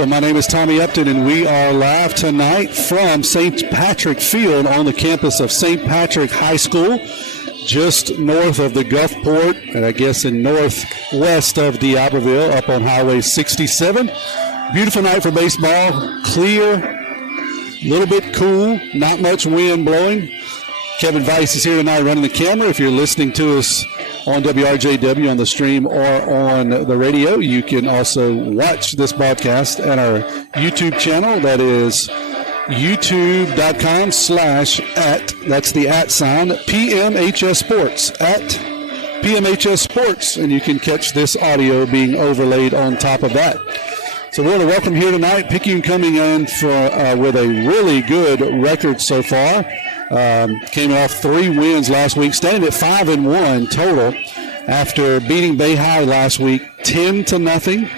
welcome. My name is Tommy Upton, and we are live tonight from St. Patrick Field on the campus of St. Patrick High School, just north of the Gulfport, and I guess in northwest of D'Iberville, up on Highway 67. Beautiful night for baseball, clear, a little bit cool, not much wind blowing. Kevin Weiss is here tonight running the camera. If you're listening to us on WRJW on the stream or on the radio, you can also watch this broadcast at our YouTube channel. That is youtube.com/ that's the @ PMHS Sports, @PMHS Sports, and you can catch this audio being overlaid on top of that. So we want to welcome here tonight, Picayune coming in with a really good record so far. Came off 3 wins last week, standing at 5-1 total after beating Bay High last week 10-0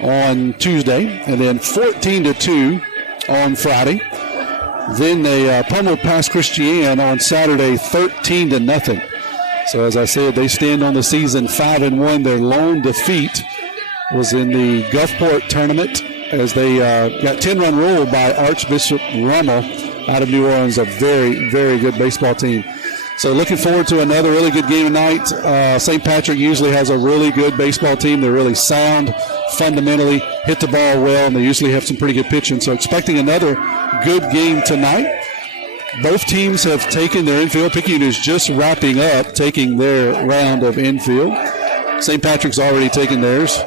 on Tuesday, and then 14-2 on Friday. Then they pummeled past Christiane on Saturday 13-0. So as I said, they stand on the season 5-1. Their lone defeat was in the Gulfport tournament as they got 10-run rule by Archbishop Rummel out of New Orleans, a very, very good baseball team. So looking forward to another really good game tonight. St. Patrick usually has a really good baseball team. They're really sound fundamentally, hit the ball well, and they usually have some pretty good pitching. So expecting another good game tonight. Both teams have taken their infield. Picayune is just wrapping up taking their round of infield. St. Patrick's already taken theirs.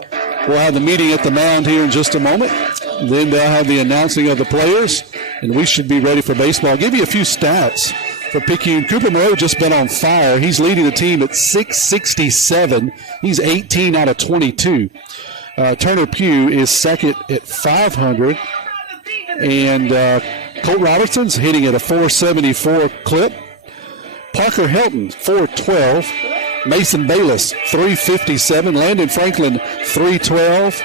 We'll have the meeting at the mound here in just a moment. Then they'll have the announcing of the players, and we should be ready for baseball. I'll give you a few stats for Picayune. Cooper Moreau just been on fire. He's leading the team at 667. He's 18 out of 22. Turner Pugh is second at 500. And Colt Robertson's hitting at a 474 clip. Parker Helton, 412. Mason Bayless, 357. Landon Franklin, 312.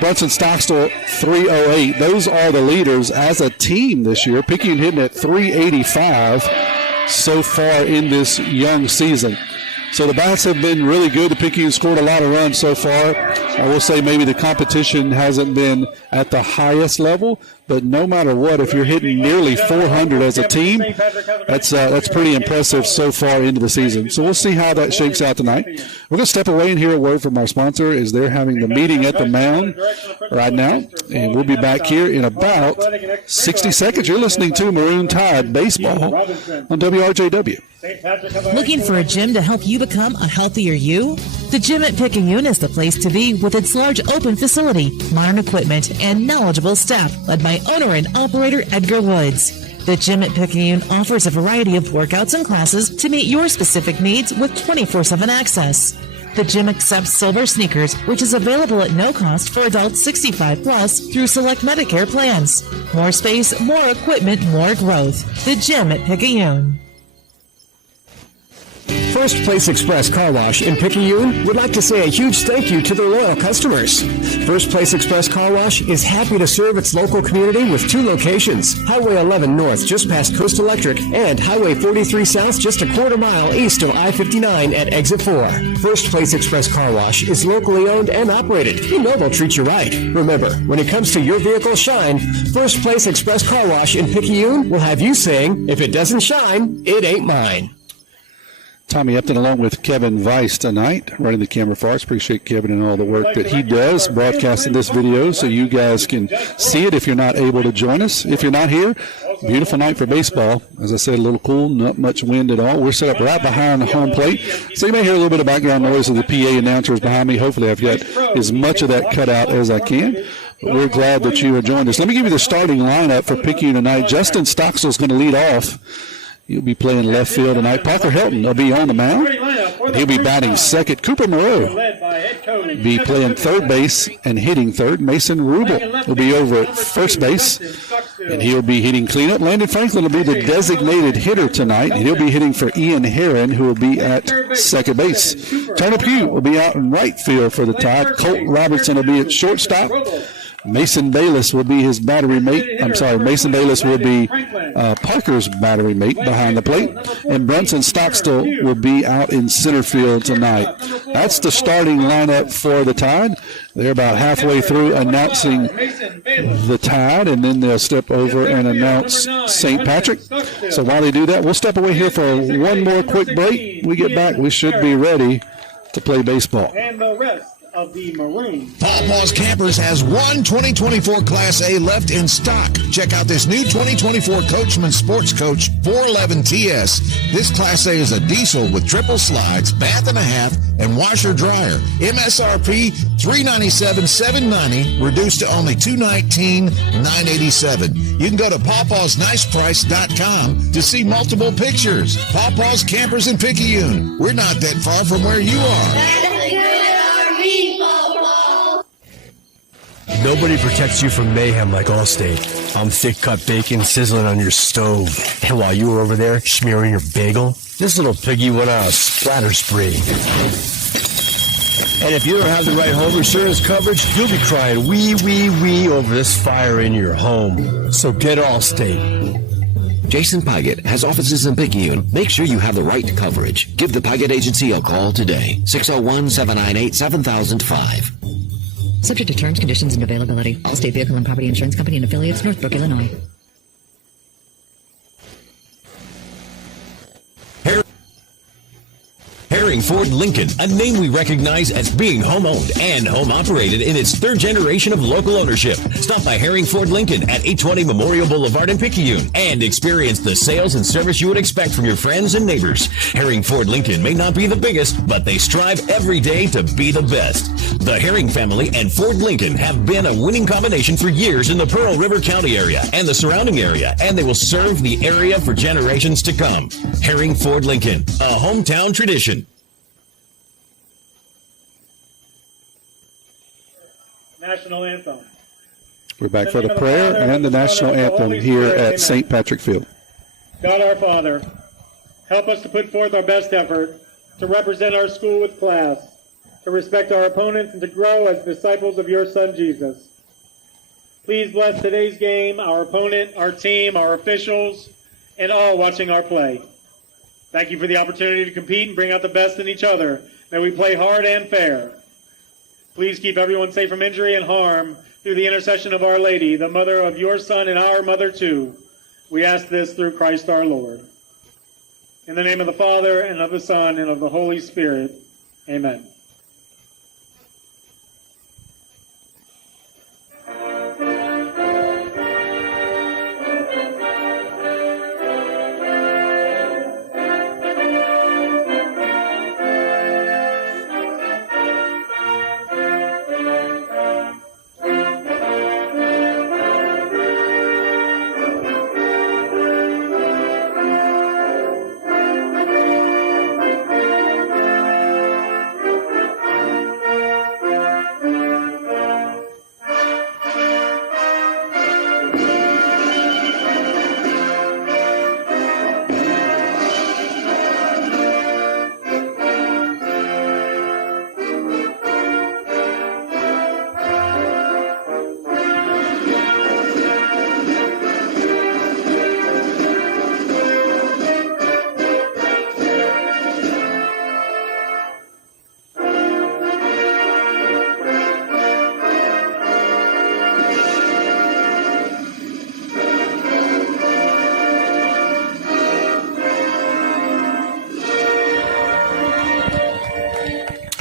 Brunson Stockstill, 308. Those are the leaders as a team this year. Picayune hitting at 385 so far in this young season. So the bats have been really good. The Picayune scored a lot of runs so far. I will say maybe the competition hasn't been at the highest level, but no matter what, if you're hitting nearly 400 as a team, that's pretty impressive so far into the season. So we'll see how that shakes out tonight. We're going to step away and hear a word from our sponsor as they're having the meeting at the mound right now, and we'll be back here in about 60 seconds. You're listening to Maroon Tide Baseball on WRJW. Looking for a gym to help you become a healthier you? The gym at Picayune is the place to be with its large open facility, modern equipment, and knowledgeable staff led by owner and operator Edgar Woods. The gym at Picayune offers a variety of workouts and classes to meet your specific needs with 24/7 access. The gym accepts silver sneakers, which is available at no cost for adults 65 plus through select Medicare plans. More space, more equipment, more growth. The gym at Picayune. First Place Express Car Wash in Picayune would like to say a huge thank you to their loyal customers. First Place Express Car Wash is happy to serve its local community with 2 locations, Highway 11 North just past Coast Electric and Highway 43 South just a quarter mile east of I-59 at Exit 4. First Place Express Car Wash is locally owned and operated. You know they'll treat you right. Remember, when it comes to your vehicle's shine, First Place Express Car Wash in Picayune will have you saying, if it doesn't shine, it ain't mine. Tommy Upton along with Kevin Weiss tonight, running the camera for us. Appreciate Kevin and all the work that he does, broadcasting this video so you guys can see it if you're not able to join us. If you're not here, beautiful night for baseball. As I said, a little cool, not much wind at all. We're set up right behind the home plate, so you may hear a little bit of background noise of the PA announcers behind me. Hopefully I've got as much of that cut out as I can. But we're glad that you have joined us. Let me give you the starting lineup for Picayune tonight. Justin Stockstill is going to lead off. He'll be playing left field tonight. Parker Helton will be on the mound. And he'll be batting second. Cooper Moreau will be playing third base and hitting third. Mason Rubel will be over at first base, and he'll be hitting cleanup. Landon Franklin will be the designated hitter tonight, and he'll be hitting for Ian Herron, who will be at second base. Turner Pugh will be out in right field for the Tide. Colt Robertson will be at shortstop. Mason Bayless will be his battery mate. Mason Bayless will be Parker's battery mate behind the plate. And Brunson Stockstill will be out in center field tonight. That's the starting lineup for the Tide. They're about halfway through announcing the Tide, and then they'll step over and announce St. Patrick. So while they do that, we'll step away here for one more quick break. We get back, we should be ready to play baseball. And the rest of the maroon. Pawpaw's Campers has one 2024 Class A left in stock. Check out this new 2024 Coachman Sports Coach 411 TS. This Class A is a diesel with triple slides, bath and a half, and washer dryer. MSRP $397,790, reduced to only $219,987. You can go to pawpawsniceprice.com to see multiple pictures. Pawpaw's Campers in Picayune. We're not that far from where you are. Nobody protects you from mayhem like Allstate. I'm thick-cut bacon sizzling on your stove. And while you were over there smearing your bagel, this little piggy went on a splatter spree. And if you don't have the right home insurance coverage, you'll be crying wee, wee, wee over this fire in your home. So get Allstate. Jason Paget has offices in Picayune. Make sure you have the right coverage. Give the Paget Agency a call today. 601-798-7005. Subject to terms, conditions, and availability. Allstate Vehicle and Property Insurance Company and affiliates, Northbrook, Illinois. Herring Ford Lincoln, a name we recognize as being home-owned and home-operated in its third generation of local ownership. Stop by Herring Ford Lincoln at 820 Memorial Boulevard in Picayune and experience the sales and service you would expect from your friends and neighbors. Herring Ford Lincoln may not be the biggest, but they strive every day to be the best. The Herring family and Ford Lincoln have been a winning combination for years in the Pearl River County area and the surrounding area, and they will serve the area for generations to come. Herring Ford Lincoln, a hometown tradition. National Anthem. We're back for the prayer and the national anthem here at St. Patrick Field. God our Father, help us to put forth our best effort to represent our school with class, to respect our opponents, and to grow as disciples of your Son, Jesus. Please bless today's game, our opponent, our team, our officials, and all watching our play. Thank you for the opportunity to compete and bring out the best in each other. May we play hard and fair. Please keep everyone safe from injury and harm through the intercession of Our Lady, the mother of your Son and our mother too. We ask this through Christ our Lord. In the name of the Father, and of the Son, and of the Holy Spirit. Amen.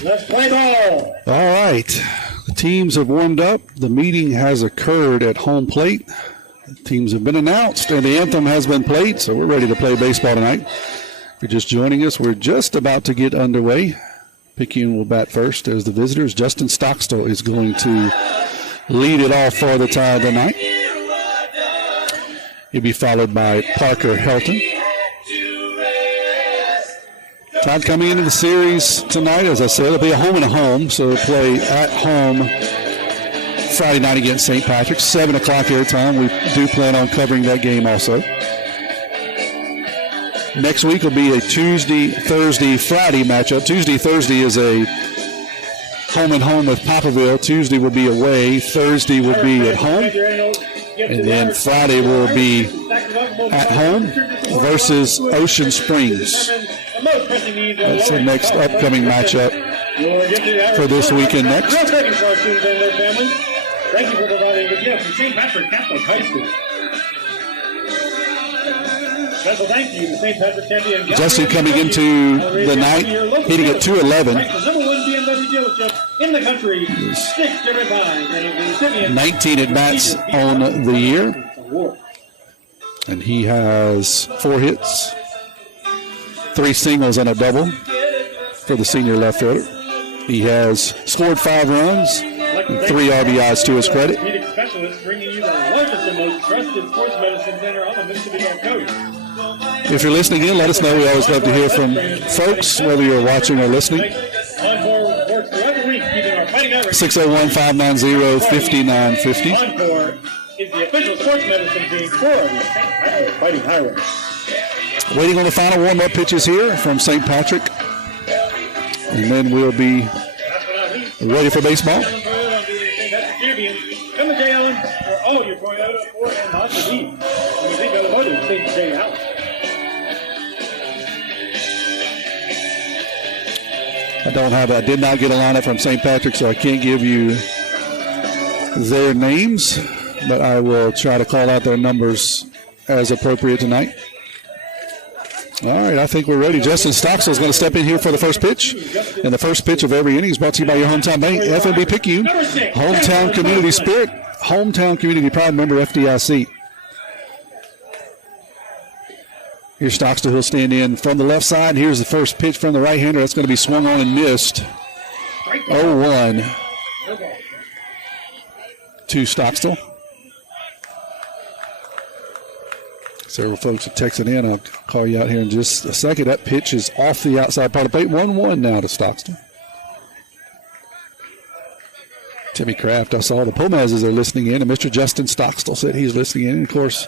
Let's play ball. All right. The teams have warmed up. The meeting has occurred at home plate. The teams have been announced, and the anthem has been played, so we're ready to play baseball tonight. If you're just joining us, we're just about to get underway. Picayune will bat first as the visitors. Justin Stockstill is going to lead it off for the Tide tonight. He'll be followed by Parker Helton. Tide coming into the series tonight, as I said, it'll be a home and a home, so they'll play at home Friday night against St. Patrick's, 7 o'clock airtime. We do plan on covering that game also. Next week will be a Tuesday, Thursday, Friday matchup. Tuesday, Thursday is a home and home with Poplarville. Tuesday will be away. Thursday will be at home. And then Friday will be at home versus Ocean Springs. That's the next upcoming matchup for this weekend next. Thank you for providing the gift from St. Patrick Catholic High School. Special thank you to St. Patrick champion Justin coming into the night, hitting at 211. Number one BMW dealership in the country, 6 different times. And 19 at-bats on the year. And he has 4 hits, 3 singles, and a double for the senior left fielder. He has scored 5 runs and 3 RBIs to his credit. Orthopedic specialist bringing you the largest and most trusted sports medicine center on the Mississippi Gulf Coast. If you're listening in, let us know. We always love to hear from folks, whether you're watching or listening. 601-590-5950. Encore is the official sports medicine team for the Fighting Highway. Waiting on the final warm-up pitches here from St. Patrick. And then we'll be ready for baseball. Come to J. Allen for all your Toyota, Ford, and Honda needs. When you think automotive, think J. Allen. I did not get a lineup from St. Patrick, so I can't give you their names, but I will try to call out their numbers as appropriate tonight. All right, I think we're ready. Justin Stocksell is going to step in here for the first pitch. And the first pitch of every inning is brought to you by your hometown bank, FNB Picayune, hometown community spirit, hometown community proud member, FDIC. Here's Stocksell. He'll stand in from the left side. Here's the first pitch from the right-hander. That's going to be swung on and missed. 0-1 to Stocksell. Several folks are texting in. I'll call you out here in just a second. That pitch is off the outside part of the plate. 1-1 now to Stocksell. Timmy Kraft, I saw the Pomazes are listening in, and Mr. Justin Stocksell said he's listening in. And, of course,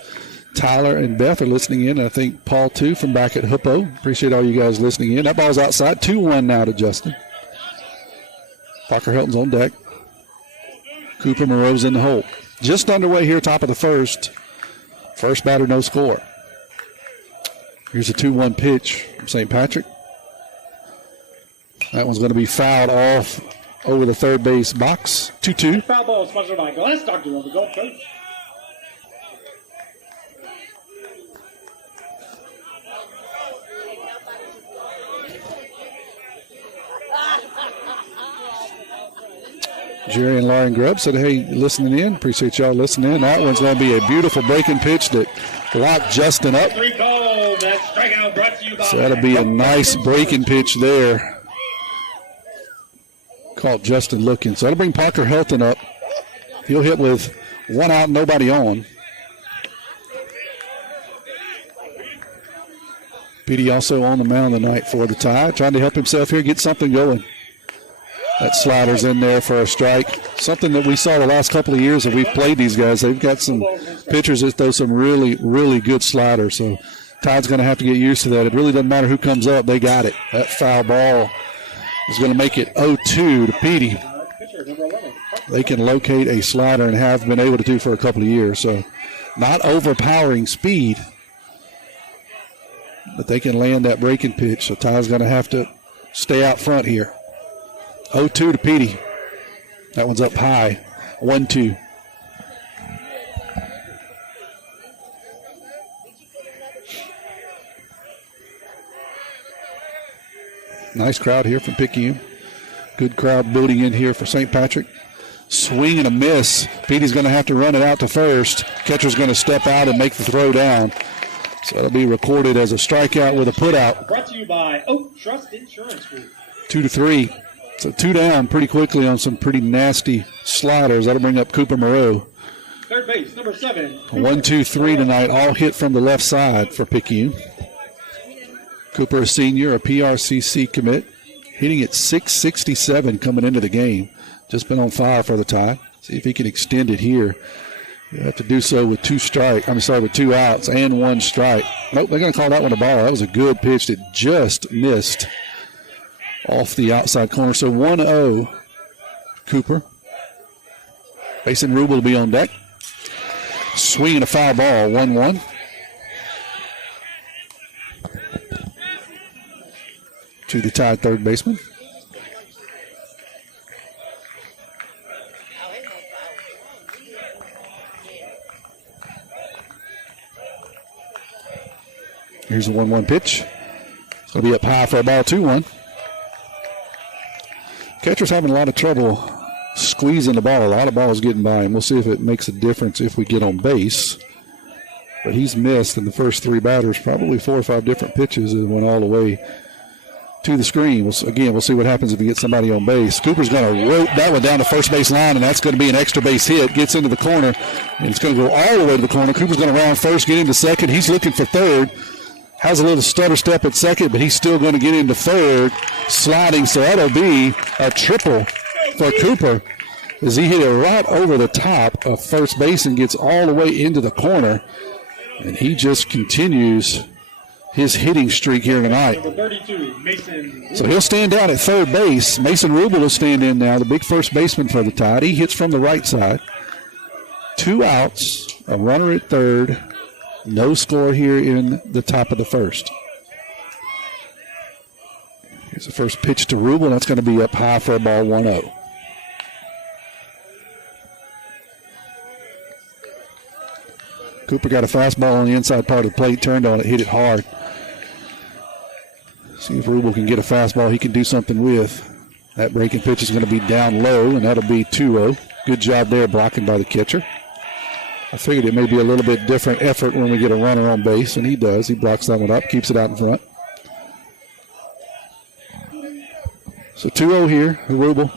Tyler and Beth are listening in. I think Paul, too, from back at Hippo. Appreciate all you guys listening in. That ball's outside. 2-1 now to Justin. Parker Helton's on deck. Cooper Moreau's in the hole. Just underway here, top of the first. First batter, no score. Here's a 2-1 pitch from St. Patrick. That one's going to be fouled off over the third base box. 2-2. Foul ball sponsored by Glass Doctor on the Gulf Coast. Jerry and Lauren Grubb said, hey, listening in. Appreciate y'all listening in. That one's going to be a beautiful breaking pitch that locked Justin up. So that'll be a nice breaking pitch there. Caught Justin looking. So that'll bring Parker Helton up. He'll hit with 1 out, nobody on. Petey also on the mound tonight for the Tie, trying to help himself here, get something going. That slider's in there for a strike. Something that we saw the last couple of years that we've played these guys. They've got some pitchers that throw some really, really good sliders. So Tide's going to have to get used to that. It really doesn't matter who comes up. They got it. That foul ball is going to make it 0-2 to Petey. They can locate a slider and have been able to do for a couple of years. So not overpowering speed, but they can land that breaking pitch. So Tide's going to have to stay out front here. 0-2 to Petey. That one's up high. 1-2. Nice crowd here from Picayune. Good crowd building in here for St. Patrick. Swing and a miss. Petey's going to have to run it out to first. Catcher's going to step out and make the throw down. So that'll be recorded as a strikeout with a putout. Brought to you by Oak Trust Insurance Group. 2-3. So 2 down pretty quickly on some pretty nasty sliders. That'll bring up Cooper Moreau. Third base, number 7. 1-2-3 tonight, all hit from the left side for Picayune. Cooper, a senior, a PRCC commit, hitting at .667 coming into the game. Just been on fire for the Tie. See if he can extend it here. You have to do so with 2 outs and 1 strike. Nope, they're going to call that one a ball. That was a good pitch that just missed off the outside corner. So 1-0 Cooper. Mason Rubel will be on deck. Swinging a foul ball, 1-1. To the tied third baseman. Here's the 1-1 pitch. It's going to be up high for a ball, 2-1. Catcher's having a lot of trouble squeezing the ball. A lot of balls getting by him. We'll see if it makes a difference if we get on base. But he's missed in the first three batters probably 4 or 5 different pitches and went all the way to the screen. We'll see what happens if we get somebody on base. Cooper's going to rope that one down the first base line, and that's going to be an extra base hit. Gets into the corner, and it's going to go all the way to the corner. Cooper's going to round first, get into second. He's looking for third. Has a little stutter step at second, but he's still going to get into third, sliding. So that'll be a triple for Cooper as he hit it right over the top of first base and gets all the way into the corner. And he just continues his hitting streak here tonight. Number 32, Mason. So he'll stand down at third base. Mason Rubel will stand in now, the big first baseman for the Tide. He hits from the right side. 2 outs, a runner at third. No score here in the top of the first. Here's the first pitch to Rubel. That's going to be up high for a ball, 1-0. Cooper got a fastball on the inside part of the plate, turned on it, hit it hard. See if Rubel can get a fastball he can do something with. That breaking pitch is going to be down low, and that'll be 2-0. Good job there, blocking by the catcher. I figured it may be a little bit different effort when we get a runner on base, and he does. He blocks that one up, keeps it out in front. So 2-0 here, Rubel.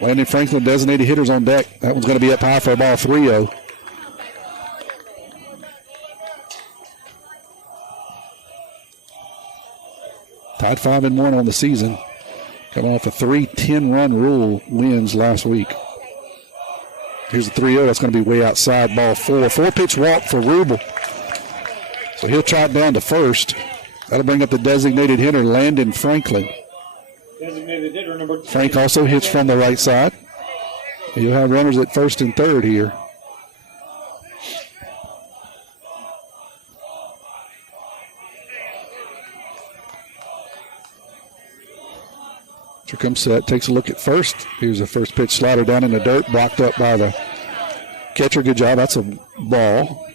Landon Franklin, designated hitters on deck. That one's going to be up high for a ball, 3-0. Tied 5-1 on the season. Coming off a 3 10-run rule wins last week. Here's the 3-0. That's going to be way outside, ball 4. 4-pitch walk for Rubel. So he'll trot down to first. That'll bring up the designated hitter, Landon Franklin. Designated hitter number 2. Frank also hits from the right side. He'll have runners at first and third here. Here comes Seth, takes a look at first. Here's the first pitch slider down in the dirt, blocked up by the catcher. Good job. That's a ball.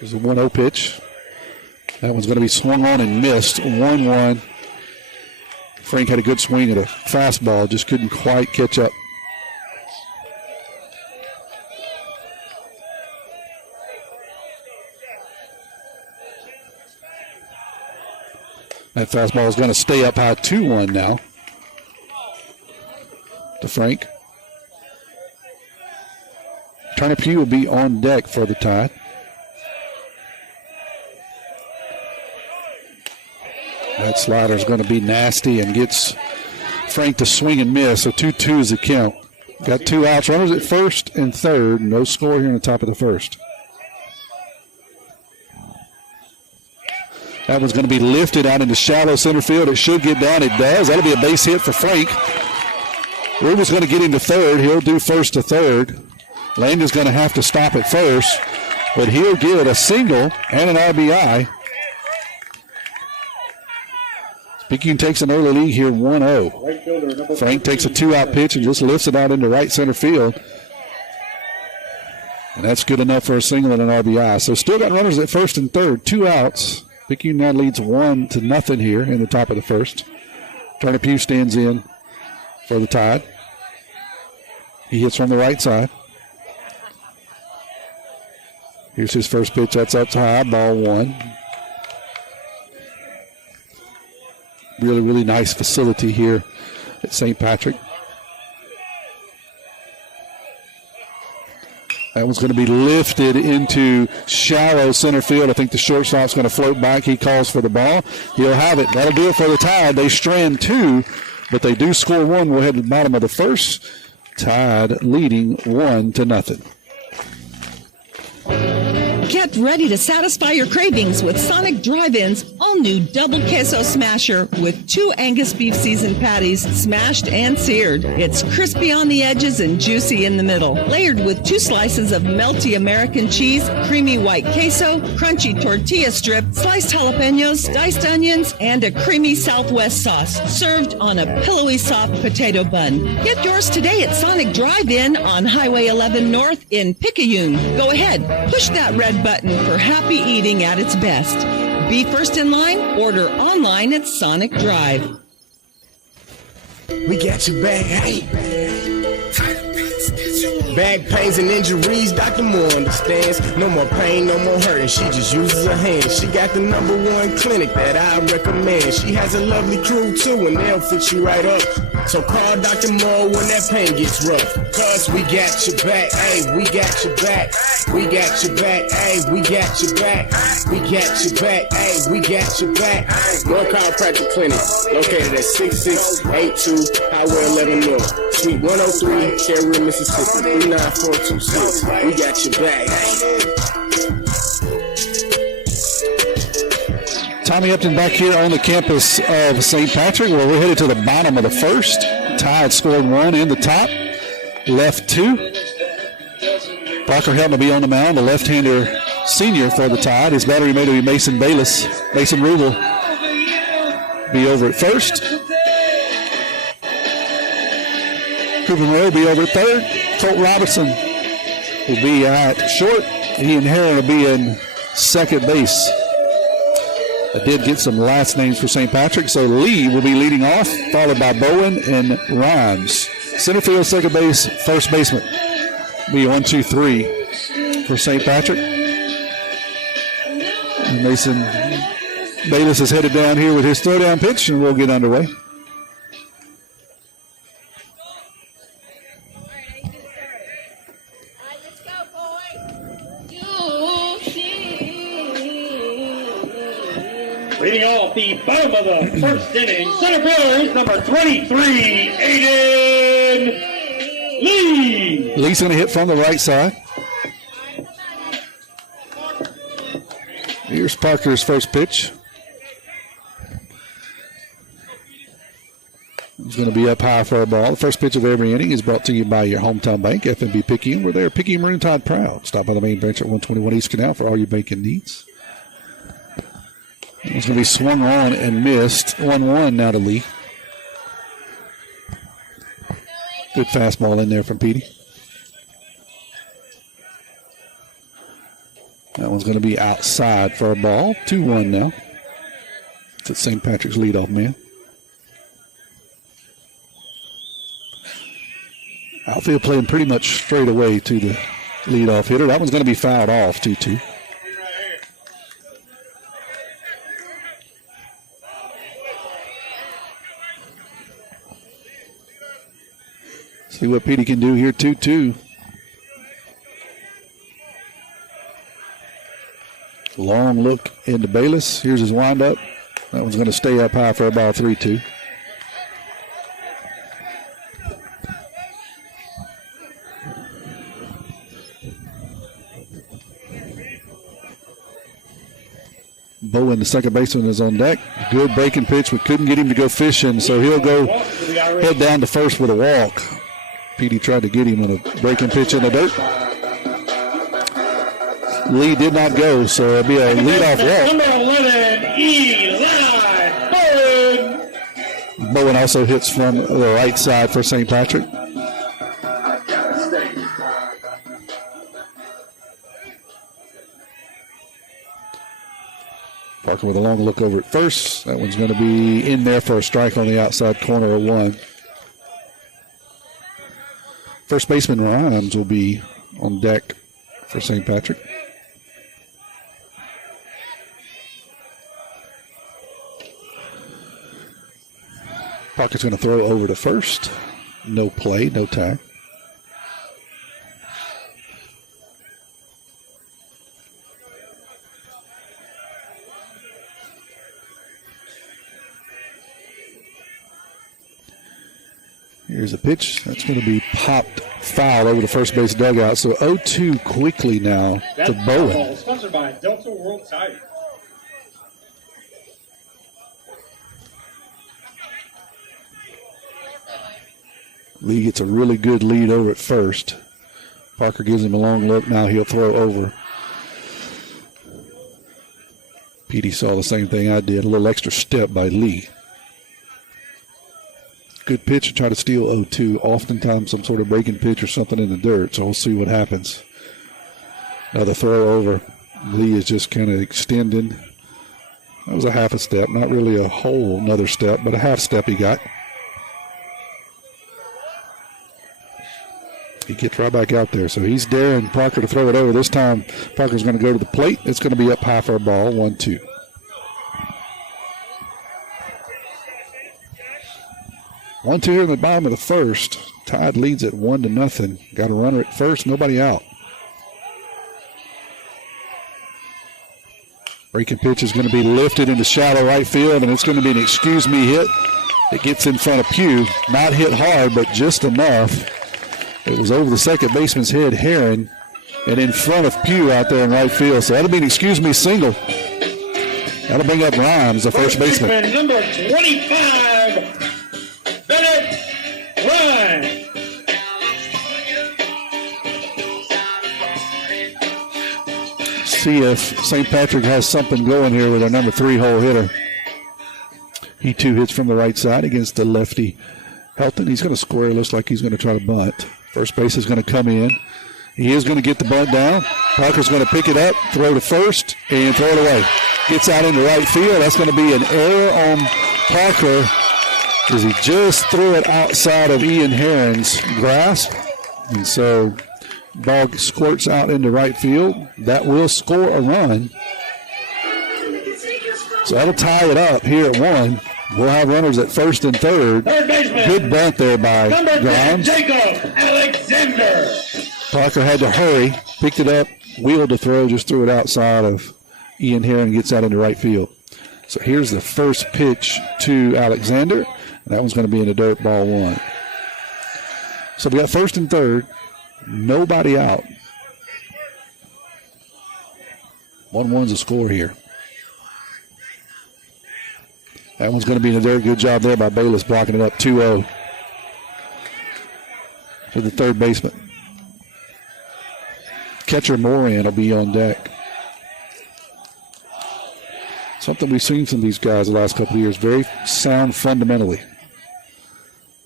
Here's a 1-0 pitch. That one's going to be swung on and missed. 1-1. Frank had a good swing at a fastball, just couldn't quite catch up. That fastball is going to stay up high, 2-1 now to Frank. Turner Pugh will be on deck for the Tide. That slider is going to be nasty and gets Frank to swing and miss, so 2-2 is the count. Got 2 outs, runners at first and third. No score here in the top of the first. That one's going to be lifted out into shallow center field. It should get down. It does. That'll be a base hit for Frank. Rubel's going to get into third. He'll do first to third. Landon's going to have to stop at first, but he'll get a single and an RBI. Picayune takes an early lead here, 1-0. Frank takes a 2-out pitch and just lifts it out into right center field. And that's good enough for a single and an RBI. So still got runners at first and third, 2 outs. Picayune now leads 1-0 here in the top of the first. Turner Pugh stands in for the Tide. He hits from the right side. Here's his first pitch. That's up high, ball 1. Really, really nice facility here at St. Patrick. That one's going to be lifted into shallow center field. I think the shortstop's going to float back. He calls for the ball. He'll have it. That'll do it for the Tide. They strand 2, but they do score 1. We'll head to the bottom of the first. Tide leading 1-0. Get ready to satisfy your cravings with Sonic Drive-In's all-new Double Queso Smasher with 2 Angus beef seasoned patties smashed and seared. It's crispy on the edges and juicy in the middle, layered with 2 slices of melty American cheese, creamy white queso, crunchy tortilla strip, sliced jalapenos, diced onions, and a creamy Southwest sauce, served on a pillowy soft potato bun. Get yours today at Sonic Drive-In on Highway 11 North in Picayune. Go ahead, push that red button for happy eating at its best. Be first in line, order online at Sonic Drive. We got your back. Hey. Back pains and injuries, Dr. Moore understands. No more pain, no more hurting. She just uses her hands. She got the #1 clinic that I recommend. She has a lovely crew too, and they'll fix you right up. So call Dr. Moore when that pain gets rough. Cause we got your back, hey, we got your back. We got your back, hey, we got your back. We got your back, hey, we got your back. Moore Chiropractic Clinic, located at 6682 Highway 11 North, Suite 103, Cherry, Mississippi. 9426. We got your back. Tommy Upton back here on the campus of St. Patrick, where we're headed to the bottom of the first. Tide scored 1 in the top, left 2. Parker Helton will be on the mound, the left-hander senior for the Tide. His battery mate will be Mason Bayless. Mason Rue will be over at first. Cooper Monroe will be over at third. Colt Robertson will be at short. Ian Herron will be in second base. I did get some last names for St. Patrick, so Lee will be leading off, followed by Bowen and Rhymes. Center field, second base, first baseman. Be 1, 2, 3 for St. Patrick. And Mason Bayless is headed down here with his throwdown pitch, and we'll get underway. Leading off the bottom of the first inning, center fielder is number 23, Aiden Lee. Lee's going to hit from the right side. Here's Parker's first pitch. It's going to be up high for a ball. The first pitch of every inning is brought to you by your hometown bank, FNB Picayune. We're there, Picayune Maroon Tide proud. Stop by the main branch at 121 East Canal for all your banking needs. It's going to be swung on and missed. 1-1 now to Lee. Good fastball in there from Petey. That one's going to be outside for a ball. 2-1 now. It's St. Patrick's leadoff man. Outfield playing pretty much straight away to the leadoff hitter. That one's going to be fouled off 2-2. See what Petey can do here, 2-2. Long look into Bayless. Here's his windup. That one's going to stay up high for about 3-2. Bowen, the second baseman, is on deck. Good breaking pitch. We couldn't get him to go fishing, so he'll go head down to first with a walk. Petey tried to get him in a breaking pitch in the dirt. Lee did not go, so it'll be a leadoff walk. Number 11, Eli Bowen. Bowen also hits from the right side for St. Patrick. Parker with a long look over at first. That one's going to be in there for a strike on the outside corner of 1. First baseman Rhymes will be on deck for St. Patrick. Parker's going to throw over to first. No play, no tag. Here's a pitch. That's going to be popped foul over the first base dugout. So 0-2 quickly now to Bowen. Sponsored by Delta World Tire. Lee gets a really good lead over at first. Parker gives him a long look. Now he'll throw over. Petey saw the same thing I did. A little extra step by Lee. Good pitch to try to steal 0-2. Oftentimes some sort of breaking pitch or something in the dirt. So we'll see what happens. Another throw over. Lee is just kind of extending. That was a half a step. Not really a whole another step, but a half step he got. He gets right back out there. So he's daring Parker to throw it over. This time Parker's going to go to the plate. It's going to be up high for a ball. 1-2. 1-2 here in the bottom of the first. Tide leads at 1-0. Got a runner at first. Nobody out. Breaking pitch is going to be lifted into shallow right field, and it's going to be an excuse me hit. It gets in front of Pugh. Not hit hard, but just enough. It was over the second baseman's head, Herron, and in front of Pugh out there in right field. So that'll be an excuse me single. That'll bring up Rhymes, the first baseman. Number 25, Bennett Rhymes. See if St. Patrick has something going here with their number 3 hole hitter. He too hits from the right side against the lefty Helton. He's going to square. Looks like he's going to try to bunt. First base is going to come in. He is going to get the bunt down. Parker's going to pick it up, throw to first, and throw it away. Gets out into right field. That's going to be an error on Parker because he just threw it outside of Ian Herron's grasp. And so ball squirts out into right field. That will score a run. So that'll tie it up here at 1. We'll have runners at first and third. Third baseman. Good bunt there by Grimes. Jacob Alexander. Parker had to hurry, picked it up, wheeled to throw, just threw it outside of Ian Herron, gets out into right field. So here's the first pitch to Alexander. That one's going to be in the dirt, ball 1. So we got first and third, nobody out. 1-1's a score here. That one's going to be in the dirt. Good job there by Bayless blocking it up. 2-0 for the third baseman. Catcher Moran will be on deck. Something we've seen from these guys the last couple of years. Very sound fundamentally.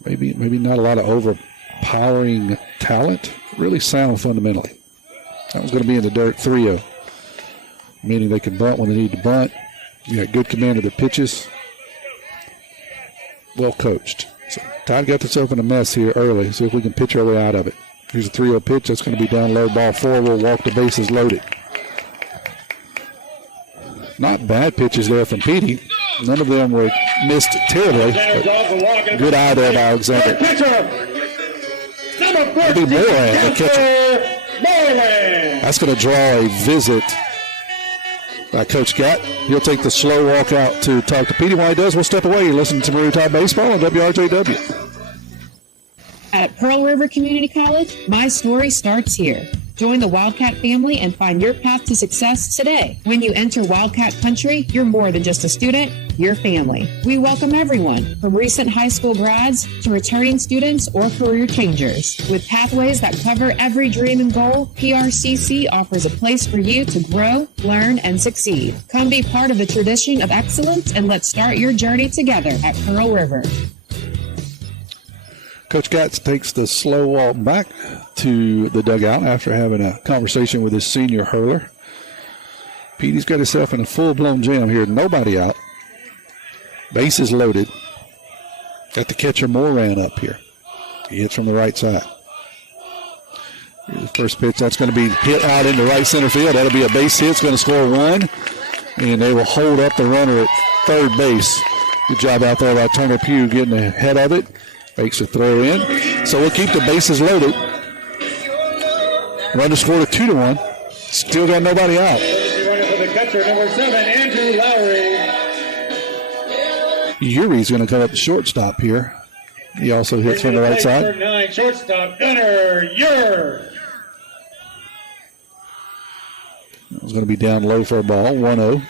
Maybe not a lot of overpowering talent. Really sound fundamentally. That one's going to be in the dirt. 3-0. Meaning they can bunt when they need to bunt. You got good command of the pitches. Well coached. So Todd got this open a mess here early. See if we can pitch our way out of it. Here's a 3-0 pitch. That's going to be down low, ball 4. We'll walk the bases loaded. Not bad pitches there from Petey. None of them were missed terribly. Good eye there by Alexander. That'll be Moran, the catcher. That's going to draw a visit by Coach Gatt. He'll take the slow walk out to talk to Petey. While he does, we'll step away. You're listening to Maroon Tide Baseball on WRJW. At Pearl River Community College, my story starts here. Join the Wildcat family and find your path to success today. When you enter Wildcat Country, you're more than just a student, you're family. We welcome everyone, from recent high school grads to returning students or career changers. With pathways that cover every dream and goal, PRCC offers a place for you to grow, learn, and succeed. Come be part of the tradition of excellence and let's start your journey together at Pearl River. Coach Gatz takes the slow walk back to the dugout after having a conversation with his senior hurler. Petey's got himself in a full-blown jam here. Nobody out. Bases loaded. Got the catcher Moran up here. He hits from the right side. Here's the first pitch. That's going to be hit out into right center field. That'll be a base hit. It's going to score a run. And they will hold up the runner at third base. Good job out there by Turner Pugh getting ahead of it. Makes a throw in. So we'll keep the bases loaded. Runner scored a 2-1. Still got nobody out. Runner for the catcher, number 7, Andrew Lowry. Uri's going to come up the shortstop here. He also hits from the right side. Number 9, shortstop, Gunnar Ure. It's going to be down low for a ball, 1-0.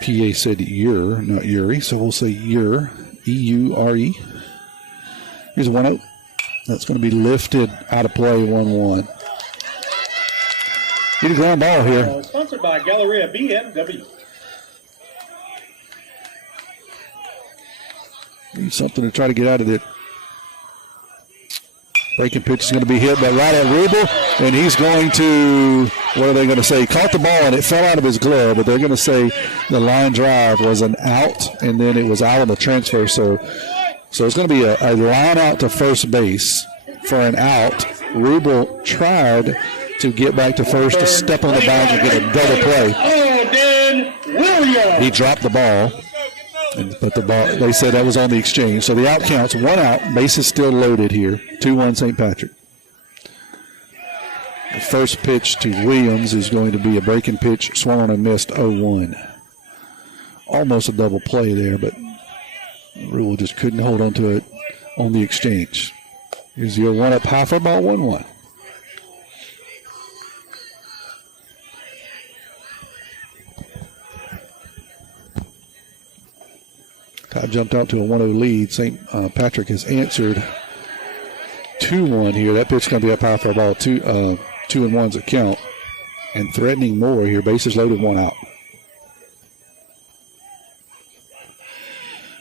PA said Ure, not Uri, so we'll say Ure, E-U-R-E. Here's a 1-0. That's going to be lifted out of play, 1-1. Get a ground ball here. Sponsored by Galleria BMW. Need something to try to get out of it. Breaking pitch is going to be hit by right at Rubel, and he's going to, what are they going to say? He caught the ball and it fell out of his glove, but they're going to say the line drive was an out, and then it was out on the transfer. So it's going to be a line out to first base for an out. Rubel tried to get back to first to step on the bounds and get a double play. He dropped the ball. But the ball, they said that was on the exchange. So the out counts, 1 out, bases still loaded here, 2-1 St. Patrick. The first pitch to Williams is going to be a breaking pitch, swung on and missed, 0-1. Almost a double play there, but Rule just couldn't hold on to it on the exchange. Here's your 1 up high for ball, 1-1. Todd jumped out to a 1-0 lead. St. Patrick has answered 2-1 here. That pitch is going to be up high for a ball. 2-1's a count. And threatening more here. Bases loaded, 1 out.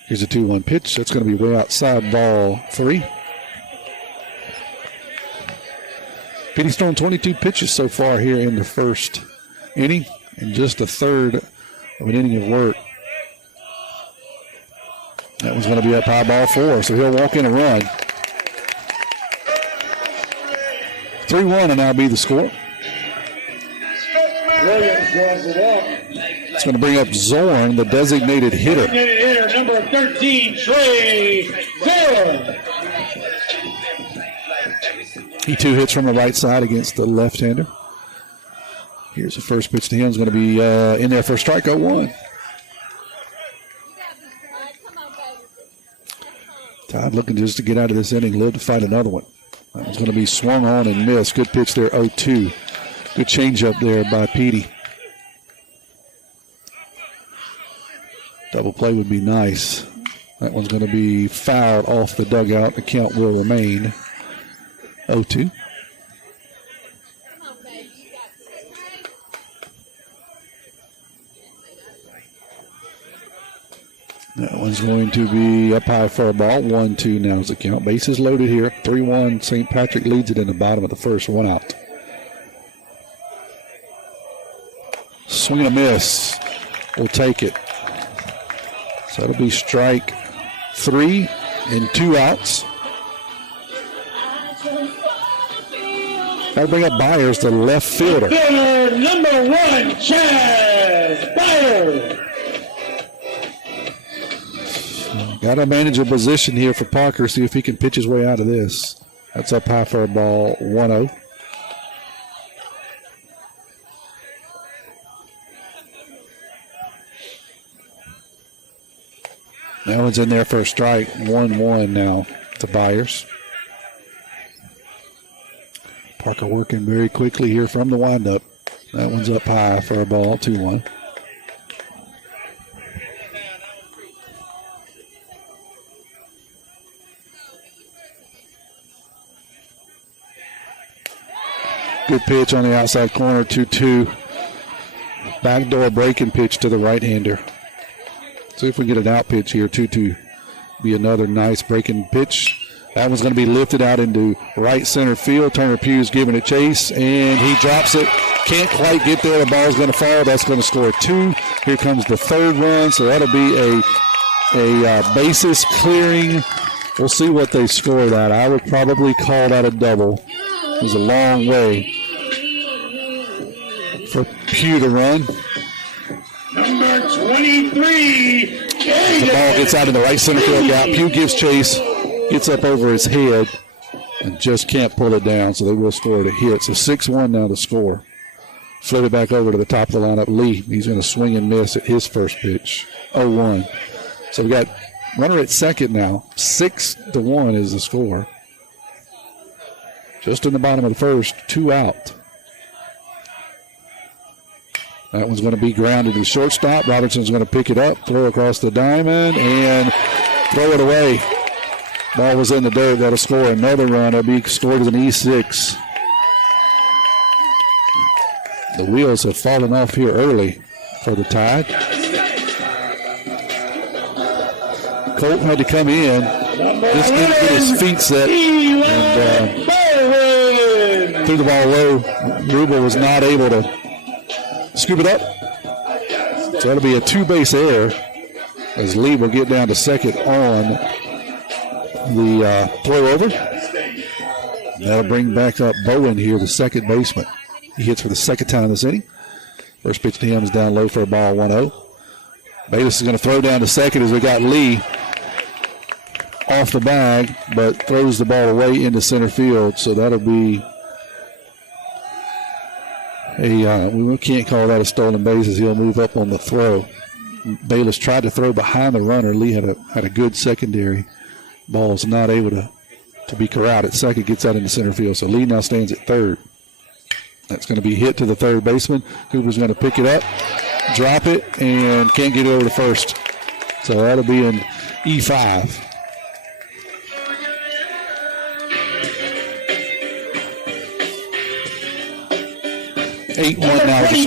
Here's a 2-1 pitch. That's going to be way outside, ball 3. Petey's thrown 22 pitches so far here in the first inning, and just a third of an inning of work. That one's going to be up high, ball 4, so he'll walk in and run. 3-1 and now be the score. Williams draws the walk. It's going to bring up Zorn, the designated hitter. Designated hitter, number 13, Trey Zorn. He 2 hits from the right side against the left-hander. Here's the first pitch to him. It's going to be in there for a strike, 0-1. Todd looking just to get out of this inning, live to fight another one. That one's going to be swung on and missed. Good pitch there, 0-2. Good changeup there by Petey. Double play would be nice. That one's going to be fouled off the dugout. The count will remain 0-2. That one's going to be up high for a ball. 1-2 now is the count. Bases loaded here. 3-1. St. Patrick leads it in the bottom of the first. 1 out. Swing and a miss. We'll take it. So that'll be strike 3 and 2 outs. That'll bring up Byers, the left fielder. Fielder number 1, Chaz Byers. Got to manage a position here for Parker, see if he can pitch his way out of this. That's up high for a ball, 1-0. That one's in there for a strike, 1-1 now to Byers. Parker working very quickly here from the windup. That one's up high for a ball, 2-1. Good pitch on the outside corner, 2-2. Backdoor breaking pitch to the right-hander. See if we get an out pitch here, 2-2. Be another nice breaking pitch. That one's going to be lifted out into right center field. Turner Pugh's giving it chase, and he drops it. Can't quite get there. The ball's going to fall. That's going to score 2. Here comes the third run, so that'll be a bases clearing. We'll see what they scored at. I would probably call that a double. It was a long way for Pugh to run. Number 23. The ball gets out in the right center field gap. Pugh gives chase, gets up over his head, and just can't pull it down, so they will score to hit. So 6-1 now to score. Flip it back over to the top of the lineup. Lee, he's going to swing and miss at his first pitch. 0-1. So we got runner at second now. 6-1 is the score. Just in the bottom of the first, 2 out. That one's going to be grounded to shortstop. Robertson's going to pick it up, throw across the diamond, and throw it away. Ball was in the dirt. That'll score another run. It'll be scored as an E6. The wheels have fallen off here early for the Tide. Colt had to come in, just didn't get his feet set, and threw the ball low. Rubel was not able to scoop it up. So that'll be a 2-base error as Lee will get down to second on the throw over. That'll bring back up Bowen here, the second baseman. He hits for the second time this inning. First pitch to him is down low for a ball, 1-0. Bayless is going to throw down to second as we got Lee off the bag, but throws the ball away into center field. So that'll be we can't call that a stolen base as he'll move up on the throw. Bayless tried to throw behind the runner. Lee had a good secondary. Ball's not able to be corralled at second, gets out into center field. So Lee now stands at third. That's going to be hit to the third baseman. Cooper's going to pick it up, drop it, and can't get it over to first. So that'll be an E5. Now the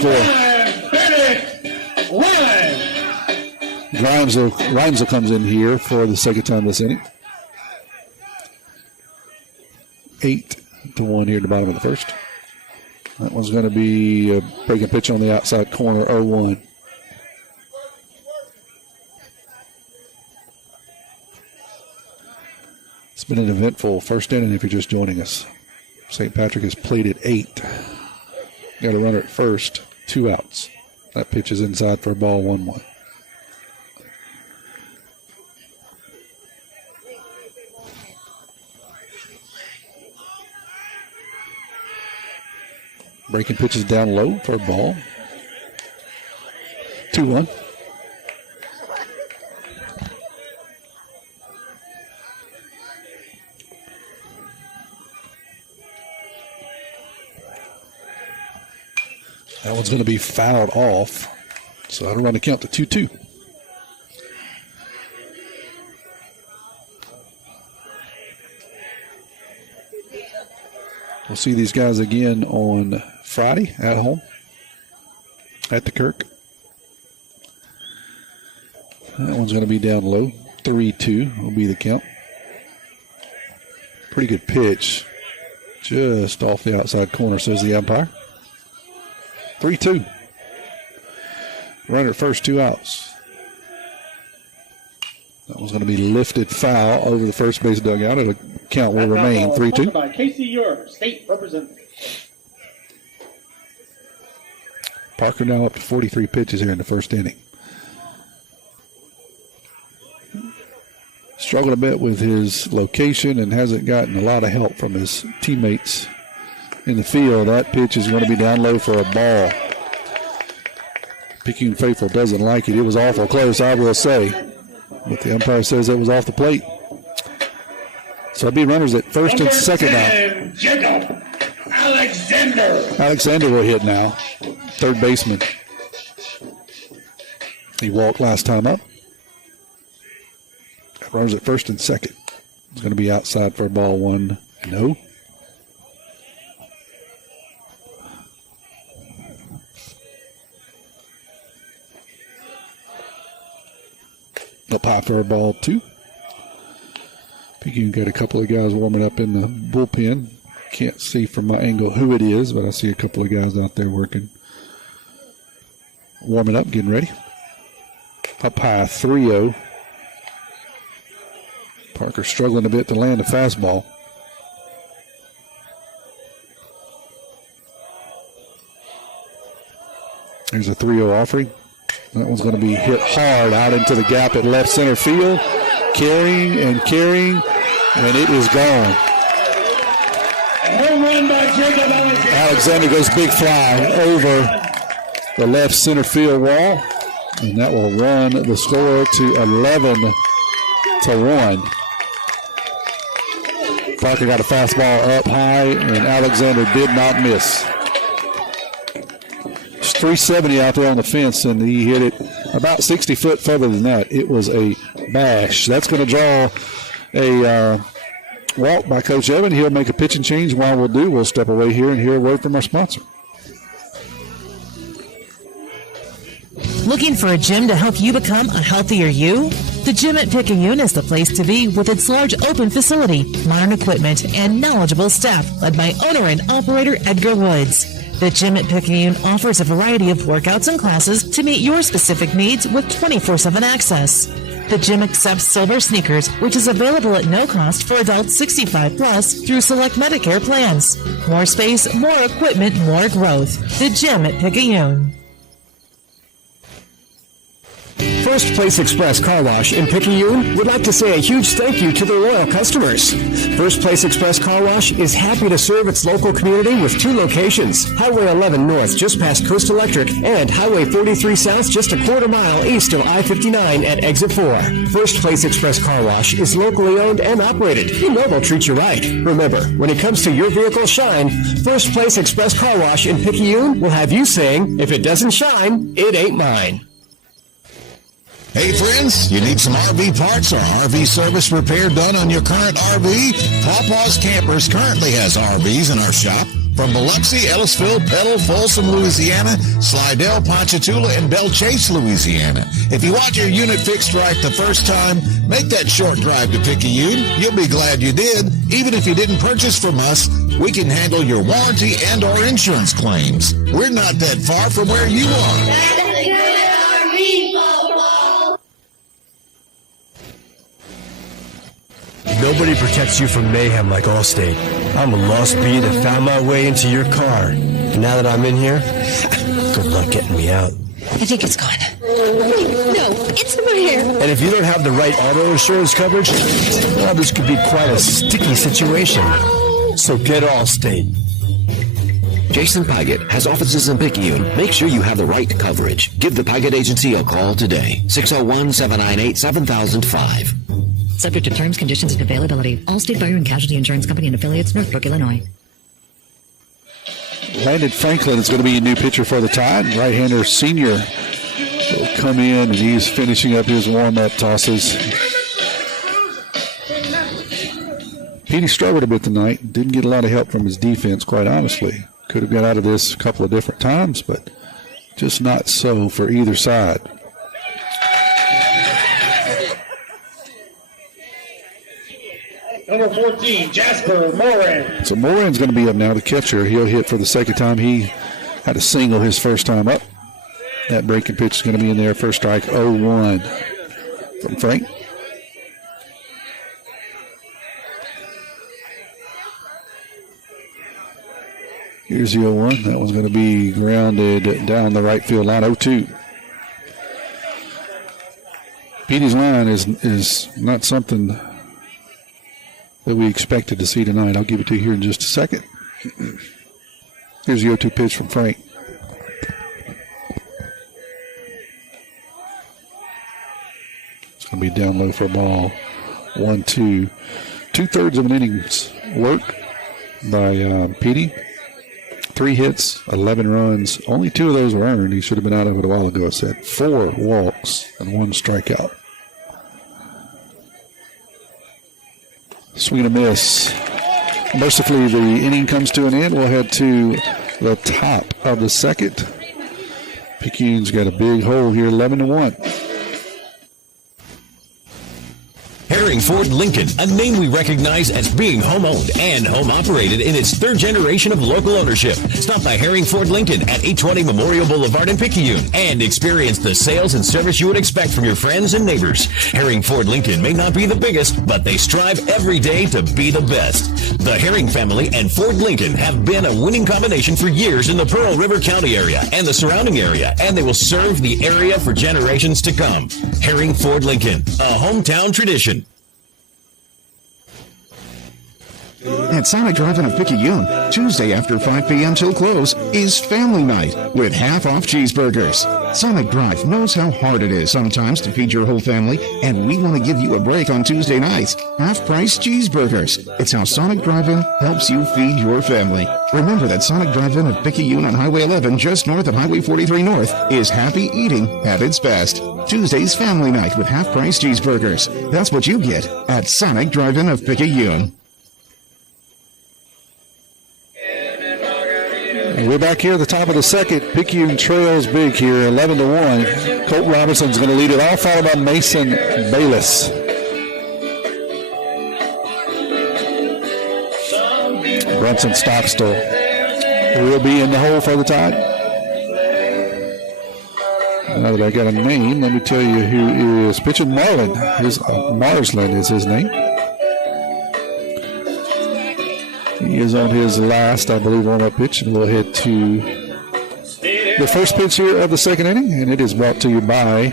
score. Grimes comes in here for the second time this inning. 8-1 here at the bottom of the first. That one's going to be a breaking pitch on the outside corner, 0-1. It's been an eventful first inning if you're just joining us. St. Patrick has played at 8. Got a runner at first, 2 outs. That pitch is inside for a ball, 1-1. Breaking pitches down low for a ball. 2-1. That one's going to be fouled off. So that'll run the count to 2-2. We'll see these guys again on Friday at home at the Kirk. That one's going to be down low. 3-2 will be the count. Pretty good pitch. Just off the outside corner, says the umpire. 3-2. Runner at first, 2 outs. That one's going to be lifted foul over the first base dugout. The count will remain 3-2. By Casey, your state representative. Parker now up to 43 pitches here in the first inning. Struggled a bit with his location and hasn't gotten a lot of help from his teammates in the field. That pitch is going to be down low for a ball. Picayune Faithful doesn't like it. It was awful close, I will say. But the umpire says it was off the plate. So it'll be runners at first and second now. Jacob Alexander. Alexander will hit now. Third baseman. He walked last time up. Runners at first and second. It's going to be outside for a ball, 1-0. Up high for a ball, 2. Picayune got a couple of guys warming up in the bullpen. Can't see from my angle who it is, but I see a couple of guys out there working. Warming up, getting ready. Up high, 3-0. Parker struggling a bit to land a fastball. There's a 3-0 offering. That one's going to be hit hard out into the gap at left center field. Carrying, and it is gone. Home run by Jacob Alexander. Alexander goes big fly over the left center field wall. And that will run the score to 11-1. Parker got a fastball up high, and Alexander did not miss. It's 370 out there on the fence, and he hit it about 60 foot further than that. It was a bash. That's going to draw a walk by Coach Evan. He'll make a pitching change. While we'll step away here and hear a word from our sponsor. Looking for a gym to help you become a healthier you? The Gym at Picayune is the place to be with its large open facility, modern equipment, and knowledgeable staff led by owner and operator Edgar Woods. The Gym at Picayune offers a variety of workouts and classes to meet your specific needs with 24/7 access. The gym accepts silver sneakers, which is available at no cost for adults 65 plus through select Medicare plans. More space, more equipment, more growth. The Gym at Picayune. First Place Express Car Wash in Picayune would like to say a huge thank you to their loyal customers. First Place Express Car Wash is happy to serve its local community with 2 locations, Highway 11 North just past Coast Electric and Highway 43 South just a quarter mile east of I-59 at Exit 4. First Place Express Car Wash is locally owned and operated. You know they'll treat you right. Remember, when it comes to your vehicle shine, First Place Express Car Wash in Picayune will have you saying, if it doesn't shine, it ain't mine. Hey friends, you need some RV parts or RV service repair done on your current RV? Pawpaw's Campers currently has RVs in our shop from Biloxi, Ellisville, Petal, Folsom, Louisiana, Slidell, Ponchatoula, and Belle Chase, Louisiana. If you want your unit fixed right the first time, make that short drive to Picayune. You'll be glad you did. Even if you didn't purchase from us, we can handle your warranty and or insurance claims. We're not that far from where you are. Nobody protects you from mayhem like Allstate. I'm a lost bee that found my way into your car. And now that I'm in here, good luck getting me out. I think it's gone. No, it's in my hair. And if you don't have the right auto insurance coverage, well, this could be quite a sticky situation. So get Allstate. Jason Paget has offices in Picayune. Make sure you have the right coverage. Give the Paget Agency a call today. 601-798-7005. Subject to terms, conditions, and availability. Allstate Fire and Casualty Insurance Company and Affiliates, Northbrook, Illinois. Landon Franklin is going to be a new pitcher for the Tide. Right-hander senior will come in, and he's finishing up his warm-up tosses. Petey struggled a bit tonight. Didn't get a lot of help from his defense, quite honestly. Could have got out of this a couple of different times, but just not so for either side. Number 14, Jasper Moran. So Moran's going to be up now, the catcher. He'll hit for the second time. He had a single his first time up. That breaking pitch is going to be in there. First strike, 0-1 from Frank. Here's the 0-1. That one's going to be grounded down the right field line, 0-2. Petey's line is not something that we expected to see tonight. I'll give it to you here in just a second. Here's the 0-2 pitch from Frank. It's going to be down low for a ball. 1-2. 2/3 of an inning's work by Petey. 3 hits, 11 runs. Only 2 of those were earned. He should have been out of it a while ago. I said 4 walks and 1 strikeout. Swing and a miss. Mercifully, the inning comes to an end. We'll head to the top of the second. Picayune's got a big hole here, 11-1. Herring Ford Lincoln, a name we recognize as being home-owned and home-operated in its 3rd generation of local ownership. Stop by Herring Ford Lincoln at 820 Memorial Boulevard in Picayune and experience the sales and service you would expect from your friends and neighbors. Herring Ford Lincoln may not be the biggest, but they strive every day to be the best. The Herring family and Ford Lincoln have been a winning combination for years in the Pearl River County area and the surrounding area, and they will serve the area for generations to come. Herring Ford Lincoln, a hometown tradition. At Sonic Drive-In of Picayune, Tuesday after 5 p.m. till close is Family Night with half-off cheeseburgers. Sonic Drive knows how hard it is sometimes to feed your whole family, and we want to give you a break on Tuesday nights. Half-price cheeseburgers. It's how Sonic Drive-In helps you feed your family. Remember that Sonic Drive-In at Picayune on Highway 11, just north of Highway 43 North, is happy eating at its best. Tuesday's family night with half-price cheeseburgers. That's what you get at Sonic Drive-In of Picayune. We're back here at the top of the second. Picayune trails big here, 11-1. Colt Robinson's going to lead it off, followed by Mason Bayless. Brunson Stockstill will be in the hole for the Tide. Now that I got a name, let me tell you who is pitching. Marsland is his name. He is on his last, I believe, warm-up pitch, and we'll head to the first pitch here of the second inning, and it is brought to you by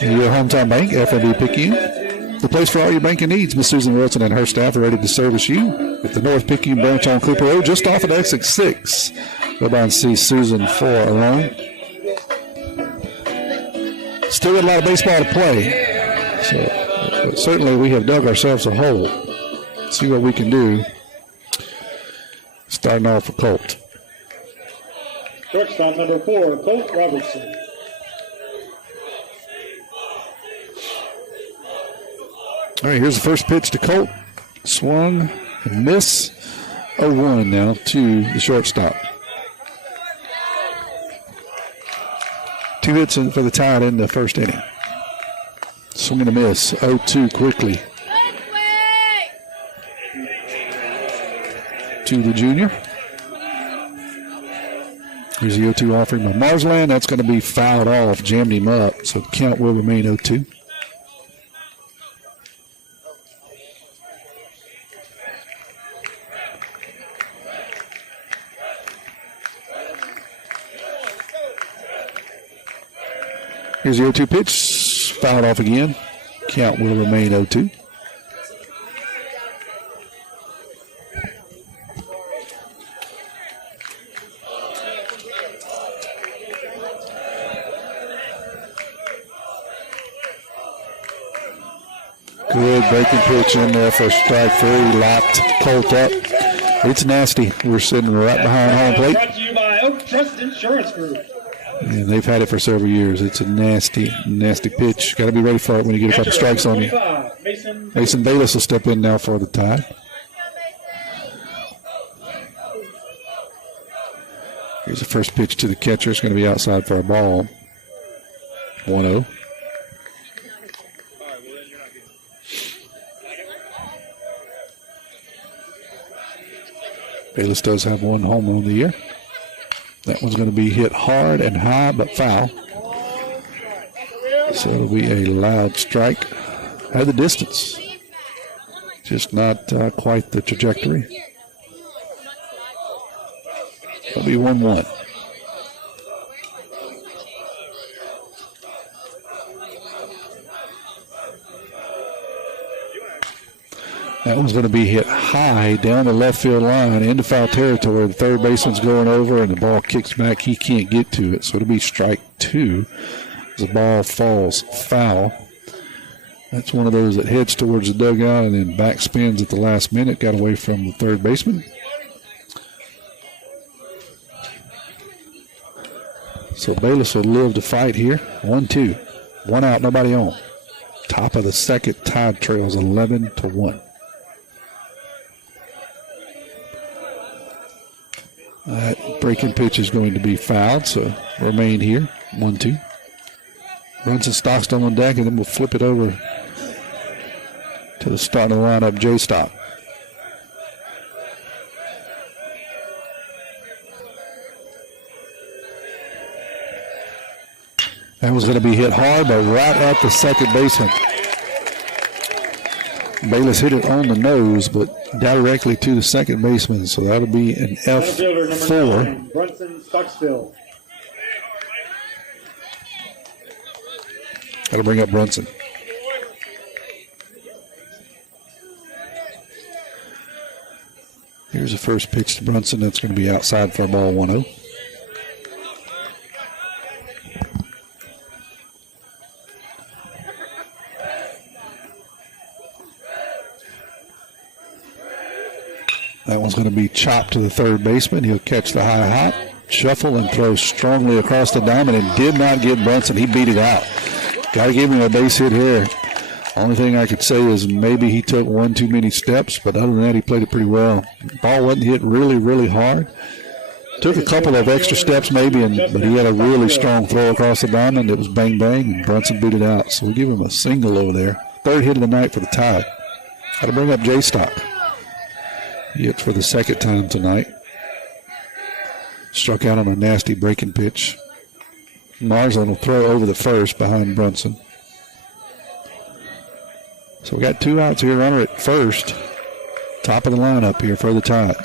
your hometown bank, FNB Picayune. The place for all your banking needs. Miss Susan Wilson and her staff are ready to service you at the North Picayune branch on Cooper Road, just off of exit 6. Go by and see Susan for a loan. Still got a lot of baseball to play, so certainly we have dug ourselves a hole. See what we can do. Starting off for Colt. Shortstop number 4, Colt Robertson. All right, here's the first pitch to Colt. Swung and miss. 0-1 now to the shortstop. 2 hits for the Tide in the first inning. Swing and a miss. 0-2 quickly to the junior. Here's the 0-2 offering by Marsland. That's going to be fouled off, jammed him up, so the count will remain 0-2. Here's the 0-2 pitch, fouled off again. Count will remain 0-2. Good breaking pitch in there for strike 3. Locked Colt up. It's nasty. We're sitting right behind home plate. Brought to you by Oak Trust Insurance Group. And they've had it for several years. It's a nasty, nasty pitch. Got to be ready for it when you get a couple strikes on you. Mason Bayless will step in now for the Tide. Here's the first pitch to the catcher. It's going to be outside for a ball. 1-0. Bayless does have one home run of the year. That one's going to be hit hard and high, but foul. So it'll be a loud strike at the distance. Just not quite the trajectory. It'll be 1-1. That one's going to be hit high down the left field line into foul territory. The third baseman's going over, and the ball kicks back. He can't get to it, so it'll be strike 2 as the ball falls foul. That's one of those that heads towards the dugout and then back spins at the last minute. Got away from the third baseman. So Bayless will live to fight here. 1-2. 1 out, nobody on. Top of the second, Tide trails 11-1. That breaking pitch is going to be fouled, so remain here. 1-2. Brunson Stockstill on deck, and then we'll flip it over to the start of the lineup, Jay Stock. That was going to be hit hard, but right at the second baseman. Bayless hit it on the nose, but directly to the second baseman, so that'll be an F4. Brunson Stockstill. That'll bring up Brunson. Here's the first pitch to Brunson. That's going to be outside for a ball 1-0. That one's going to be chopped to the third baseman. He'll catch the high hop, shuffle, and throw strongly across the diamond, and did not get Brunson. He beat it out. Got to give him a base hit here. Only thing I could say is maybe he took one too many steps, but other than that, he played it pretty well. Ball wasn't hit really, really hard. Took a couple of extra steps maybe, but he had a really strong throw across the diamond. It was bang, bang, and Brunson beat it out. So we'll give him a single over there. Third hit of the night for the Tide. Got to bring up J-Stock. He hits for the second time tonight. Struck out on a nasty breaking pitch. Marsland will throw over the first behind Brunson. So we got 2 outs here, runner at first. Top of the lineup here for the Tide.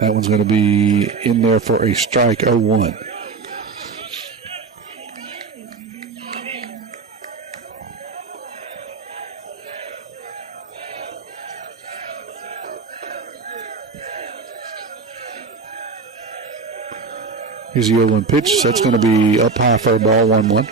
That one's going to be in there for a strike, 0-1. Here's the 0-1 pitch. That's going to be up high for a ball, 1-1.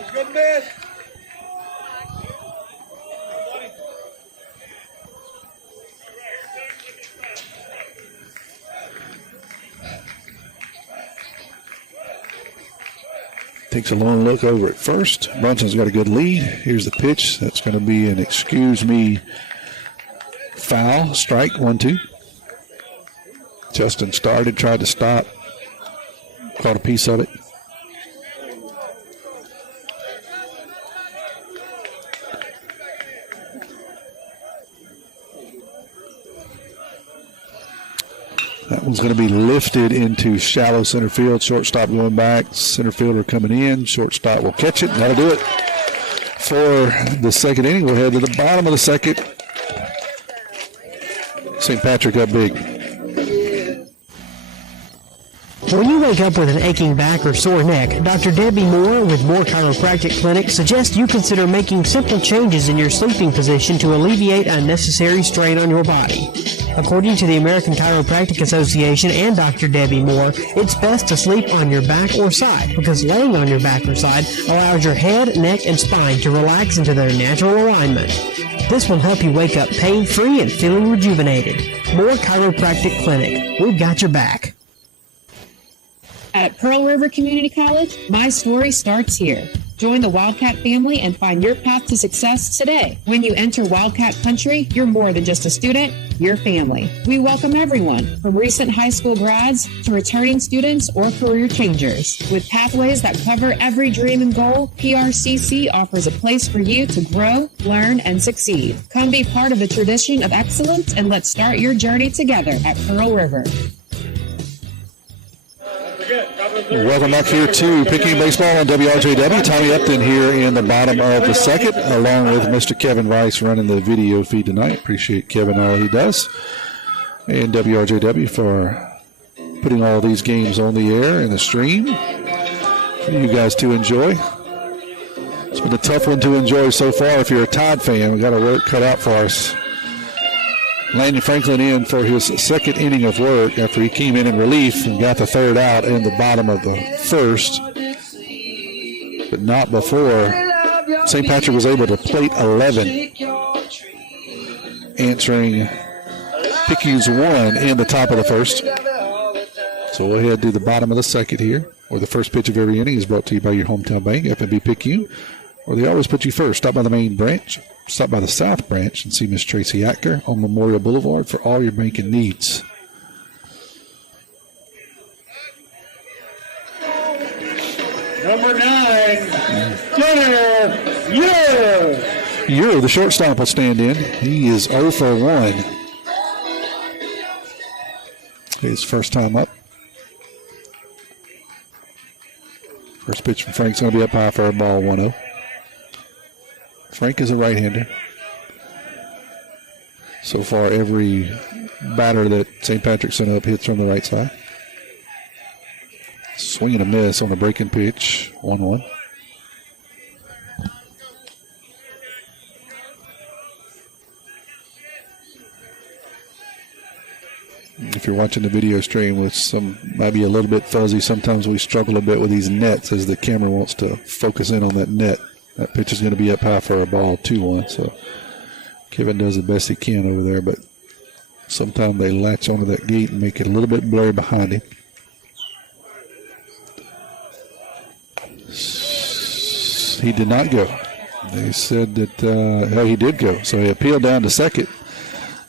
Takes a long look over at first. Brunson's got a good lead. Here's the pitch. That's going to be an excuse me foul. Strike, 1-2. Justin started, tried to stop. Caught a piece of it. That one's going to be lifted into shallow center field. Shortstop going back. Center fielder coming in. Shortstop will catch it. That'll do it for the second inning. We'll head to the bottom of the second. St. Patrick up big. When you wake up with an aching back or sore neck, Dr. Debbie Moore with Moore Chiropractic Clinic suggests you consider making simple changes in your sleeping position to alleviate unnecessary strain on your body. According to the American Chiropractic Association and Dr. Debbie Moore, it's best to sleep on your back or side because laying on your back or side allows your head, neck, and spine to relax into their natural alignment. This will help you wake up pain-free and feeling rejuvenated. Moore Chiropractic Clinic. We've got your back. At Pearl River Community College, my story starts here. Join the Wildcat family and find your path to success today. When you enter Wildcat Country, you're more than just a student, you're family. We welcome everyone, from recent high school grads to returning students or career changers. With pathways that cover every dream and goal, PRCC offers a place for you to grow, learn, and succeed. Come be part of the tradition of excellence and let's start your journey together at Pearl River. Welcome back here to Picayune Baseball on WRJW. Tommy Upton here in the bottom of the second, along with Mr. Kevin Rice running the video feed tonight. Appreciate Kevin, all he does. And WRJW for putting all these games on the air and the stream for you guys to enjoy. It's been a tough one to enjoy so far. If you're a Tide fan, we got our work cut out for us. Landon Franklin in for his second inning of work after he came in relief and got the third out in the bottom of the first, but not before St. Patrick was able to plate 11, answering Picayune's 1 in the top of the first. So we'll head to the bottom of the second here, where the first pitch of every inning is brought to you by your hometown bank, F&B Picayune, where they always put you first. Stop by the main branch. Stop by the South Branch and see Miss Tracy Acker on Memorial Boulevard for all your banking needs. Number 9, Tanner Euro, the shortstop, will stand in. He is 0 for 1. His first time up. First pitch from Frank's going to be up high for a ball, 1-0. Frank is a right-hander. So far, every batter that St. Patrick sent up hits from the right side. Swing and a miss on a breaking pitch, 1-1. If you're watching the video stream with some, might be a little bit fuzzy. Sometimes we struggle a bit with these nets as the camera wants to focus in on that net. That pitch is going to be up high for a ball, 2-1. So Kevin does the best he can over there, but Sometimes they latch onto that gate and make it a little bit blurry behind him. He did not go. They said that he did go. So he appealed down to second.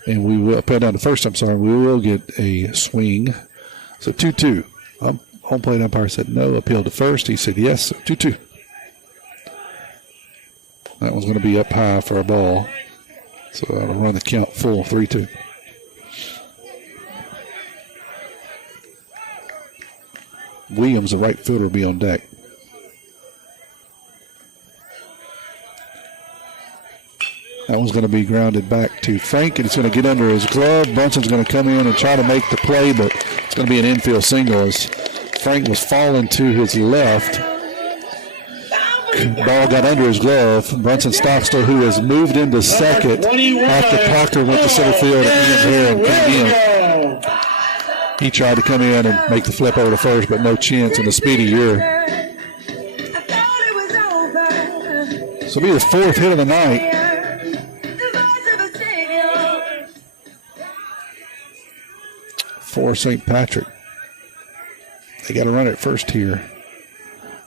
And we will appeal down to first. I'm sorry. We will get a swing. So 2-2. Home plate umpire said no. Appeal to first. He said yes. So 2-2. That one's going to be up high for a ball. So that'll run the count full 3-2. Williams, the right fielder, will be on deck. That one's going to be grounded back to Frank, and it's going to get under his glove. Brunson's going to come in and try to make the play, but it's going to be an infield single as Frank was falling to his left. Ball got under his glove. Brunson Stockstill, who has moved into second after Proctor went to center field and came in. He tried to come in and make the flip over to first, but no chance in the speedy year. So it'll be the fourth hit of the night. For St. Patrick. They got to run it first here.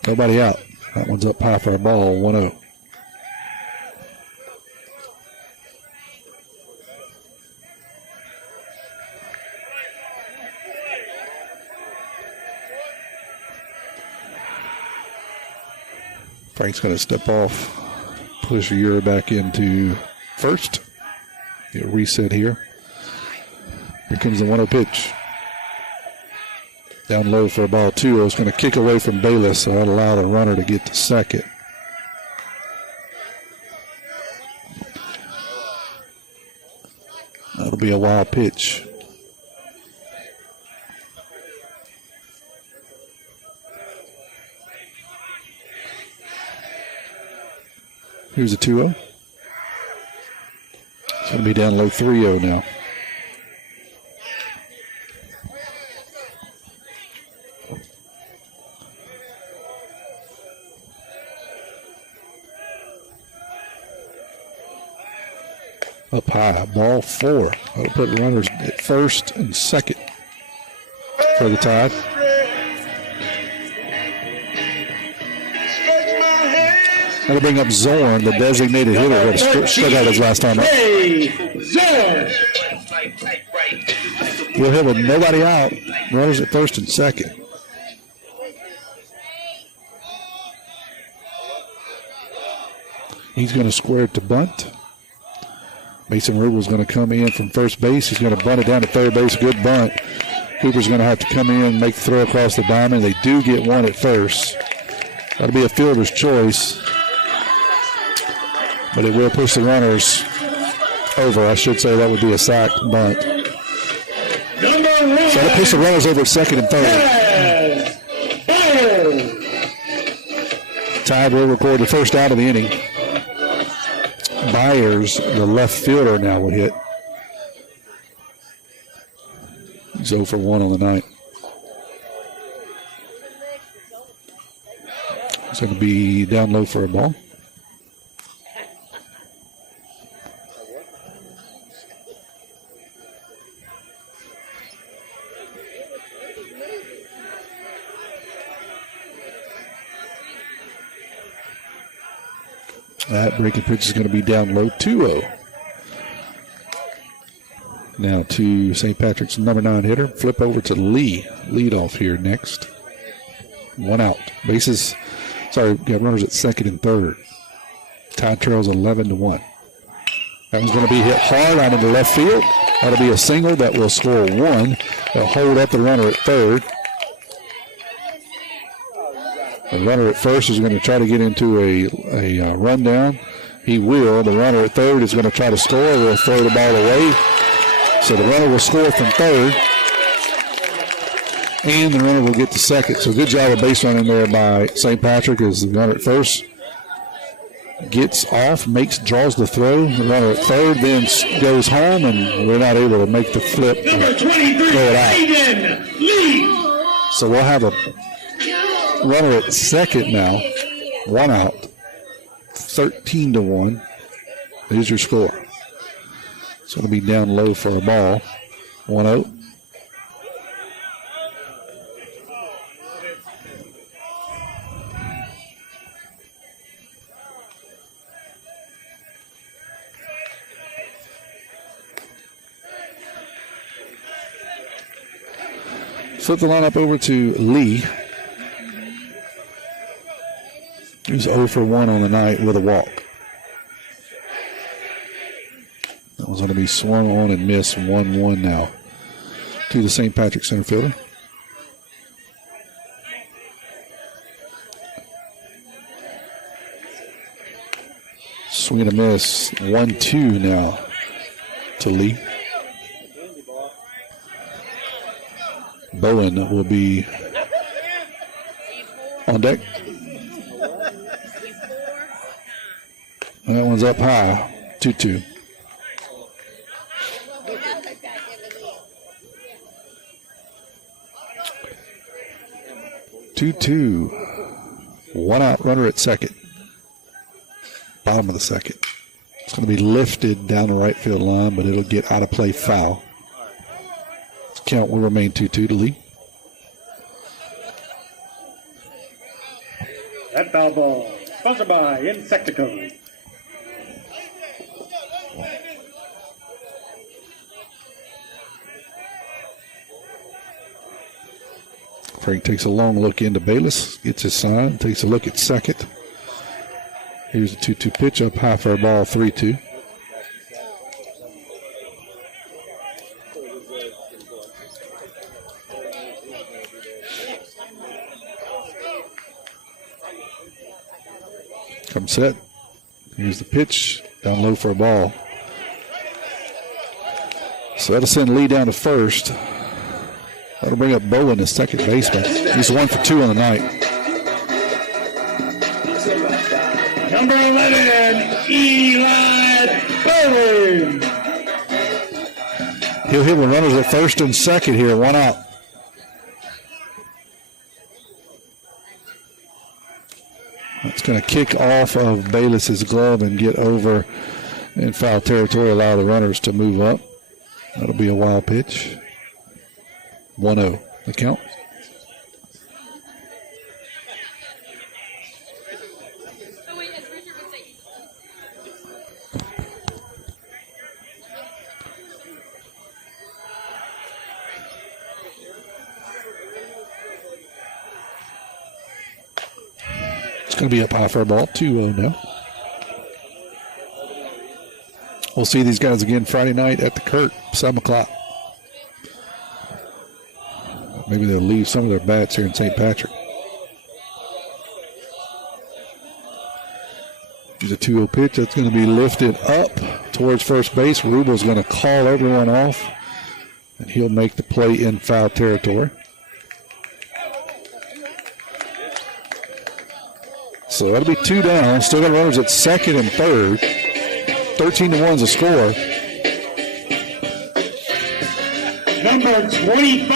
Nobody out. That one's up high for a ball, 1-0. Frank's going to step off, push Ura back into first. Get a reset here. Here comes the 1-0 pitch. Down low for a ball 2. It's going to kick away from Bayless, so that'll allow the runner to get to second. That'll be a wild pitch. Here's a 2-0. It's going to be down low 3-0 now. Up high, ball 4. That'll put runners at first and second for the Tide. That'll bring up Zorn, the designated hitter, who struck out his last time up. We'll hit with nobody out. Runners at first and second. He's going to square it to bunt. Mason Rugel's going to come in from first base. He's going to bunt it down to third base. Good bunt. Cooper's going to have to come in and make the throw across the diamond. They do get one at first. That'll be a fielder's choice. But it will push the runners over. I should say that would be a sack bunt. So that'll push the runners over at second and third. Tide will record the first out of the inning. Byers, the left fielder, now will hit. He's 0 for 1 on the night. It's going to be down low for a ball. That breaking pitch is going to be down low 2-0. Now to St. Patrick's number 9 hitter. Flip over to Lee. Lead off here next. 1 out. Bases, got runners at second and third. Tide trails 11-1. That one's going to be hit hard out into left field. That'll be a single that will score 1. They'll hold up the runner at third. The runner at first is going to try to get into a rundown. He will. The runner at third is going to try to score. We'll throw the ball away. So the runner will score from third. And the runner will get to second. So good job of base running there by St. Patrick as the runner at first gets off, draws the throw. The runner at third then goes home, and we're not able to make the flip. Number 23, throw it out. Aiden Lee. So we'll have a runner at second now. 1 out. 13-1. Here's your score. It's going to be down low for a ball. 1-0. Flip the lineup over to Lee. He's 0 for 1 on the night with a walk. That was going to be swung on and missed. 1-1 now to the St. Patrick center fielder. Swing and a miss. 1-2 now to Lee. Bowen will be on deck. That one's up high. 2-2. One out runner at second. Bottom of the second. It's going to be lifted down the right field line, but it'll get out of play foul. Count will remain 2-2 to Lee. That foul ball, sponsored by Insecticon. Frank takes a long look into Bayless, gets his sign, takes a look at second. Here's a 2-2 pitch up high for a ball, 3-2. Come set. Here's the pitch. Down low for a ball. So that'll send Lee down to first. That'll bring up Bowen as second baseman. He's 1 for 2 on the night. Number 11, Eli Bowen. He'll hit with runners at first and second here. 1 out. That's going to kick off of Bayless's glove and get over in foul territory, allow the runners to move up. That'll be a wild pitch. 1-0 the count. It's going to be up high for a ball, 2-0 now. We'll see these guys again Friday night at the Kurt, 7 o'clock. Maybe they'll leave some of their bats here in St. Patrick. Here's a 2-0 pitch. That's going to be lifted up towards first base. Rubel's going to call everyone off, and he'll make the play in foul territory. So that'll be 2 down. Still got runners at second and third. 13-1's the score. Number 25,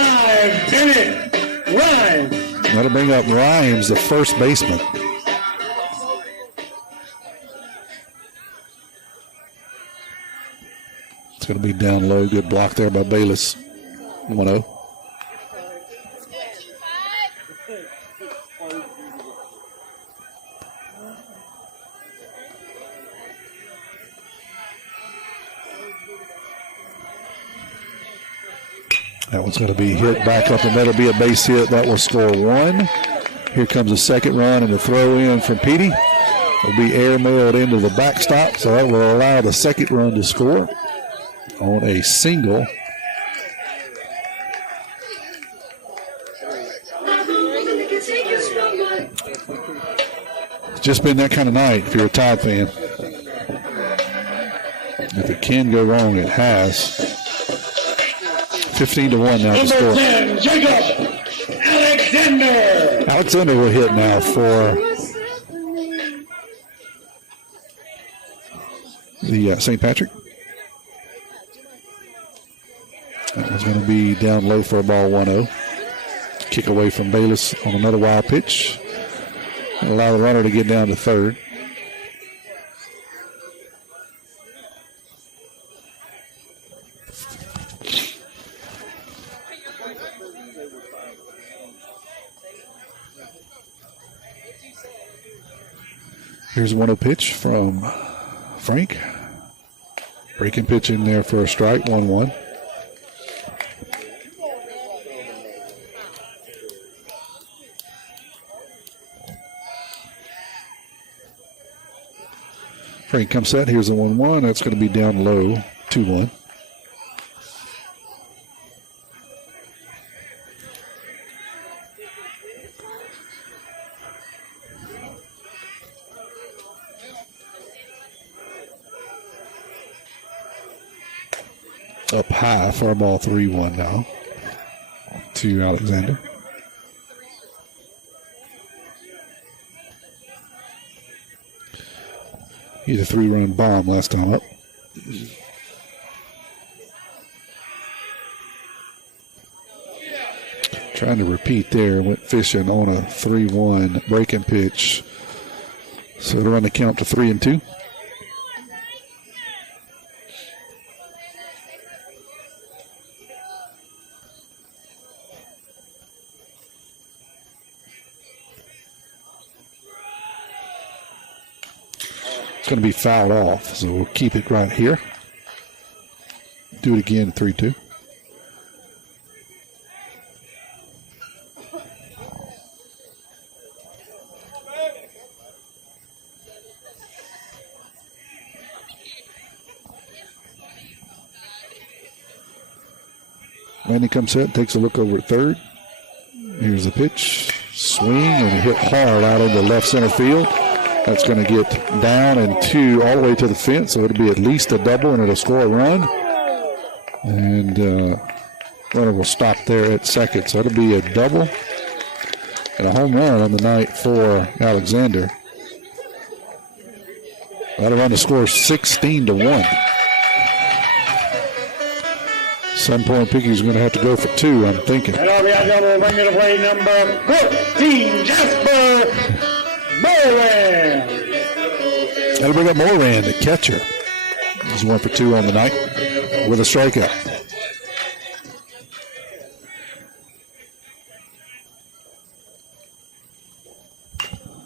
Bennett Rhymes. That'll bring up Rhymes, the first baseman. It's going to be down low. Good block there by Bayless. 1-0. That one's going to be hit back up, and that'll be a base hit. That will score 1. Here comes the second run, and the throw in from Petey will be airmailed into the backstop, so that will allow the second run to score on a single. It's just been that kind of night if you're a Tide fan. If it can go wrong, it has. 15-1 now to score. Number 10, Jacob Alexander. Alexander will hit now for the St. Patrick. That was going to be down low for a ball, 1-0. Kick away from Bayless on another wild pitch. Allow the runner to get down to third. Here's a 1-0 pitch from Frank. Breaking pitch in there for a strike, 1-1. Frank comes set. Here's a 1-1. That's going to be down low, 2-1. Up high for a ball, 3-1 now to Alexander. He's a 3-run bomb last time up. Trying to repeat there. Went fishing on a 3-1 breaking pitch. So to run the count to 3-2. It's going to be fouled off, so we'll keep it right here. Do it again, 3-2. Randy comes set, takes a look over at third. Here's the pitch. Swing, and it hit hard out into left center field. That's going to get down and all the way to the fence, so it'll be at least a double, and it'll score a run. And runner will stop there at second, so it'll be a double and a home run on the night for Alexander. That'll run the score 16-1. Some point Picky's going to have to go for 2, I'm thinking. And RBI double bringing it away, number 14, Jasper Moran. That'll bring up Moran, the catcher. He's 1 for 2 on the night with a strikeout.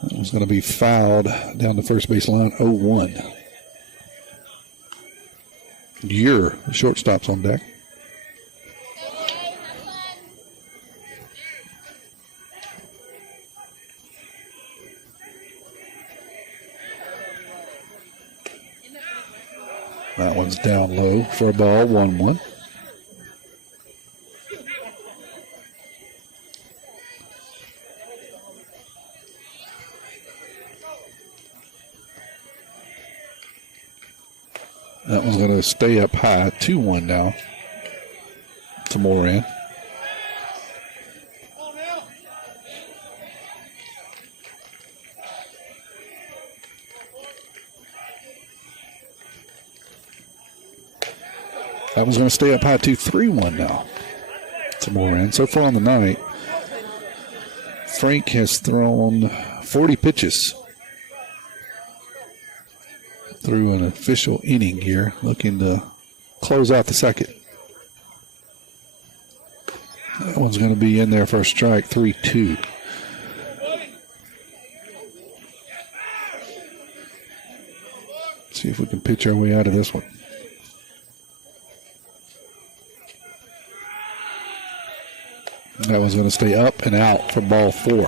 That was going to be fouled down the first base line, 0-1. Your shortstop's on deck. That one's down low for a ball, 1-1. That one's going to stay up high, 2-1 now to Moran. That one's going to stay up high, 3-1 now to Moran. So far on the night, Frank has thrown 40 pitches through an official inning here, looking to close out the second. That one's going to be in there for a strike, 3-2. See if we can pitch our way out of this one. That one's going to stay up and out for ball 4.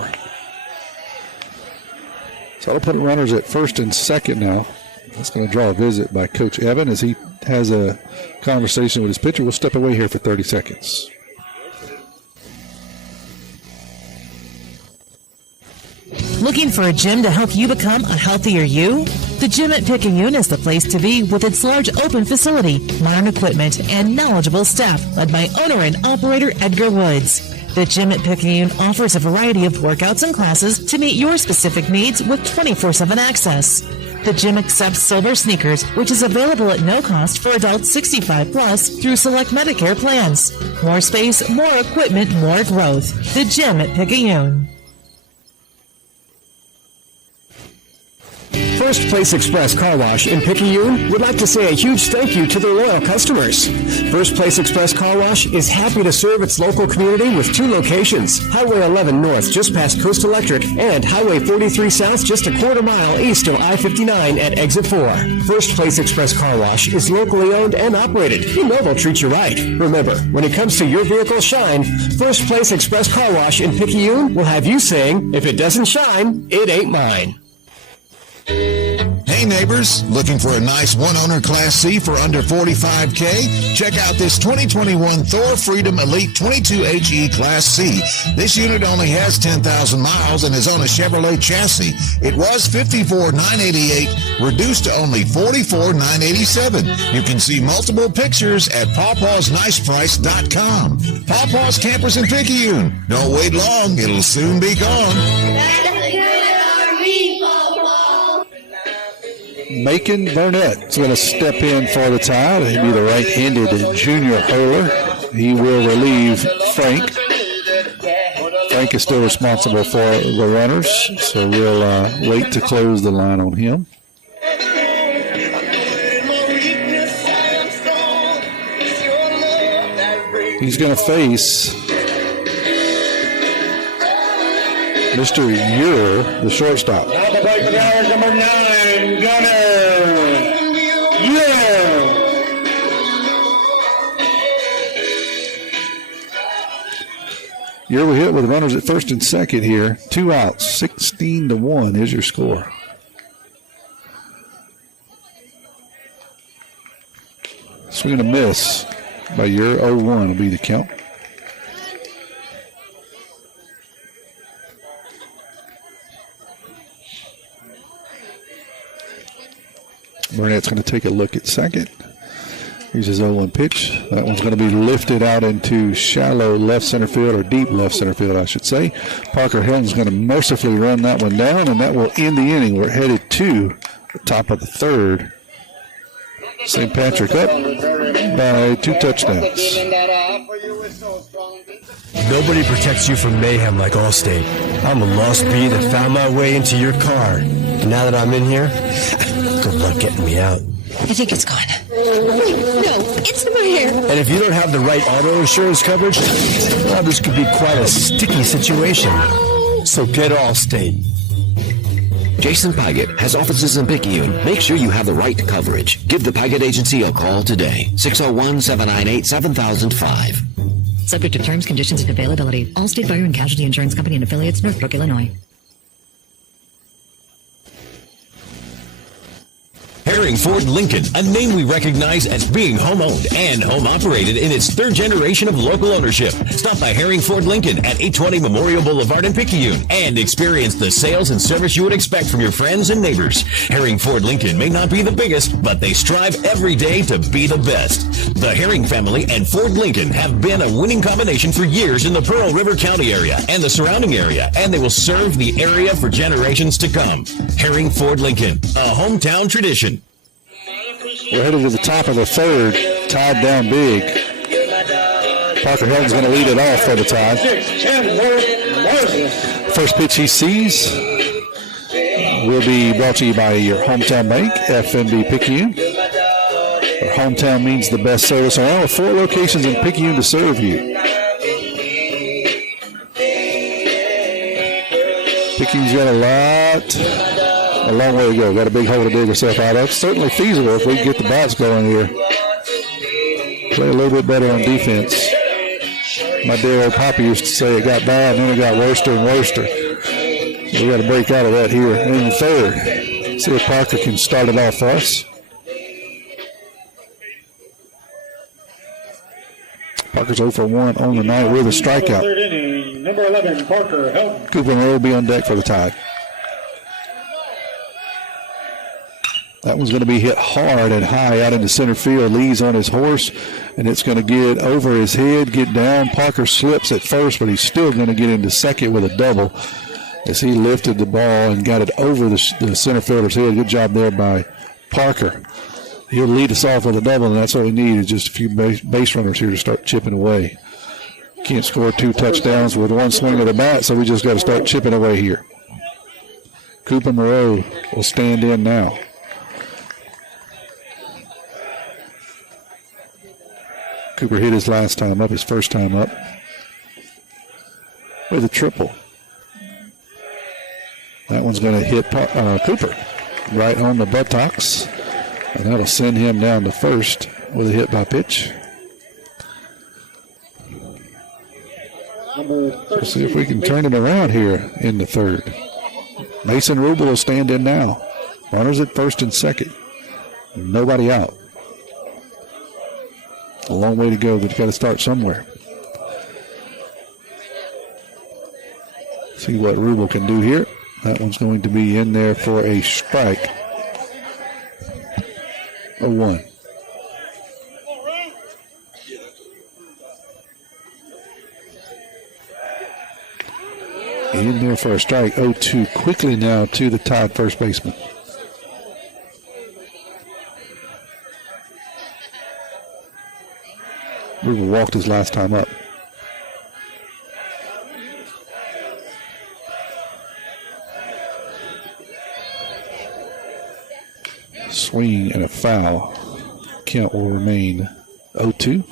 So that'll put runners at first and second now. That's going to draw a visit by Coach Evan as he has a conversation with his pitcher. We'll step away here for 30 seconds. Looking for a gym to help you become a healthier you? The gym at Picayune is the place to be with its large open facility, modern equipment, and knowledgeable staff led by owner and operator Edgar Woods. The gym at Picayune offers a variety of workouts and classes to meet your specific needs with 24/7 access. The gym accepts silver sneakers, which is available at no cost for adults 65 plus through select Medicare plans. More space, more equipment, more growth. The gym at Picayune. First Place Express Car Wash in Picayune would like to say a huge thank you to their loyal customers. First Place Express Car Wash is happy to serve its local community with 2 locations, Highway 11 North just past Coast Electric and Highway 43 South just a quarter mile east of I-59 at Exit 4. First Place Express Car Wash is locally owned and operated. You know they'll treat you right. Remember, when it comes to your vehicle's shine, First Place Express Car Wash in Picayune will have you saying, if it doesn't shine, it ain't mine. Hey neighbors, looking for a nice one-owner Class C for under $45K? Check out this 2021 Thor Freedom Elite 22HE Class C. This unit only has 10,000 miles and is on a Chevrolet chassis. It was $54,988, reduced to only $44,987. You can see multiple pictures at pawpawsniceprice.com. Pawpaw's Campers in Picayune. Don't wait long, it'll soon be gone. Macon Burnett is going to step in for the Tide. He'll be the right-handed junior hurler. He will relieve Frank. Frank is still responsible for the runners, so we'll wait to close the line on him. He's going to face Mr. Ure, the shortstop. Now the play for the hours, number 9, Gunner. Yeah. Ure will hit with runners at first and second here. 2 outs, 16-1 is your score. Swing and a miss by Ure. 0-1 will be the count. Burnett's going to take a look at second. Here's his 0-1 pitch. That one's going to be lifted out into shallow left center field, or deep left center field, I should say. Parker Helton's going to mercifully run that one down, and that will end the inning. We're headed to the top of the third. St. Patrick up by 2 touchdowns. Nobody protects you from mayhem like Allstate. I'm a lost bee that found my way into your car. And now that I'm in here, good luck getting me out. I think it's gone. No, it's in my hair. And if you don't have the right auto insurance coverage, well, this could be quite a sticky situation. So get Allstate. Jason Paget has offices in Picayune. Make sure you have the right coverage. Give the Paget Agency a call today. 601-798-7005. Subject to terms, conditions, and availability. Allstate Fire and Casualty Insurance Company and affiliates, Northbrook, Illinois. Herring Ford Lincoln, a name we recognize as being home-owned and home-operated in its 3rd generation of local ownership. Stop by Herring Ford Lincoln at 820 Memorial Boulevard in Picayune and experience the sales and service you would expect from your friends and neighbors. Herring Ford Lincoln may not be the biggest, but they strive every day to be the best. The Herring family and Ford Lincoln have been a winning combination for years in the Pearl River County area and the surrounding area, and they will serve the area for generations to come. Herring Ford Lincoln, a hometown tradition. We're headed to the top of the third. Tide down big. Parker Helton's going to lead it off for the Tide. First pitch he sees will be brought to you by your hometown bank, FNB Picayune. Our hometown means the best service around, with 4 locations in Picayune to serve you. Picayune's got a long way to go. Got a big hole to dig herself out of. Certainly feasible if we can get the bats going here. Play a little bit better on defense. My dear old Papa used to say it got bad and then it got worse and worse. We got to break out of that here in the third. See if Parker can start it off for us. Parker's 0 for 1 on the night with a strikeout. Third inning, number 11, Parker Helton. Cooper Monroe will be on deck for the Tide. That one's going to be hit hard and high out into center field. Lee's on his horse, and it's going to get over his head, get down. Parker slips at first, but he's still going to get into second with a double as he lifted the ball and got it over the center fielder's head. Good job there by Parker. He'll lead us off with a double, and that's what we need is just a few base runners here to start chipping away. Can't score 2 touchdowns with 1 swing of the bat, so we just got to start chipping away here. Cooper Moreau will stand in now. Cooper hit his last time up, his first time up, with a triple. That one's going to hit Cooper right on the buttocks, and that'll send him down to first with a hit by pitch. Let's see if we can turn him around here in the third. Mason Rubel will stand in now. Runners at first and second. Nobody out. A long way to go, but you got to start somewhere. See what Rubel can do here. That one's going to be in there for a strike. 0-1. In there for a strike. 0-2 quickly now to the tied first baseman. Rubel walked his last time up. Swing and a foul. Count will remain 0-2.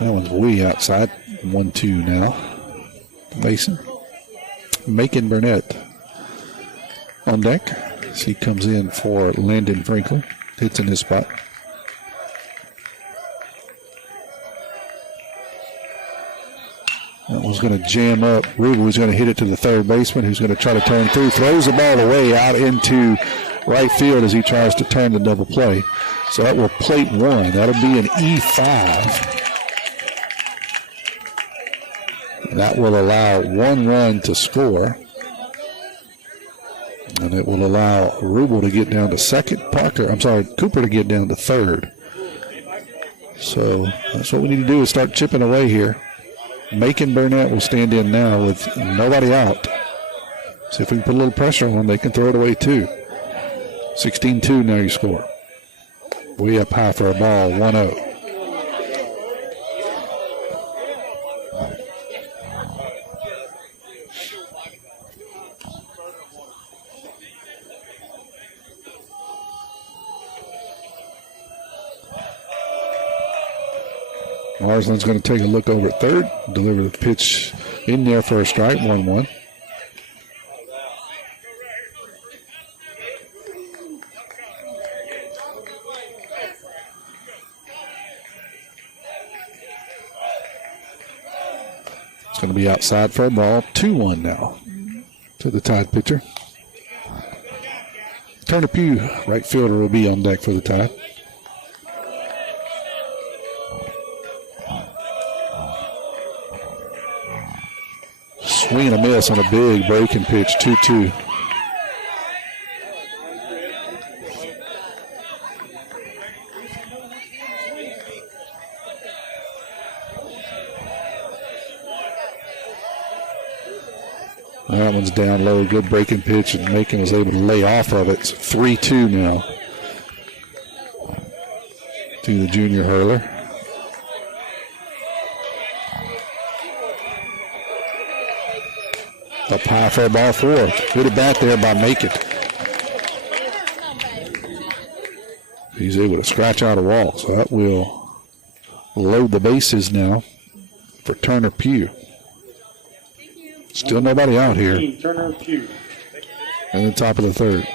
That one's way outside. 1-2 now. Mason. Macon Burnett on deck. As he comes in for Landon Frankel. Hits in his spot. That one's going to jam up. Rubel is going to hit it to the third baseman, who's going to try to turn through. Throws the ball away out into right field as he tries to turn the double play. So that will plate one. That'll be an E5. That will allow 1 run to score. And it will allow Rubel to get down to second. Cooper to get down to third. So that's what we need to do is start chipping away here. Macon Burnett will stand in now with nobody out. See if we can put a little pressure on them. They can throw it away too. 16-2 now you score. Way up high for a ball, 1-0. Marsland's going to take a look over at third, deliver the pitch in there for a strike, 1-1. It's going to be outside for a ball, 2-1 now to the tied pitcher. Turner Pugh, right fielder, will be on deck for the tie. Swing and a miss on a big breaking pitch, 2-2. That one's down low, good breaking pitch, and Macon was able to lay off of it. It's 3-2 now to the junior hurler. Up high for a ball 4. Good at bat there by Macon. He's able to scratch out a walk, so that will load the bases now for Turner Pugh. Still nobody out here. Turner Pugh. In the top of the third.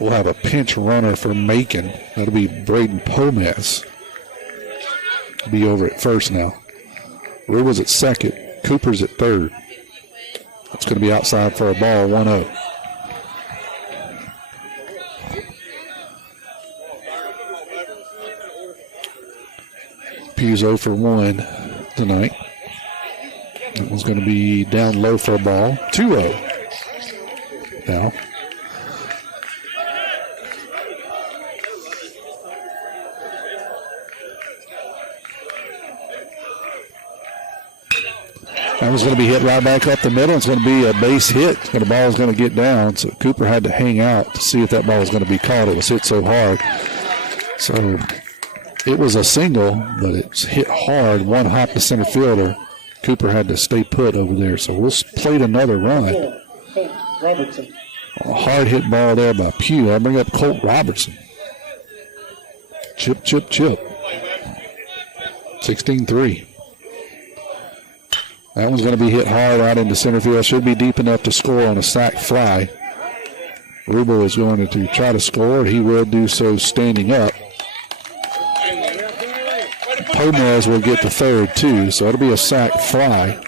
We'll have a pinch runner for Macon. That'll be Braden Pomez. Be over at first now. Rubel's at second. Cooper's at third. It's going to be outside for a ball, 1-0. Pugh's 0 for 1 tonight. That one's going to be down low for a ball, 2-0 now. That was going to be hit right back up the middle. It's going to be a base hit. The ball is going to get down, so Cooper had to hang out to see if that ball was going to be caught. It was hit so hard. So it was a single, but it's hit hard. One hop to center fielder. Cooper had to stay put over there, so we'll play another run. Robertson. A hard hit ball there by Pugh. I bring up Colt Robertson. Chip, chip, chip. 16-3. That one's going to be hit hard out into center field. Should be deep enough to score on a sac fly. Rubo is going to try to score. He will do so standing up. Pomez will get the third, too, so it'll be a sac fly.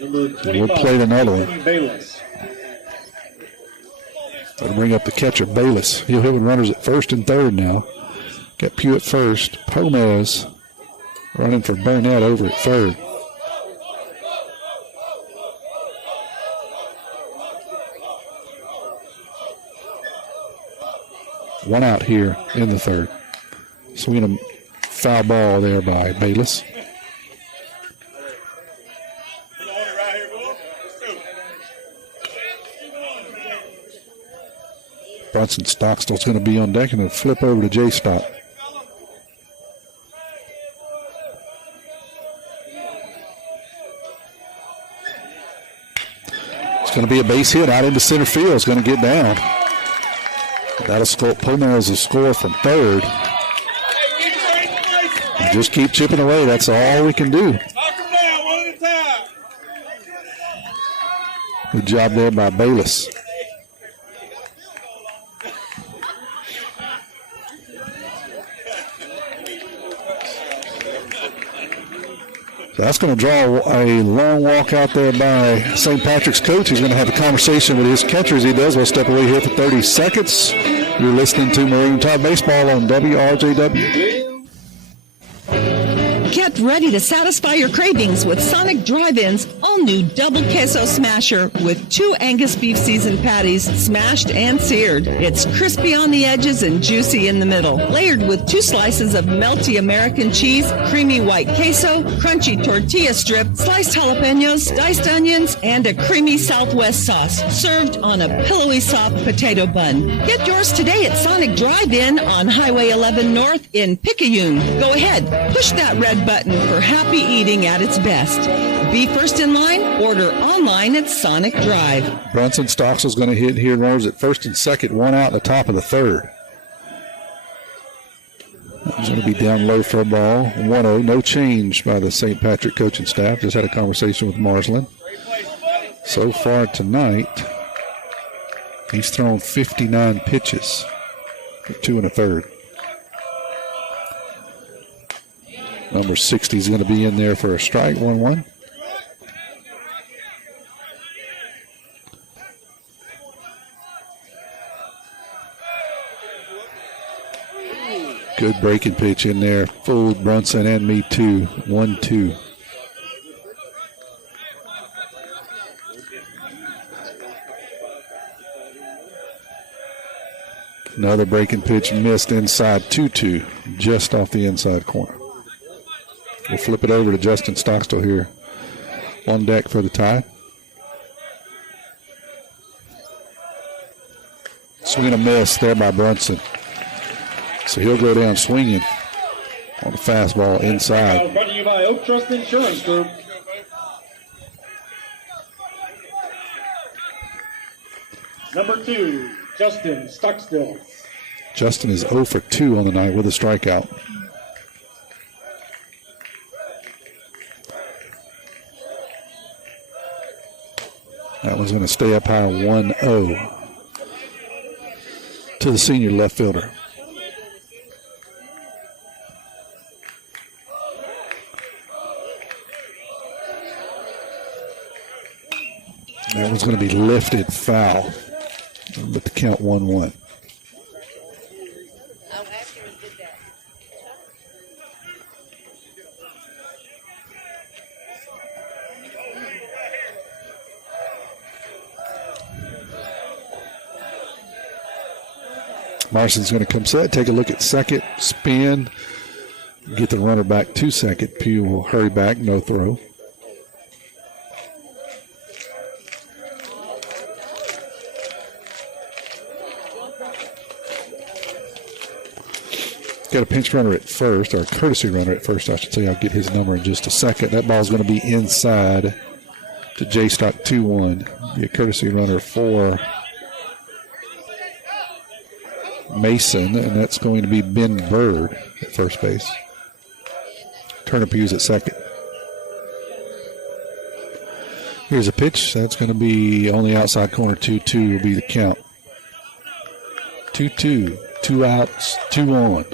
We'll play another one. That'll bring up the catcher, Bayless. He'll hit with runners at first and third now. Got Pugh at first. Pomez running for Burnett over at third. One out here in the third. Swinging a foul ball there by Bayless. Brunson Stockstill's going to be on deck and then flip over to Jay Stock. It's going to be a base hit out into center field. It's going to get down. That'll score. Pomez will score from third. And just keep chipping away. That's all we can do. Good job there by Bayless. So that's going to draw a long walk out there by St. Patrick's coach. He's going to have a conversation with his catcher as he does. We'll step away here for 30 seconds. You're listening to Maroon Top Baseball on WRJW. Get ready to satisfy your cravings with Sonic Drive-In's all-new Double Queso Smasher with 2 Angus beef seasoned patties smashed and seared. It's crispy on the edges and juicy in the middle. Layered with 2 slices of melty American cheese, creamy white queso, crunchy tortilla strip, sliced jalapenos, diced onions, and a creamy Southwest sauce. Served on a pillowy soft potato bun. Get yours today at Sonic Drive-In on Highway 11 North in Picayune. Go ahead, push that red button for happy eating at its best. Be first in line, order online at Sonic Drive. Brunson Stocks is going to hit here, runners at first and second, one out in the top of the third. He's going to be down low for a ball. 1-0, no change by the St. Patrick coaching staff. Just had a conversation with Marsland. So far tonight, he's thrown 59 pitches for 2 1/3. Number 60 is going to be in there for a strike, 1-1. Good breaking pitch in there. Fooled Brunson and me too. 1-2. Another breaking pitch missed inside 2-2, just off the inside corner. We'll flip it over to Justin Stockstill here on deck for the tie. Swing and a miss there by Brunson. So he'll go down swinging on the fastball inside. Brought to you by Oak Trust Insurance Group. Number 2, Justin Stockstill. Justin is 0 for 2 on the night with a strikeout. That one's going to stay up high 1-0 to the senior left fielder. That one's going to be lifted foul with the count 1-1. Marston's going to come set, take a look at second, spin, get the runner back to second. Pugh will hurry back, no throw. Got a pinch runner at first, or a courtesy runner at first, I should say. I'll get his number in just a second. That ball's going to be inside to J Stock 2-1. Be a courtesy runner for Mason, and that's going to be Ben Bird at first base. Turner Hughes at second. Here's a pitch. That's going to be on the outside corner. 2-2 will be the count. 2-2. 2 outs, 2 on.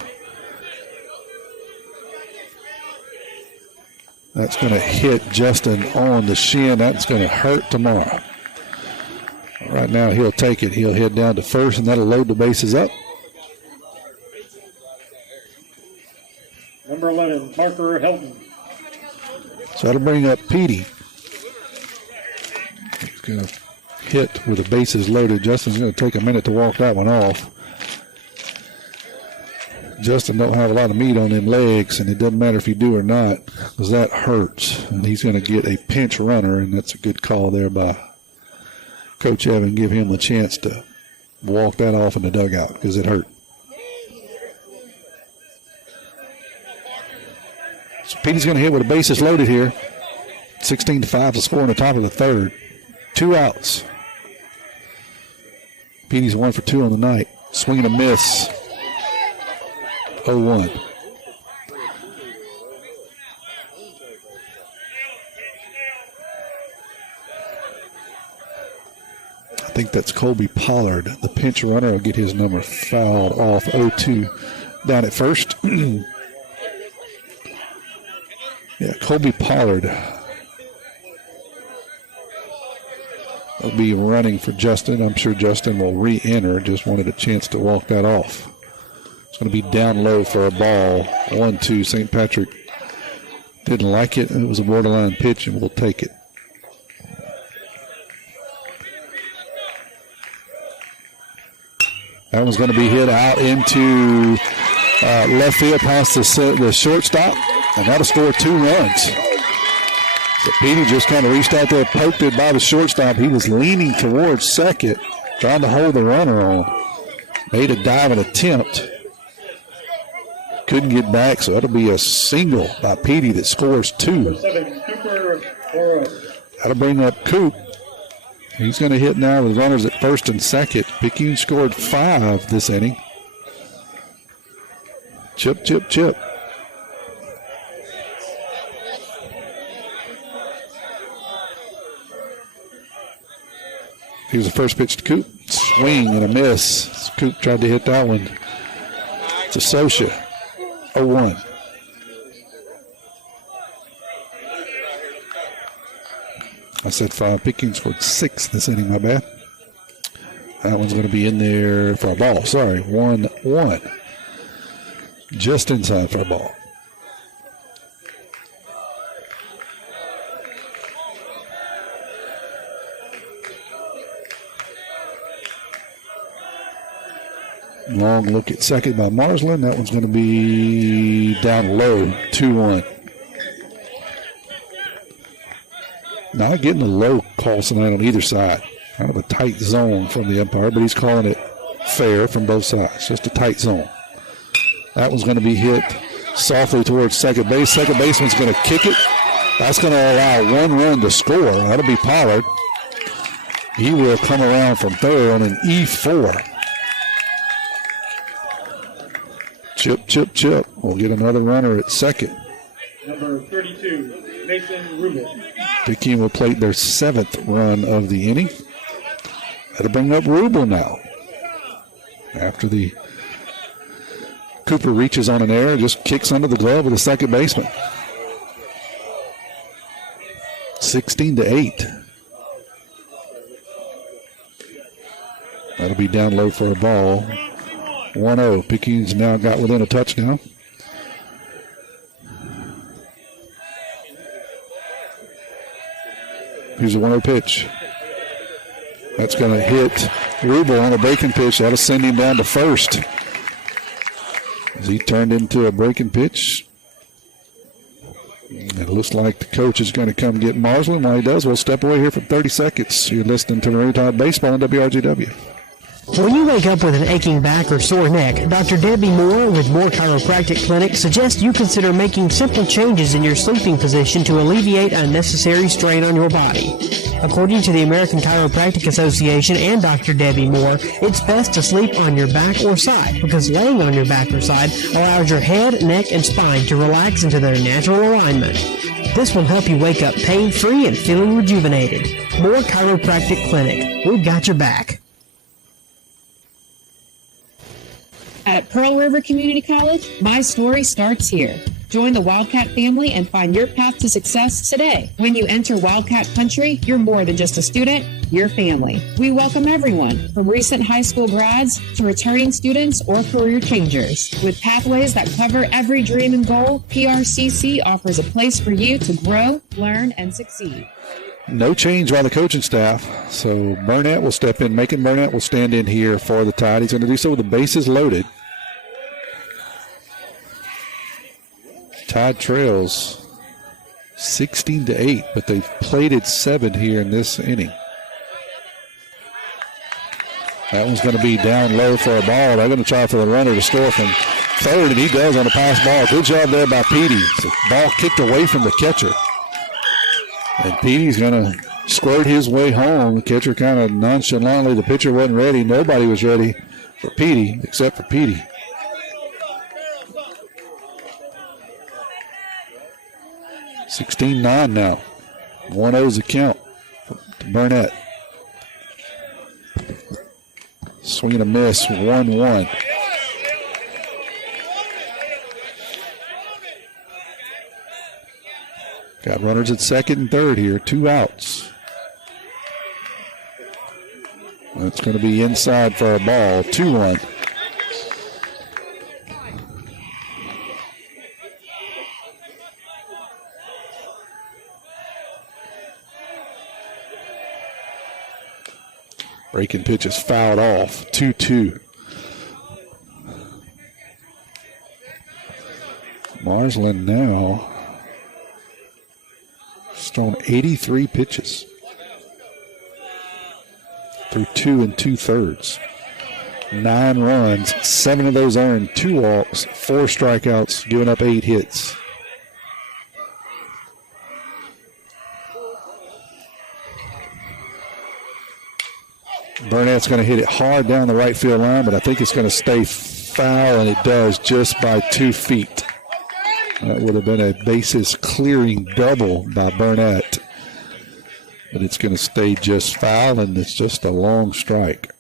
That's going to hit Justin on the shin. That's going to hurt tomorrow. Right now, he'll take it. He'll head down to first, and that'll load the bases up. Number 11, Parker Helton. So that'll bring up Petey. He's going to hit with the bases loaded. Justin's going to take a minute to walk that one off. Justin don't have a lot of meat on them legs, and it doesn't matter if you do or not, because that hurts. And he's going to get a pinch runner, and that's a good call there by Coach Evan. Give him a chance to walk that off in the dugout because it hurt. So Petey's going to hit with the bases loaded here. 16-5 to score in the top of the third. 2 outs. Petey's 1 for 2 on the night. Swing and a miss. 0-1. I think that's Colby Pollard. The pinch runner will get his number fouled off. 0-2 down at first. Yeah, Colby Pollard will be running for Justin. I'm sure Justin will re-enter. Just wanted a chance to walk that off. It's going to be down low for a ball. 1-2. St. Patrick didn't like it. It was a borderline pitch, and we'll take it. That one's going to be hit out into left field past the shortstop, and that'll score 2 runs. So Petey just kind of reached out there, poked it by the shortstop. He was leaning towards second, trying to hold the runner on. Made a diving attempt. Couldn't get back, so that'll be a single by Petey that scores 2. That'll bring up Coop. He's going to hit now with runners at first and second. Picayune scored 5 this inning. Chip, chip, chip. Here's the first pitch to Coop. Swing and a miss. Coop tried to hit that one to Sosha. 0-1. I said 5. Picayune scored 6 this inning, my bad. That one's going to be in there for a ball. Sorry, 1-1. Just inside for a ball. Long look at second by Marsland. That one's going to be down low, 2-1. Not getting a low call tonight on either side. Kind of a tight zone from the umpire, but he's calling it fair from both sides. Just a tight zone. That one's going to be hit softly towards second base. Second baseman's going to kick it. That's going to allow 1 run to score. That'll be Pollard. He will come around from third on an E4. Chip, chip, chip. We'll get another runner at second. Number 32, Mason Rubel. Picayune will plate their 7th run of the inning. That'll bring up Rubel now. After the Cooper reaches on an error, just kicks under the glove of the second baseman. 16-8. That'll be down low for a ball. 1-0. Picayune's now got within a touchdown. Here's a 1-0 pitch. That's going to hit Rubel on a breaking pitch. That'll send him down to first. As he turned into a breaking pitch, looks like the coach is going to come get Marsland. While he does, we'll step away here for 30 seconds. You're listening to Marine Time Baseball on WRGW. When you wake up with an aching back or sore neck, Dr. Debbie Moore with Moore Chiropractic Clinic suggests you consider making simple changes in your sleeping position to alleviate unnecessary strain on your body. According to the American Chiropractic Association and Dr. Debbie Moore, it's best to sleep on your back or side because laying on your back or side allows your head, neck, and spine to relax into their natural alignment. This will help you wake up pain-free and feeling rejuvenated. Moore Chiropractic Clinic. We've got your back. At Pearl River Community College, my story starts here. Join the Wildcat family and find your path to success today. When you enter Wildcat Country, you're more than just a student, you're family. We welcome everyone, from recent high school grads to returning students or career changers. With pathways that cover every dream and goal, PRCC offers a place for you to grow, learn, and succeed. No change by the coaching staff. So Burnett will step in. Macon Burnett will stand in here for the Tide. He's going to do so with the bases loaded. Tide trails 16-8, but they've plated 7 here in this inning. That one's going to be down low for a ball. They're going to try for the runner to score from third, and he does on a pass ball. Good job there by Petey. The ball kicked away from the catcher. And Petey's going to squirt his way home. The catcher kind of nonchalantly, the pitcher wasn't ready. Nobody was ready for Petey except for Petey. 16-9 now. 1-0's the count to Burnett. Swing and a miss, 1-1. Got runners at second and third here, 2 outs. That's going to be inside for a ball, 2-1. Breaking pitch is fouled off, 2-2. Marsland now has thrown 83 pitches through 2 2/3. 9 runs, 7 of those earned, 2 walks, 4 strikeouts, giving up 8 hits. Burnett's going to hit it hard down the right field line, but I think it's going to stay foul, and it does just by 2 feet. That would have been a bases clearing double by Burnett. But it's going to stay just foul, and it's just a long strike.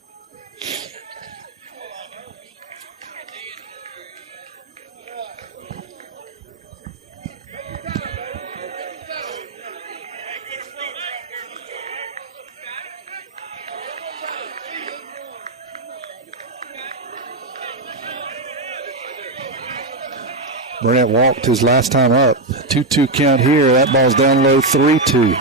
Burnett walked his last time up. 2-2 count here. That ball's down low, 3-2.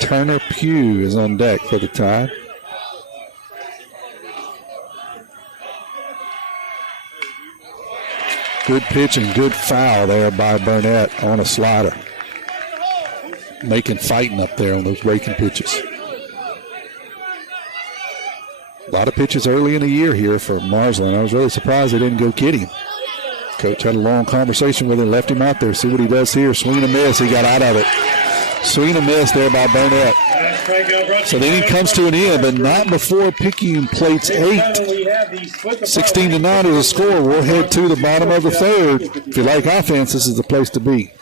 Turner Pugh is on deck for the Tide. Good pitch and good foul there by Burnett on a slider. Making fighting up there on those breaking pitches. A lot of pitches early in the year here for Marsland. I was really surprised they didn't go get him. Coach had a long conversation with him, left him out there. See what he does here. Swing and a miss. He got out of it. Swing and a miss there by Burnett. So then he comes to an end, but not before Picayune plates 8. 16-9 is the score. We'll head to the bottom of the third. If you like offense, this is the place to be.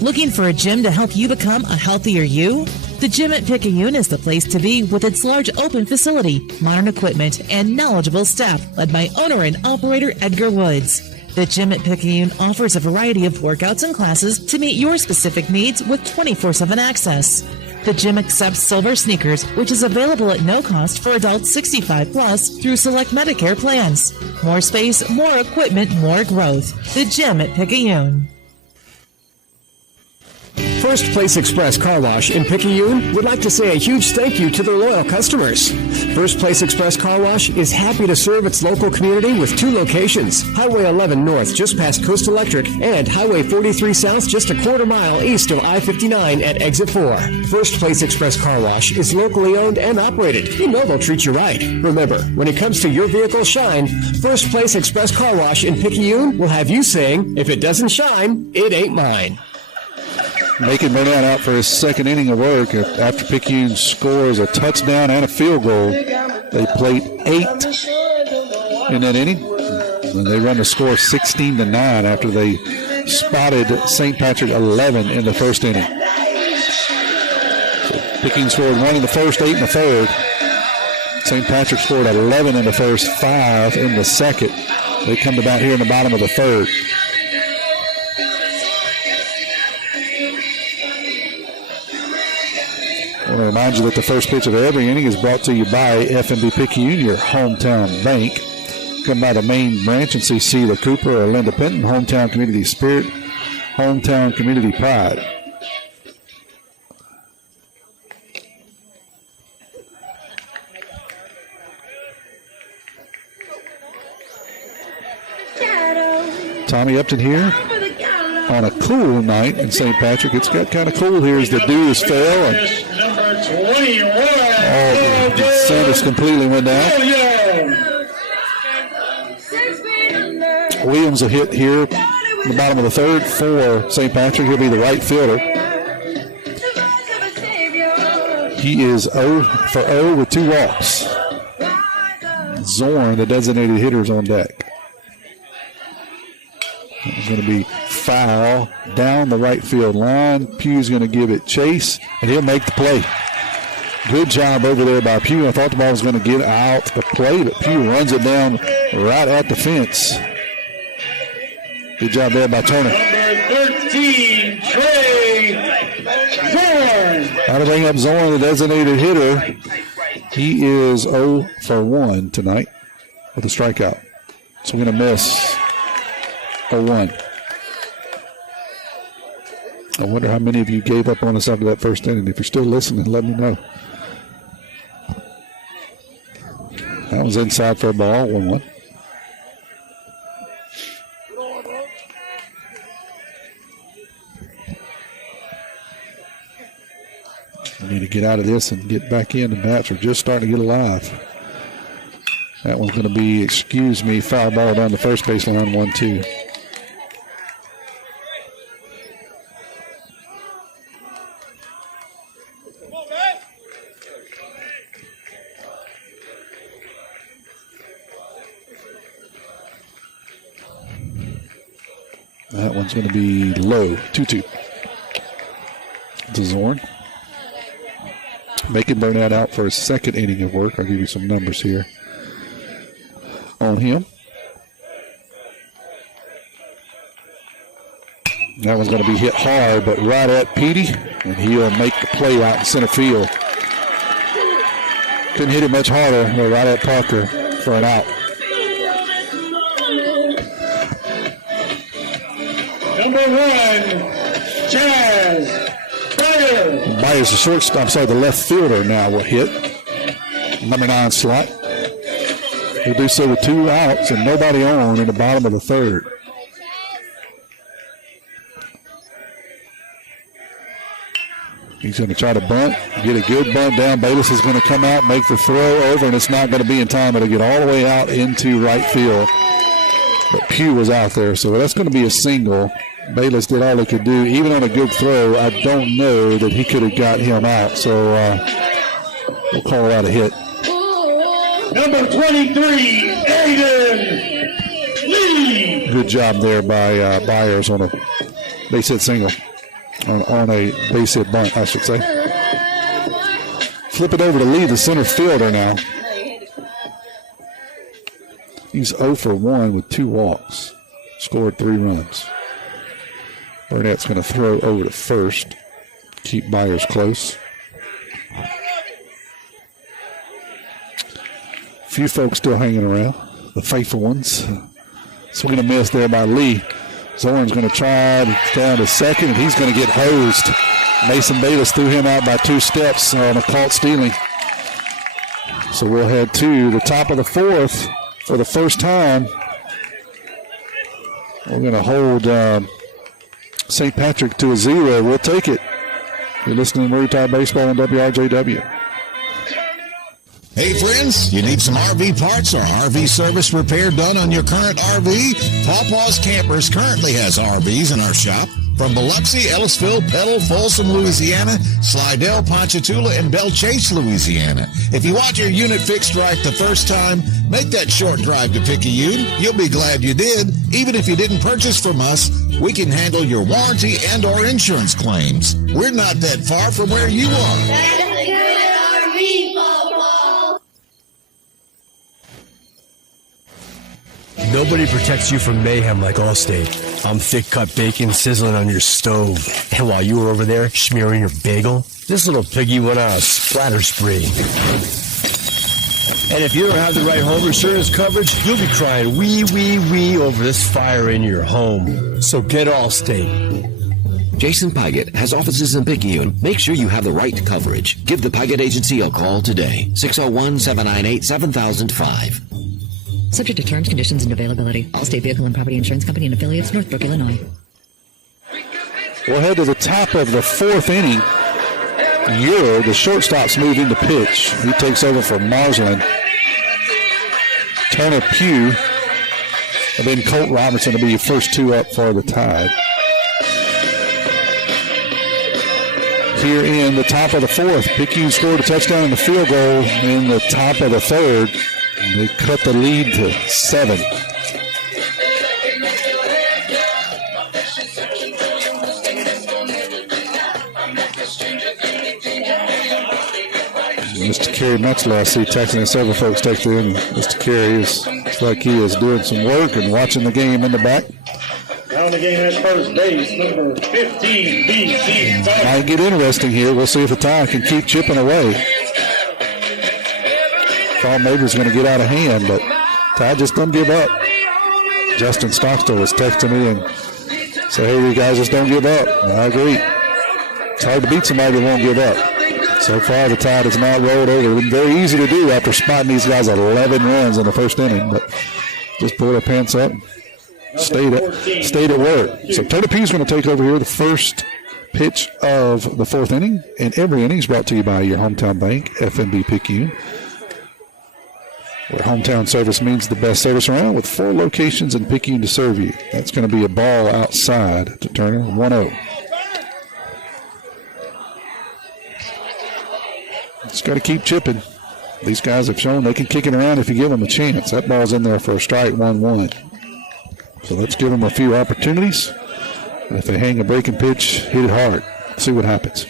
Looking for a gym to help you become a healthier you? The gym at Picayune is the place to be with its large open facility, modern equipment, and knowledgeable staff led by owner and operator Edgar Woods. The gym at Picayune offers a variety of workouts and classes to meet your specific needs with 24/7 access. The gym accepts silver sneakers, which is available at no cost for adults 65 plus through select Medicare plans. More space, more equipment, more growth. The gym at Picayune. First Place Express Car Wash in Picayune would like to say a huge thank you to their loyal customers. First Place Express Car Wash is happy to serve its local community with 2 locations, Highway 11 North just past Coast Electric and Highway 43 South just a quarter mile east of I-59 at Exit 4. First Place Express Car Wash is locally owned and operated. You know they'll treat you right. Remember, when it comes to your vehicle's shine, First Place Express Car Wash in Picayune will have you saying, if it doesn't shine, it ain't mine. Macon Burnett out for his second inning of work after Picayune scores a touchdown and a field goal. They played 8 in that inning, and they run the score 16-9 after they spotted St. Patrick 11 in the first inning. So Picayune scored 1 in the first, 8 in the third. St. Patrick scored 11 in the first, 5 in the second. They come to bat here in the bottom of the third. I want to remind you that the first pitch of every inning is brought to you by F&B Picayune, your hometown bank. Come by the main branch and see Sheila Cooper or Linda Penton. Hometown community spirit, hometown community pride. Tommy Upton here on a cool night in St. Patrick. It's got kind of cool here as the dew has fell. And the sun just completely went down. Williams a hit here in the bottom of the third for St. Patrick. He'll be the right fielder. He is 0 for 0 with 2 walks. Zorn, the designated hitter, is on deck. It's going to be foul down the right field line. Pugh's going to give it chase, and he'll make the play. Good job over there by Pugh. I thought the ball was going to get out the play, but Pugh runs it down right at the fence. Good job there by Turner. Number 13, Trey Zorn. How to bring up Zorn, the designated hitter. He is 0 for 1 tonight with a strikeout. So we're going to miss 0-1. I wonder how many of you gave up on us after that first inning. If you're still listening, let me know. That was inside for a ball, 1-1. We need to get out of this and get back in. The bats are just starting to get alive. That one's going to be, foul ball down the first baseline, 1-2. That one's going to be low, 2-2. To Zorn. Macon Burnett out for his second inning of work. I'll give you some numbers here on him. That one's going to be hit hard, but right at Petey, and he'll make the play out in center field. Couldn't hit it much harder, but right at Parker for an out. Number 1, Chaz Byers. Byers, the left fielder now will hit. Number 9 slot. He'll do so with 2 outs and nobody on in the bottom of the third. He's going to try to bunt, get a good bunt down. Bayless is going to come out, make the throw over, and it's not going to be in time. It'll get all the way out into right field. But Pugh was out there, so that's going to be a single. Bayless did all he could do. Even on a good throw, I don't know that he could have got him out. So we'll call that a hit. Number 23, Aiden Lee. Good job there by Byers on a base hit single. On a base hit bunt, I should say. Flip it over to Lee, the center fielder now. He's 0 for 1 with 2 walks. Scored 3 runs. Burnett's going to throw over to first. Keep Byers close. A few folks still hanging around. The faithful ones. Swing and a miss there by Lee. Zorn's going to try down to second, and he's going to get hosed. Mason Bayless threw him out by 2 steps on a caught stealing. So we'll head to the top of the 4th for the first time. We're going to hold St. Patrick to a 0. We'll take it. You're listening to Murray Tide Baseball on WRJW. Hey friends, you need some RV parts or RV service repair done on your current RV? Pawpaw's Campers currently has RVs in our shop. From Biloxi, Ellisville, Petal, Folsom, Louisiana, Slidell, Ponchatoula, and Belle Chase, Louisiana. If you want your unit fixed right the first time, make that short drive to Picayune. You'll be glad you did. Even if you didn't purchase from us, we can handle your warranty and or insurance claims. We're not that far from where you are. Nobody protects you from mayhem like Allstate. I'm thick-cut bacon sizzling on your stove. And while you were over there smearing your bagel, this little piggy went on a splatter spree. And if you don't have the right home insurance coverage, you'll be crying wee, wee, wee over this fire in your home. So get Allstate. Jason Pygott has offices in Picayune. Make sure you have the right coverage. Give the Pygott Agency a call today. 601-798-7005. Subject to terms, conditions, and availability. Allstate Vehicle and Property Insurance Company and affiliates, Northbrook, Illinois. We'll head to the top of the 4th inning. Euro, the shortstop's moved into pitch. He takes over for Marsland. Turner Pugh, and then Colt Robertson will be your first 2 up for the Tide. Here in the top of the 4th, Picayune scored a touchdown and a field goal in the top of the 3rd. They cut the lead to 7. Mr. Kerry Metzler, I see texting several folks texting in. Mr. Kerry it's like he is doing some work and watching the game in the back. Now in the game at first base, number 15, BC. Might get interesting here. We'll see if the Tide can keep chipping away. Thought maybe it was going to get out of hand, but Tide just don't give up. Justin Stockstill was texting me and said, hey, you guys just don't give up. And I agree. It's hard to beat somebody that won't give up. So far, the Tide has not rolled over. It's been very easy to do after spotting these guys 11 runs in the first inning, but just pulled their pants up and stayed at work. So Turner Pugh's going to take over here the first pitch of the 4th inning, and every inning is brought to you by your hometown bank, FNB Picayune, where hometown service means the best service around, with 4 locations in Picayune to serve you. That's going to be a ball outside to Turner, 1-0. Just got to keep chipping. These guys have shown they can kick it around if you give them a chance. That ball's in there for a strike, 1-1. So let's give them a few opportunities. And if they hang a breaking pitch, hit it hard. See what happens.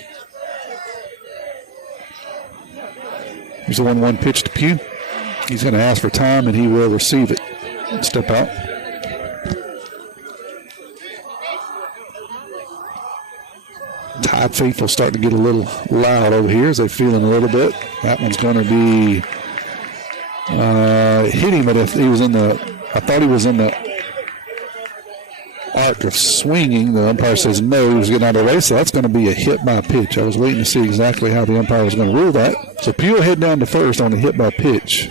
Here's the 1-1 pitch to Pugh. He's going to ask for time, and he will receive it. Step out. Tide faithful starting to get a little loud over here as they feeling a little bit. That one's going to be hit him, but if he was in the, I thought he was in the arc of swinging. The umpire says no, he was getting out of the way, so that's going to be a hit by pitch. I was waiting to see exactly how the umpire was going to rule that. So Pugh head down to first on the hit by pitch.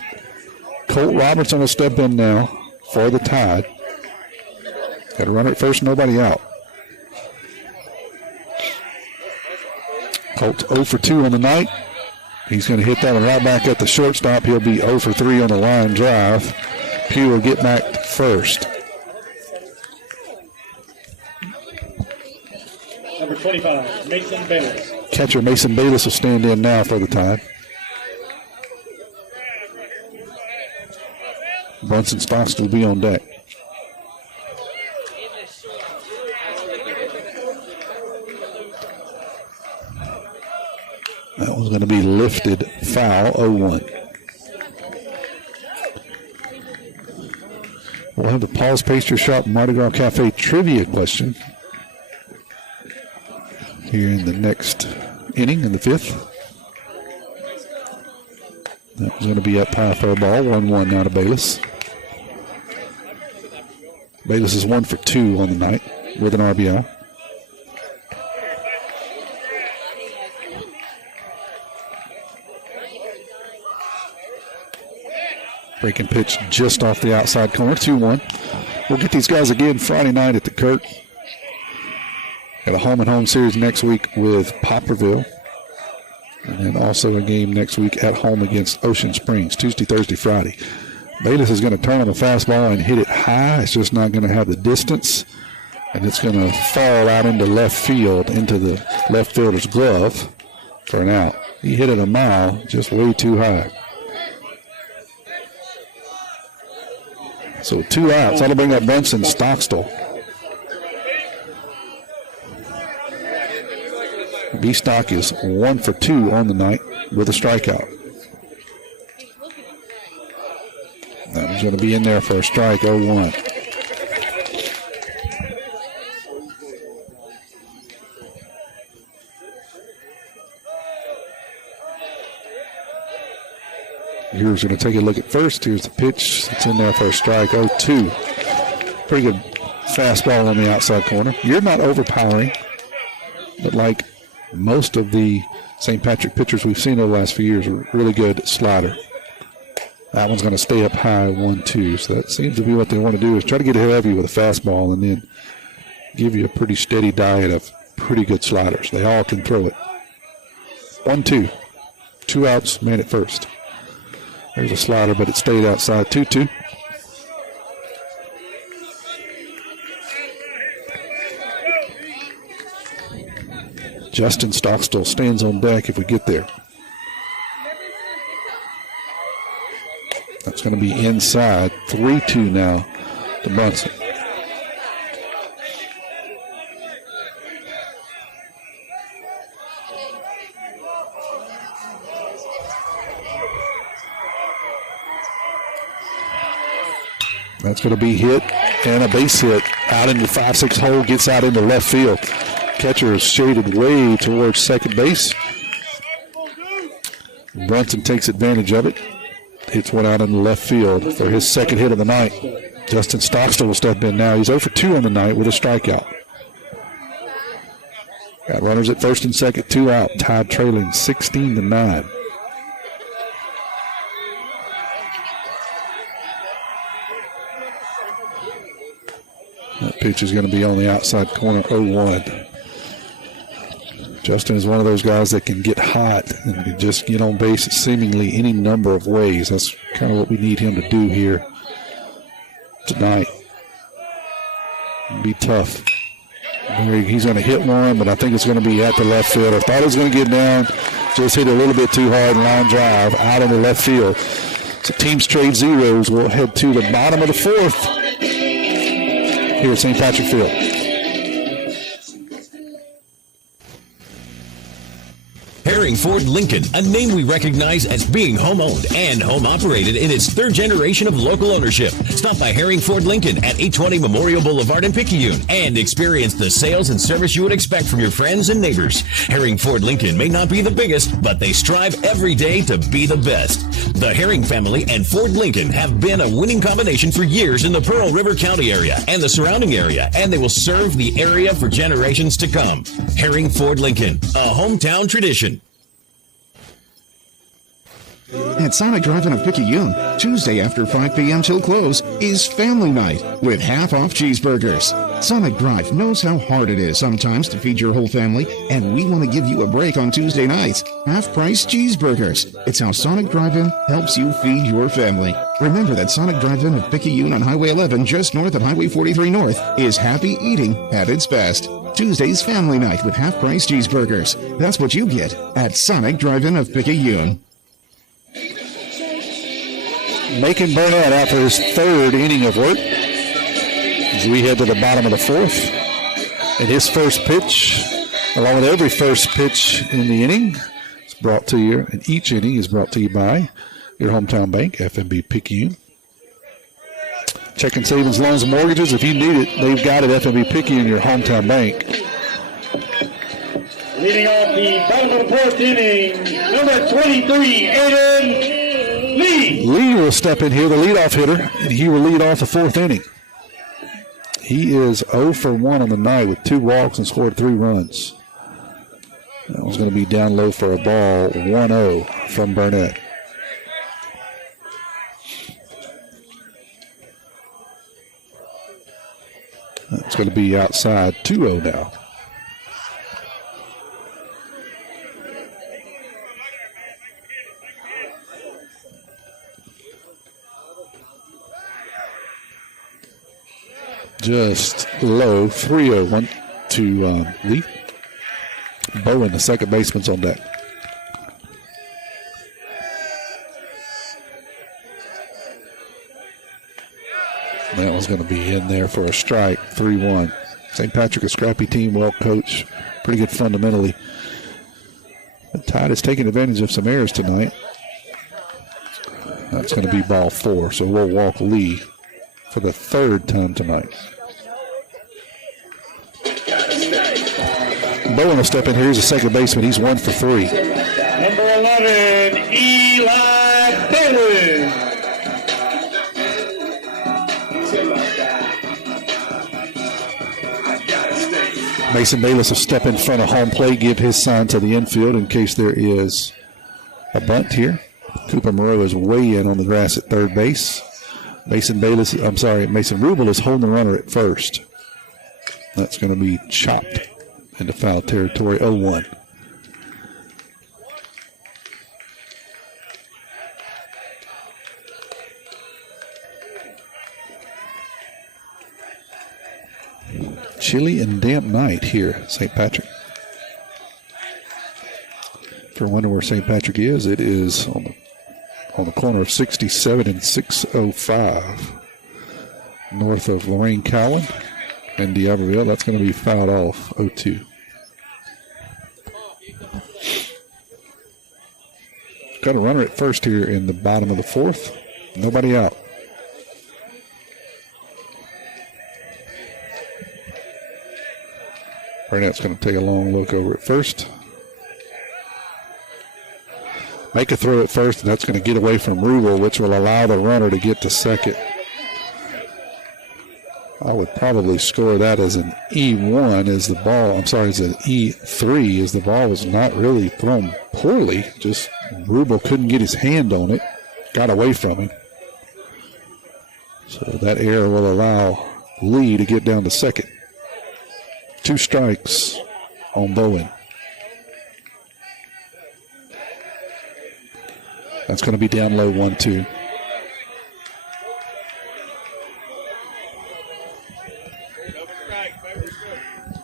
Colt Robertson will step in now for the Tide. Got to run it first, nobody out. Colt's 0 for 2 on the night. He's going to hit that one right back at the shortstop. He'll be 0 for 3 on the line drive. Pugh will get back to first. Number 25, Mason Bayless. Catcher Mason Bayless will stand in now for the Tide. Brunson Stocks will be on deck. That one's going to be lifted foul, 0-1. We'll have the Paul's Pastry Shop Mardi Gras Cafe trivia question here in the next inning, in the 5th. That was going to be up high for a ball, 1-1 now to Bayless. Bayless is 1 for 2 on the night with an RBI. Breaking pitch just off the outside corner, 2-1. We'll get these guys again Friday night at the Kirk. Got a home-and-home series next week with Poplarville. And then also a game next week at home against Ocean Springs, Tuesday, Thursday, Friday. Bayless is going to turn on the fastball and hit it high. It's just not going to have the distance. And it's going to fall out into left field, into the left fielder's glove for an out. He hit it a mile, just way too high. So 2 outs. That'll bring up Benson Stockstill. B-Stock is 1 for 2 on the night with a strikeout. That was going to be in there for a strike, 0-1. Here's going to take a look at first. Here's the pitch. It's in there for a strike, 0-2. Pretty good fastball on the outside corner. You're not overpowering, but like most of the St. Patrick pitchers we've seen over the last few years are really good slider. That one's going to stay up high, 1-2. So that seems to be what they want to do, is try to get heavy with a fastball and then give you a pretty steady diet of pretty good sliders. They all can throw it. 1-2. 2 outs, man at first. There's a slider, but it stayed outside. 2-2. Justin Stockstill stands on deck if we get there. That's going to be inside. 3-2 now to Brunson. That's going to be hit and a base hit out into the 5-6 hole, gets out into left field. Catcher is shaded way towards second base. Brunson takes advantage of it. Hits one out in the left field for his second hit of the night. Justin Stockstill will step in now. He's 0 for 2 on the night with a strikeout. Got runners at first and second, 2 out. Tied trailing 16-9. That pitch is going to be on the outside corner, 0-1. Justin is one of those guys that can get hot and can just get on base seemingly any number of ways. That's kind of what we need him to do here tonight. It'll be tough. He's going to hit one, but I think it's going to be at the left field. I thought it was going to get down, just hit a little bit too hard, line drive out in the left field. So teams trade zeros. We'll head to the bottom of the 4th here at St. Patrick Field. Herring Ford Lincoln, a name we recognize as being home-owned and home-operated in its 3rd generation of local ownership. Stop by Herring Ford Lincoln at 820 Memorial Boulevard in Picayune and experience the sales and service you would expect from your friends and neighbors. Herring Ford Lincoln may not be the biggest, but they strive every day to be the best. The Herring family and Ford Lincoln have been a winning combination for years in the Pearl River County area and the surrounding area, and they will serve the area for generations to come. Herring Ford Lincoln, a hometown tradition. At Sonic Drive-In of Picayune, Tuesday after 5 p.m. till close is Family Night with half-off cheeseburgers. Sonic Drive knows how hard it is sometimes to feed your whole family, and we want to give you a break on Tuesday nights. Half-price cheeseburgers. It's how Sonic Drive-In helps you feed your family. Remember that Sonic Drive-In of Picayune on Highway 11 just north of Highway 43 North is happy eating at its best. Tuesday's Family Night with half-price cheeseburgers. That's what you get at Sonic Drive-In of Picayune. Macon Burnett after his 3rd inning of work as we head to the bottom of the 4th. And his first pitch, along with every first pitch in the inning, is brought to you, and each inning is brought to you by your hometown bank, FNB Picayune. Checking savings, loans, and mortgages. If you need it, they've got it. FNB Picayune, your hometown bank. Leading off the bottom of the 4th inning, number 23, Aiden Lee. Lee will step in here, the leadoff hitter, and he will lead off the 4th inning. He is 0 for 1 on the night with 2 walks and scored 3 runs. That one's going to be down low for a ball, 1-0 from Burnett. That's going to be outside, 2-0 now. Just low, 3-0 went to Lee. Bowen, the second baseman's on deck. That one's going to be in there for a strike, 3-1. St. Patrick, a scrappy team, well coached, pretty good fundamentally. The Tide is taking advantage of some errors tonight. That's going to be ball 4, so we'll walk Lee for the 3rd time tonight. Bowen will step in here. He's a second baseman. He's 1 for 3. Number 11, Eli Bailey. Mason Bayless will step in front of home plate, give his sign to the infield in case there is a bunt here. Cooper Moreau is way in on the grass at third base. Mason Rubel is holding the runner at first. That's going to be chopped into foul territory, 0-1. Chilly and damp night here, St. Patrick. If you're wondering where St. Patrick is, it is on the corner of 67 and 605, north of Lorraine Cowan and D'Iberville. That's going to be fouled off, 0-2. Got a runner at first here in the bottom of the 4th. Nobody out. Burnett's going to take a long look over at first. Make a throw at first, and that's going to get away from Rubel, which will allow the runner to get to second. I would probably score that as an E1 as the ball, as an E3 as the ball was not really thrown poorly. Just Rubel couldn't get his hand on it, got away from him. So that error will allow Lee to get down to second. 2 strikes on Bowen. That's going to be down low, 1-2.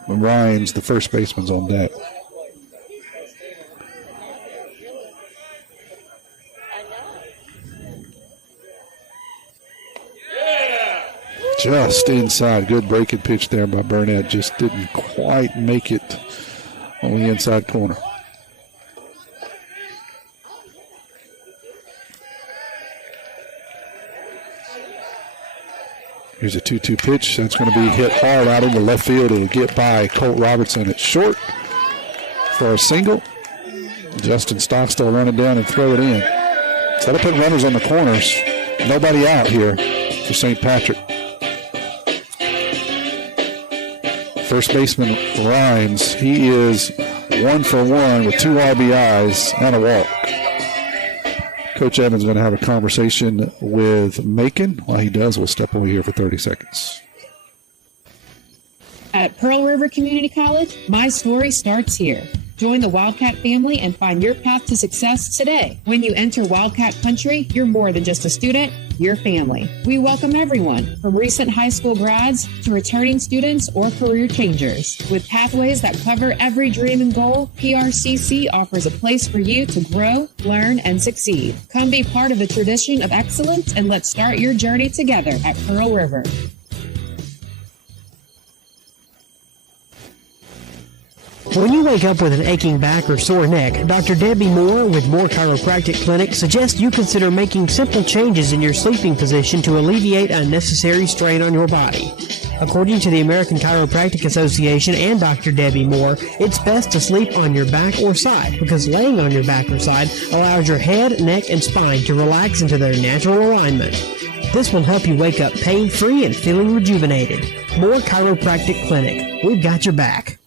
Ryan's the first baseman's on deck. Just inside. Good breaking pitch there by Burnett. Just didn't quite make it on the inside corner. Here's a 2-2 pitch. That's going to be hit hard out into left field. It'll get by Colt Robertson at short for a single. Justin Stockstill run it down and throw it in. So they'll put runners on the corners. Nobody out here for St. Patrick. First baseman Rhymes, he is 1 for 1 with 2 RBIs and a walk. Coach Evans is going to have a conversation with Macon. While he does, we'll step away here for 30 seconds. At Pearl River Community College, my story starts here. Join the Wildcat family and find your path to success today. When you enter Wildcat Country, you're more than just a student, you're family. We welcome everyone, from recent high school grads to returning students or career changers. With pathways that cover every dream and goal, PRCC offers a place for you to grow, learn, and succeed. Come be part of the tradition of excellence and let's start your journey together at Pearl River. When you wake up with an aching back or sore neck, Dr. Debbie Moore with Moore Chiropractic Clinic suggests you consider making simple changes in your sleeping position to alleviate unnecessary strain on your body. According to the American Chiropractic Association and Dr. Debbie Moore, it's best to sleep on your back or side because laying on your back or side allows your head, neck, and spine to relax into their natural alignment. This will help you wake up pain-free and feeling rejuvenated. Moore Chiropractic Clinic. We've got your back.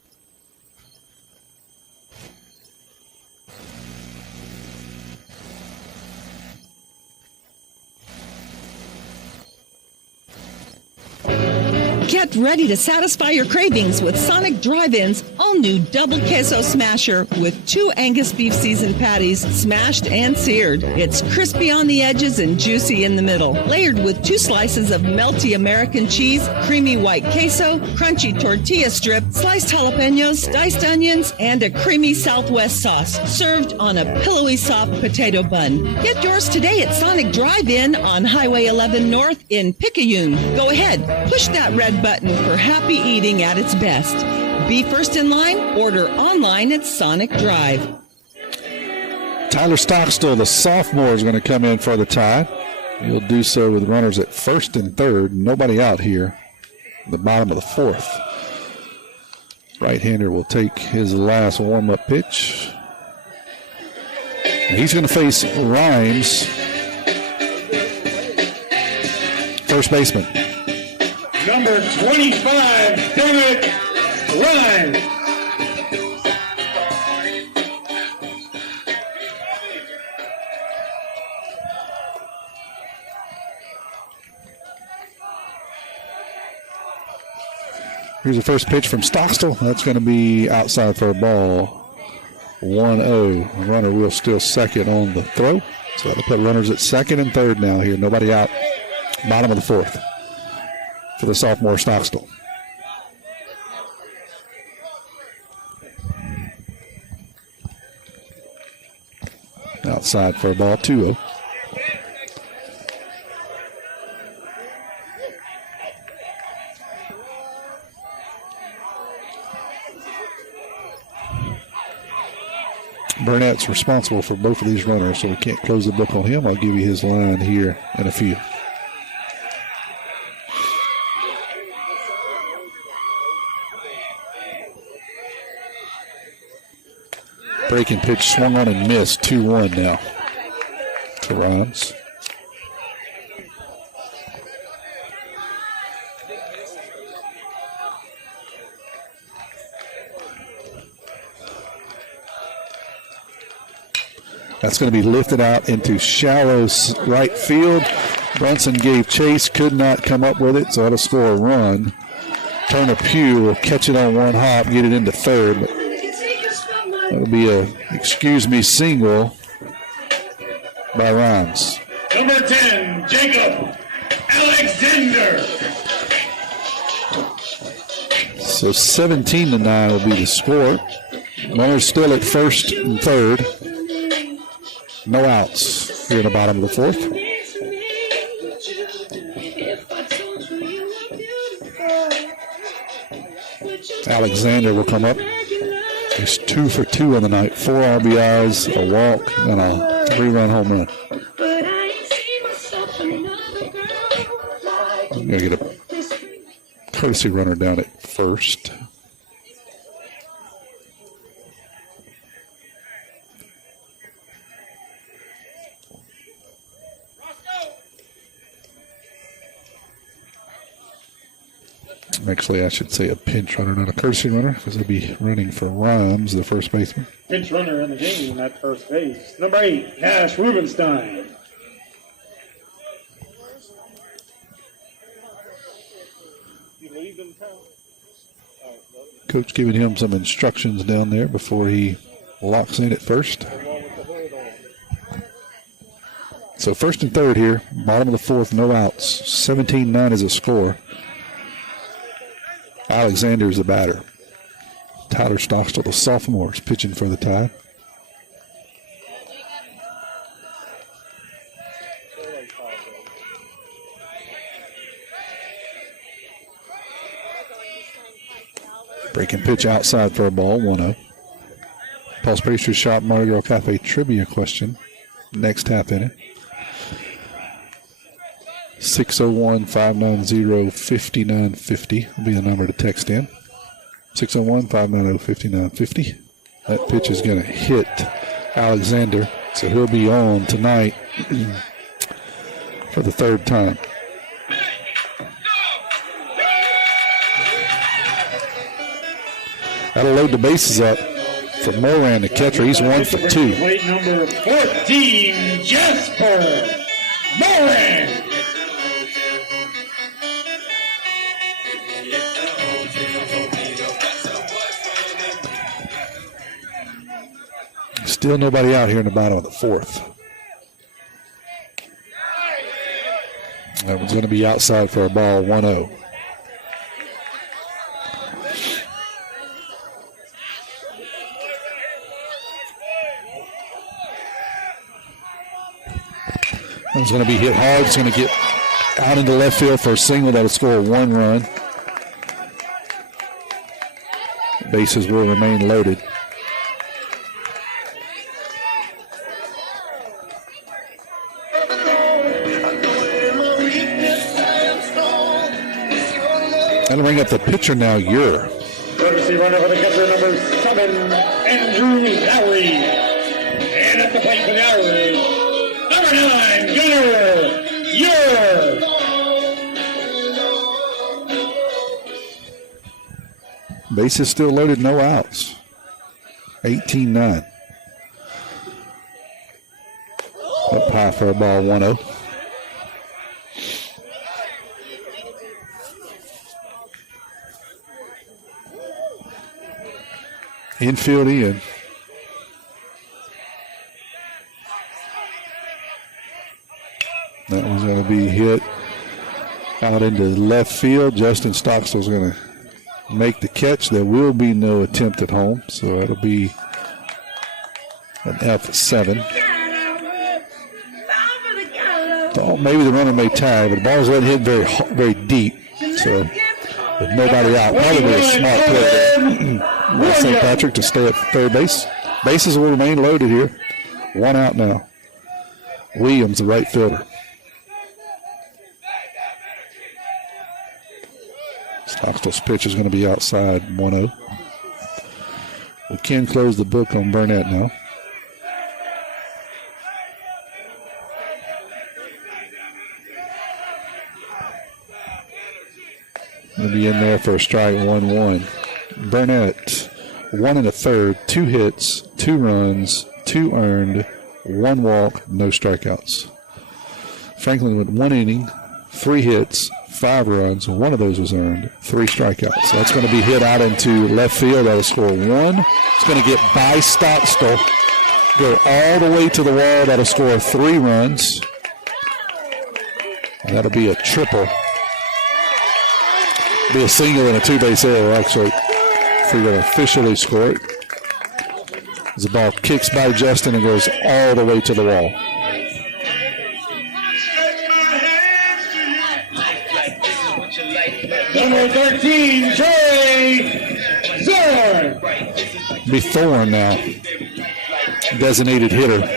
Get ready to satisfy your cravings with Sonic Drive-In's all-new Double Queso Smasher with 2 Angus beef seasoned patties smashed and seared. It's crispy on the edges and juicy in the middle, layered with 2 slices of melty American cheese, creamy white queso, crunchy tortilla strip, sliced jalapenos, diced onions, and a creamy Southwest sauce, served on a pillowy soft potato bun. Get yours today at Sonic Drive-In on Highway 11 North in Picayune. Go ahead, push that red button for happy eating at its best. Be first in line. Order online at Sonic Drive. Tyler Stockstill, the sophomore, is going to come in for the tie. He'll do so with runners at first and third. Nobody out here. The bottom of the fourth. Right-hander will take his last warm-up pitch. He's going to face Rhymes, first baseman. Number 25, David Rhymes. Here's the first pitch from Stockstill. That's going to be outside for a ball. 1-0. Runner will still second on the throw. So that'll put runners at second and third now here. Nobody out. Bottom of the fourth for the sophomore Stockstill. Outside for a ball, 2-0. Burnett's responsible for both of these runners, so we can't close the book on him. I'll give you his line here in a few. Breaking pitch swung on and missed. 2-1 now to Rhymes. That's going to be lifted out into shallow right field. Brunson gave chase, could not come up with it, so that'll score a run. Turner Pugh will catch it on one hop, get it into third. But that'll be a excuse me single by Rhymes. Number 10, Jacob Alexander. So 17-9 will be the score. Runners still at first and third. No outs here in the bottom of the fourth. Alexander will come up. He's 2 for 2 on the night. 4 RBIs, a walk, and a 3-run home run. I'm going to get a courtesy runner down at first. Actually, I should say a pinch runner, not a courtesy runner, because they'll be running for Rhymes, the first baseman. Pinch runner in the game at first base. Number 8, Nash Rubenstein. Coach giving him some instructions down there before he locks in at first. So first and third here, bottom of the fourth, no outs. 17-9 is a score. Alexander is the batter. Tyler Stockstill, the sophomore, is pitching for the tie. Breaking pitch outside for a ball, 1-0. Pulse Pastry Shop Mardi Gras Cafe trivia question. Next half inning. 601-590-5950 will be the number to text in. 601-590-5950. That pitch is going to hit Alexander, so he'll be on tonight for the third time. That'll load the bases up for Moran, the catcher. He's 1 for 2. Plate number 14, Jasper Moran. Still nobody out here in the bottom of the fourth. That one's going to be outside for a ball, 1-0. It's going to be hit hard. It's going to get out into left field for a single that'll score 1 run. Bases will remain loaded. That'll bring up the pitcher now, Ure. Courtesy runner for the catcher, number 7, Andrew Lowry. And at the plate for the Irish, number 9, Gunnar Ure. Bases still loaded, no outs. 18-9. Up high for a ball, 1-0. Infield in. That one's going to be hit out into left field. Justin Stockstill's going to make the catch. There will be no attempt at home, so that'll be an F7. Oh, maybe the runner may tag, but the ball's not hit very deep, so with nobody out. Probably a smart play by St. Patrick to stay at third base. Bases will remain loaded here. 1 out now. Williams, the right fielder. Stockstill's pitch is going to be outside, 1-0. We can close the book on Burnett now. He'll be in there for a strike, 1-1. Burnett, 1 1/3, 2 hits, 2 runs, 2 earned, 1 walk, no strikeouts. Franklin went 1 inning, 3 hits, 5 runs, 1 of those was earned, 3 strikeouts. That's going to be hit out into left field. That'll score 1. It's going to get by Stockstill, go all the way to the wall. That'll score 3 runs. And that'll be a triple. Be a single and a 2-base error, actually, if we're going to officially score it. As the ball kicks by Justin and goes all the way to the wall. Number 13, Trey Zorn. Be Thorne now, designated hitter.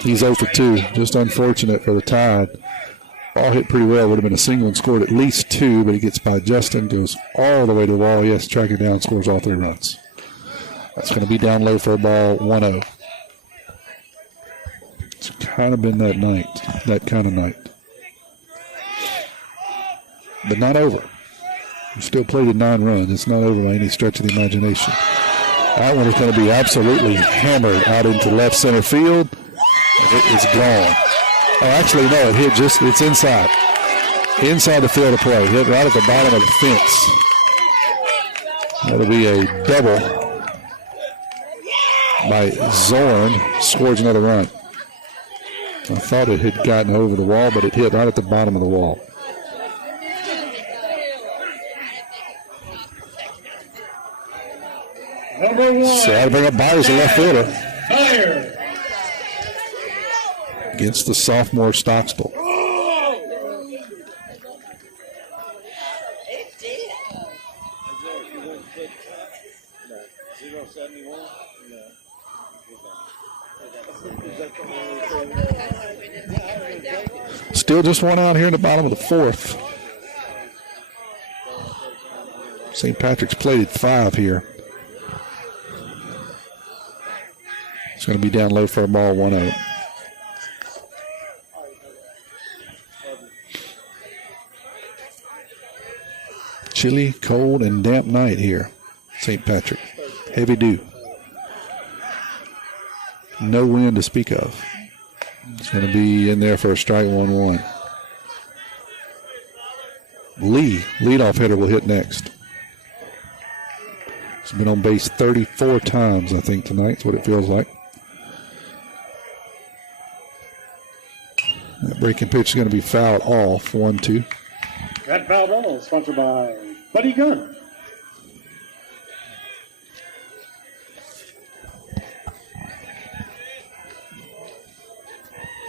He's 0 for 2. Just unfortunate for the Tide. Ball hit pretty well. Would have been a single and scored at least 2, but he gets by Justin, goes all the way to the wall. He has to track it down, scores all 3 runs. That's going to be down low for a ball, 1-0. It's kind of been that night, that kind of night. But not over. We still played at 9 runs. It's not over by any stretch of the imagination. That one is going to be absolutely hammered out into left center field. It is gone. Oh, actually, no, it hit just, it's inside. Inside the field of play. Hit right at the bottom of the fence. That'll be a double by Zorn. Scores another run. I thought it had gotten over the wall, but it hit right at the bottom of the wall. Number 1. So that'll bring up Byers, the left fielder. Byers. Against the sophomore Stockstill. Still just 1 out here in the bottom of the 4th. St. Patrick's played at 5 here. It's going to be down low for a ball, 1-0. chilly, cold, and damp night here, St. Patrick. Heavy dew. No wind to speak of. It's going to be in there for a strike 1-1. Lee, leadoff hitter, will hit next. He's been on base 34 times, I think, tonight. That's what it feels like. That breaking pitch is going to be fouled off, 1-2. That foul ball is sponsored by Buddy Gunn.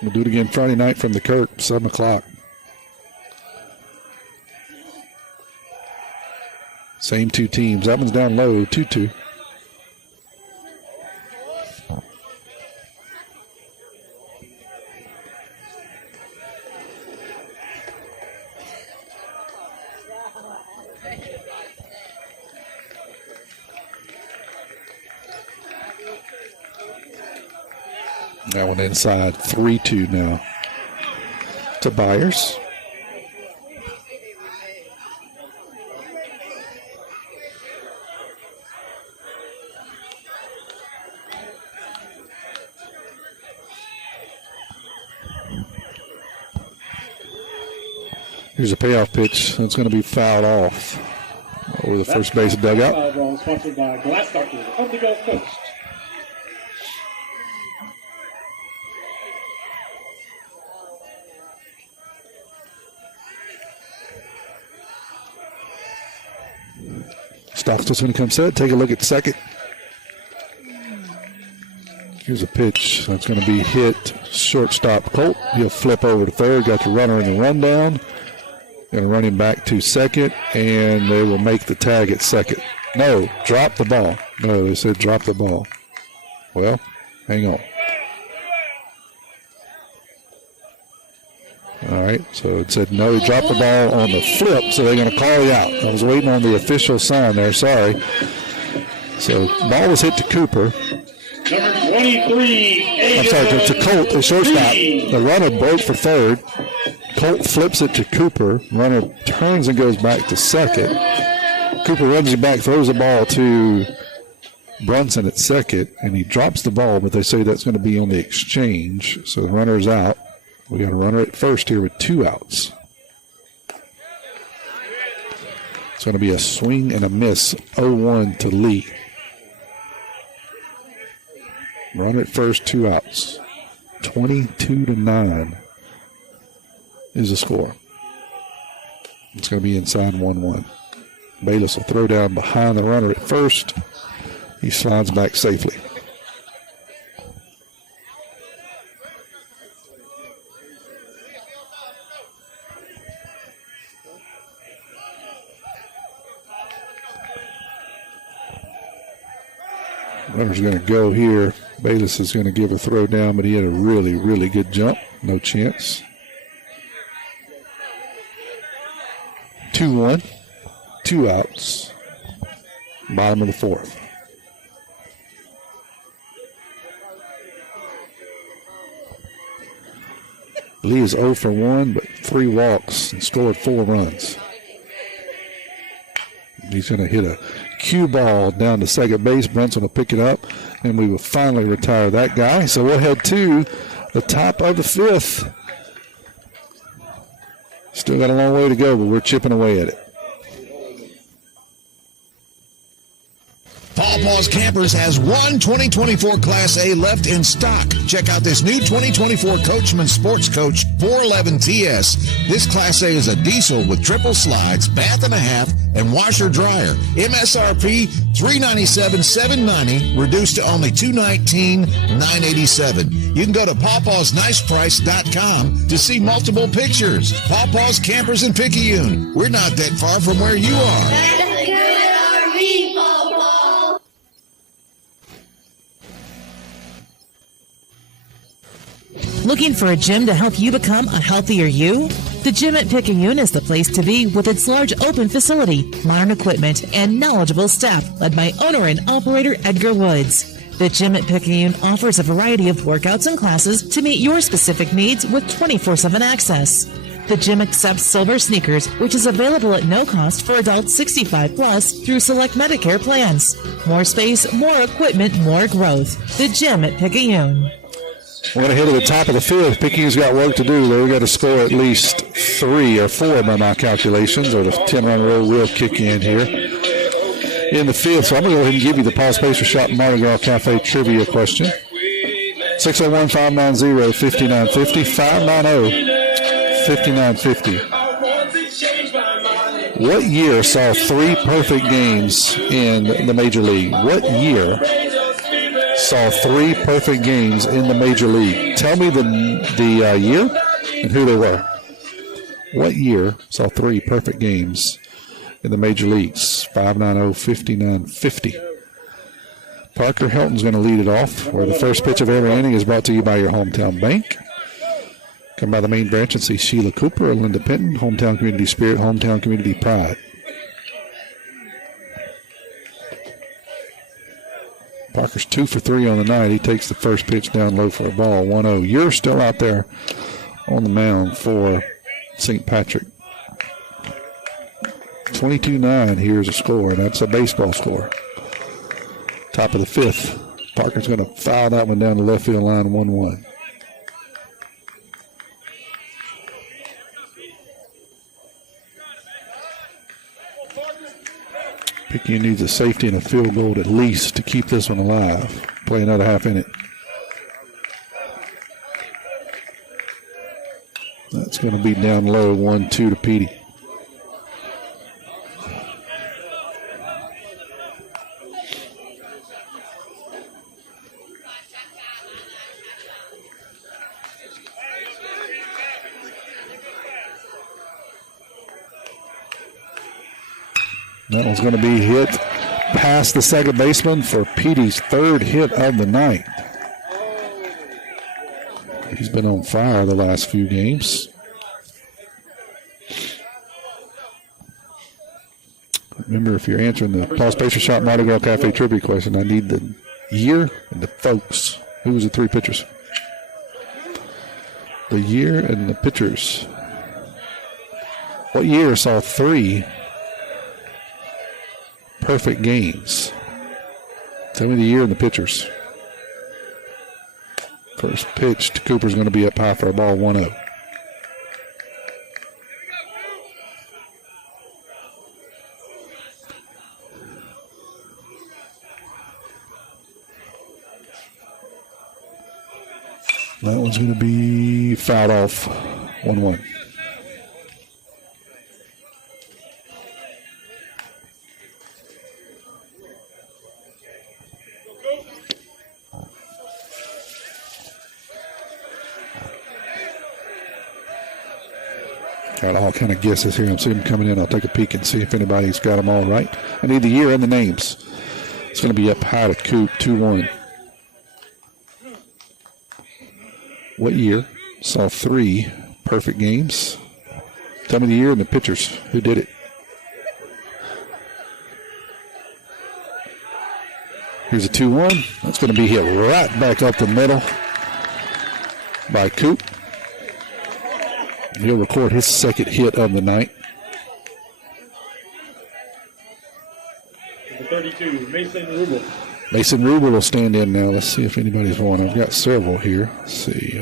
We'll do it again Friday night from the Kirk, 7 o'clock. Same two teams. That one's down low, 2-2. That one inside, 3-2 now to Byers. Here's a payoff pitch. It's going to be fouled off over the first base dugout. Foul ball sponsored by Glass Doctor of the Gulf Coast. Stockton's going to come set. Take a look at second. Here's a pitch that's going to be hit shortstop Colt. He'll flip over to third. Got the runner in the rundown. Going to run him back to second, and they will make the tag at second. No, drop the ball. No, they said drop the ball. Well, hang on. All right, so it said no, drop the ball on the flip, so they're going to call you out. I was waiting on the official sign there, sorry. So ball was hit to Cooper. Number 23, I'm sorry, to Colt, the shortstop. The runner broke for third. Colt flips it to Cooper. Runner turns and goes back to second. Cooper runs it back, throws the ball to Brunson at second, and he drops the ball, but they say that's going to be on the exchange. So the runner's out. We got a runner at first here with 2 outs. It's going to be a swing and a miss, 0-1 to Lee. Runner at first, 2 outs. 22-9 is the score. It's going to be inside 1-1. Bayless will throw down behind the runner at first. He slides back safely. Runner's going to go here. Bayless is going to give a throw down, but he had a really, really good jump. No chance. 2-1. 2 outs. Bottom of the fourth. Lee is 0 for 1, but 3 walks and scored 4 runs. He's going to hit a cue ball down to second base. Brunson will pick it up, and we will finally retire that guy. So we'll head to the top of the 5th. Still got a long way to go, but we're chipping away at it. Paw Paws Campers has one 2024 Class A left in stock. Check out this new 2024 Coachman Sports Coach 411 TS. This Class A is a diesel with triple slides, bath and a half, and washer dryer. MSRP $397,790, reduced to only $219,987. You can go to pawpawsniceprice.com to see multiple pictures. Paw Paws Campers in Picayune. We're not that far from where you are. Looking for a gym to help you become a healthier you? The gym at Picayune is the place to be with its large open facility, modern equipment, and knowledgeable staff led by owner and operator Edgar Woods. The gym at Picayune offers a variety of workouts and classes to meet your specific needs with 24/7 access. The gym accepts silver sneakers, which is available at no cost for adults 65 plus through select Medicare plans. More space, more equipment, more growth. The gym at Picayune. We're going to head to the top of the fifth. Picayune's got work to do. They've got to score at least 3 or 4 by my calculations, or the 10-run rule will kick in here in the fifth. So I'm going to go ahead and give you the Paul Spacer Shop Mardi Gras Cafe trivia question. 601-590-5950, 590-5950. What year saw 3 perfect games in the Major League? What year saw 3 perfect games in the Major League? Tell me the year and who they were. What year saw 3 perfect games in the Major Leagues? 590-5950. Parker Helton's going to lead it off, where the first pitch of every inning is brought to you by your hometown bank. Come by the main branch and see Sheila Cooper and Linda Penton. Hometown community spirit, hometown community pride. Parker's 2 for 3 on the night. He takes the first pitch down low for a ball, 1-0. You're still out there on the mound for St. Patrick. 22-9, here's a score, and that's a baseball score. Top of the fifth. Parker's going to foul that one down the left field line, 1-1. Picayune needs a safety and a field goal at least to keep this one alive. Play another half inning. That's going to be down low, 1-2 to Petey. That one's going to be hit past the second baseman for Petey's 3rd hit of the night. He's been on fire the last few games. Remember, if you're answering the Paul Spacer Shop Mardi Gras Cafe trivia question, I need the year and the folks. Who was the 3 pitchers? The year and the pitchers. What year saw 3 perfect games? Tell me the year and the pitchers. First pitch to Cooper's going to be up high for a ball, 1-0. That one's going to be fouled off, 1-1. Got all kind of guesses here. I'm seeing them coming in. I'll take a peek and see if anybody's got them all right. I need the year and the names. It's going to be up high to Coop, 2-1. What year saw 3 perfect games? Tell me the year and the pitchers. Who did it? Here's a 2-1. That's going to be hit right back up the middle by Coop. He'll record his 2nd hit of the night. Number 32, Mason Rubel. Mason Rubel will stand in now. Let's see if anybody's won. I've got several here. Let's see.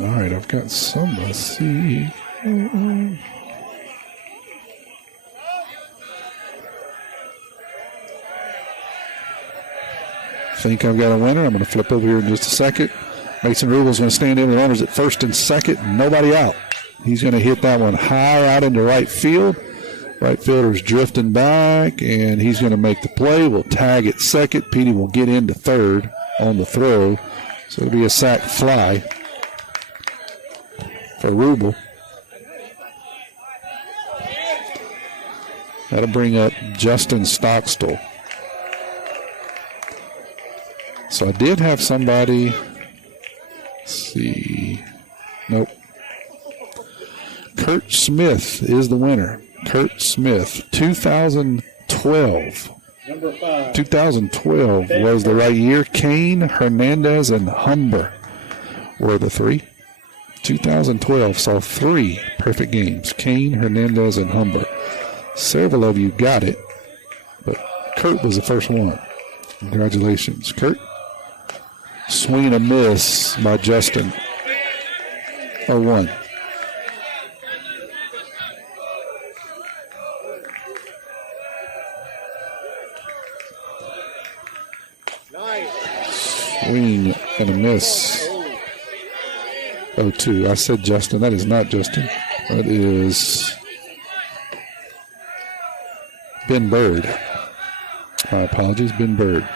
All right, I've got some. Let's see. I think I've got a winner. I'm going to flip over here in just a second. Mason Rubel's going to stand in with runners at first and second, nobody out. He's going to hit that one high out into right field. Right fielder's drifting back, and he's going to make the play. We'll tag at second. Petey will get into third on the throw. So it'll be a sac fly for Rubel. That'll bring up Justin Stockstill. So I did have somebody, let's see, nope. Kurt Smith is the winner. Kurt Smith, 2012 number 5. 2012 was the right year. Kane, Hernandez, and Humber were the 3. 2012 saw 3 perfect games. Kane, Hernandez, and Humber. Several of you got it, but Kurt was the first one. Congratulations, Kurt. Swing and a miss by Justin. 0-1. Swing and a miss. 0-2. I said Justin. That is not Justin. That is Ben Bird. My apologies, Ben Bird.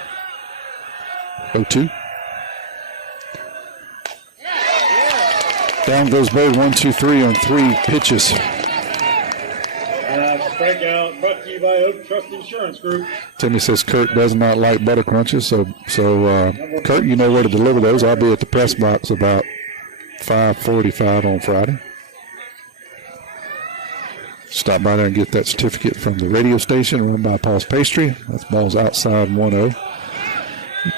0-2. Down goes Bird, 1-2-3 on 3 pitches. Strikeout brought to you by Oak Trust Insurance Group. Timmy says Kurt does not like butter crunches, so Kurt, you know where to deliver those. I'll be at the press box about 5:45 on Friday. Stop by there and get that certificate from the radio station run by Paul's Pastry. That's ball's outside 1-0.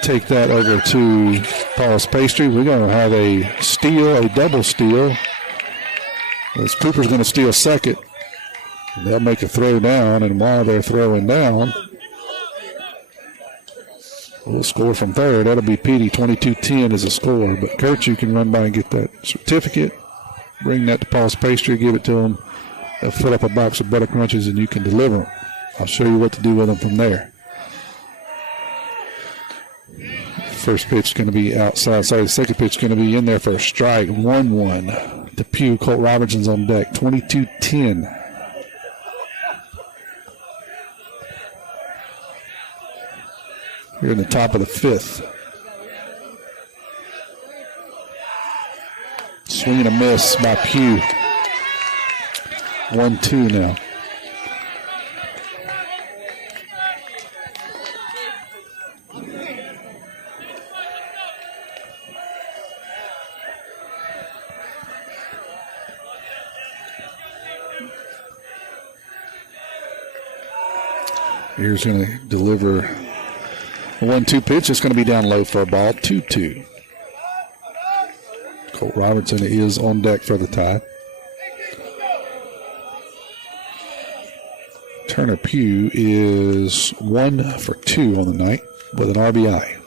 Take that over to Paul's Pastry. We're going to have a double steal. As Cooper's going to steal second. They'll make a throw down, and while they're throwing down, we'll score from third. That'll be Petey. 22-10 is a score. But, Kurt, you can run by and get that certificate. Bring that to Paul's Pastry. Give it to them. They'll fill up a box of butter crunches, and you can deliver them. I'll show you what to do with them from there. First pitch is going to be outside. The second pitch is going to be in there for a strike. 1-1. Depew, Colt Robertson's on deck. 22-10. Here in the top of the 5th. Swing and a miss by Pugh. 1-2 now. Here's going to deliver a 1-2 pitch. It's going to be down low for a ball. 2-2. Colt Robertson is on deck for the tie. Turner Pugh is 1 for 2 on the night with an RBI.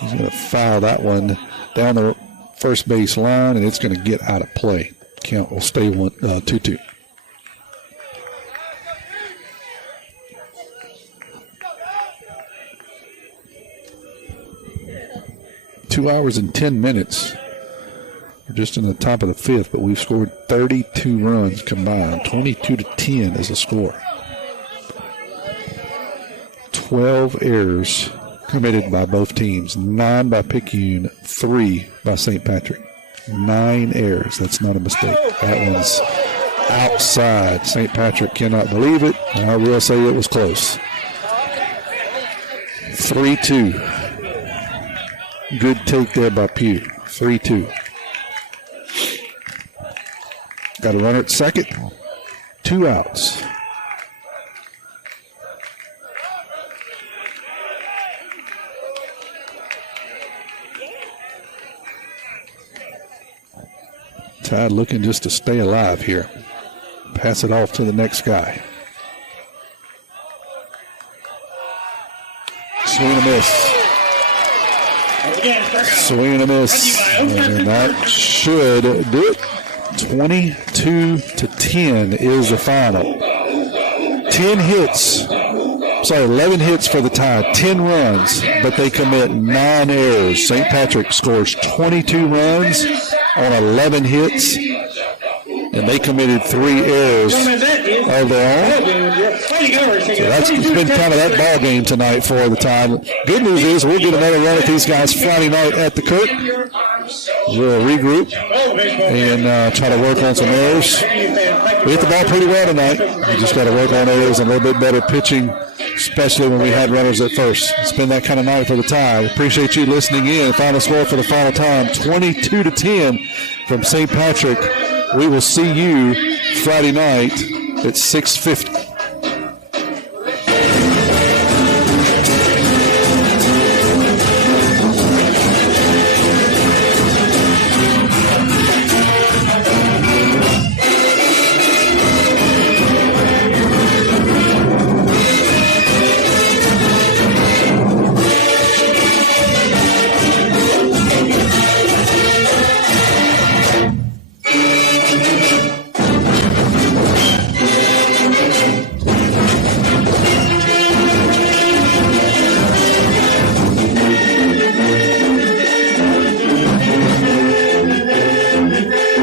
He's going to foul that one down the first base line, and it's going to get out of play. Count will stay 2-2. Two hours and 10 minutes. We're just in the top of the 5th, but we've scored 32 runs combined. 22-10 is the score. 12 errors committed by both teams. 9 by Picayune, 3 by St. Patrick. 9 errors. That's not a mistake. That one's outside. St. Patrick cannot believe it. I will say it was close. 3-2. Good take there by Pugh. 3-2. Got a runner at second. 2 outs. Tide looking just to stay alive here. Pass it off to the next guy. Swing and a miss. Swing and a miss. And that should do it. 22-10 is the final. 11 hits for the tie, 10 runs, but they commit 9 errors. St. Patrick scores 22 runs on 11 hits, and they committed 3 errors of their own. So it's been kind of that ball game tonight for the time. Good news is we'll get another run at these guys Friday night at the Kirk. We'll regroup and try to work on some errors. We hit the ball pretty well tonight. We just got to work on errors and a little bit better pitching, especially when we had runners at first. It's been that kind of night for the tie. Appreciate you listening in. Final score for the final time, 22-10 from St. Patrick. We will see you Friday night at 6:50.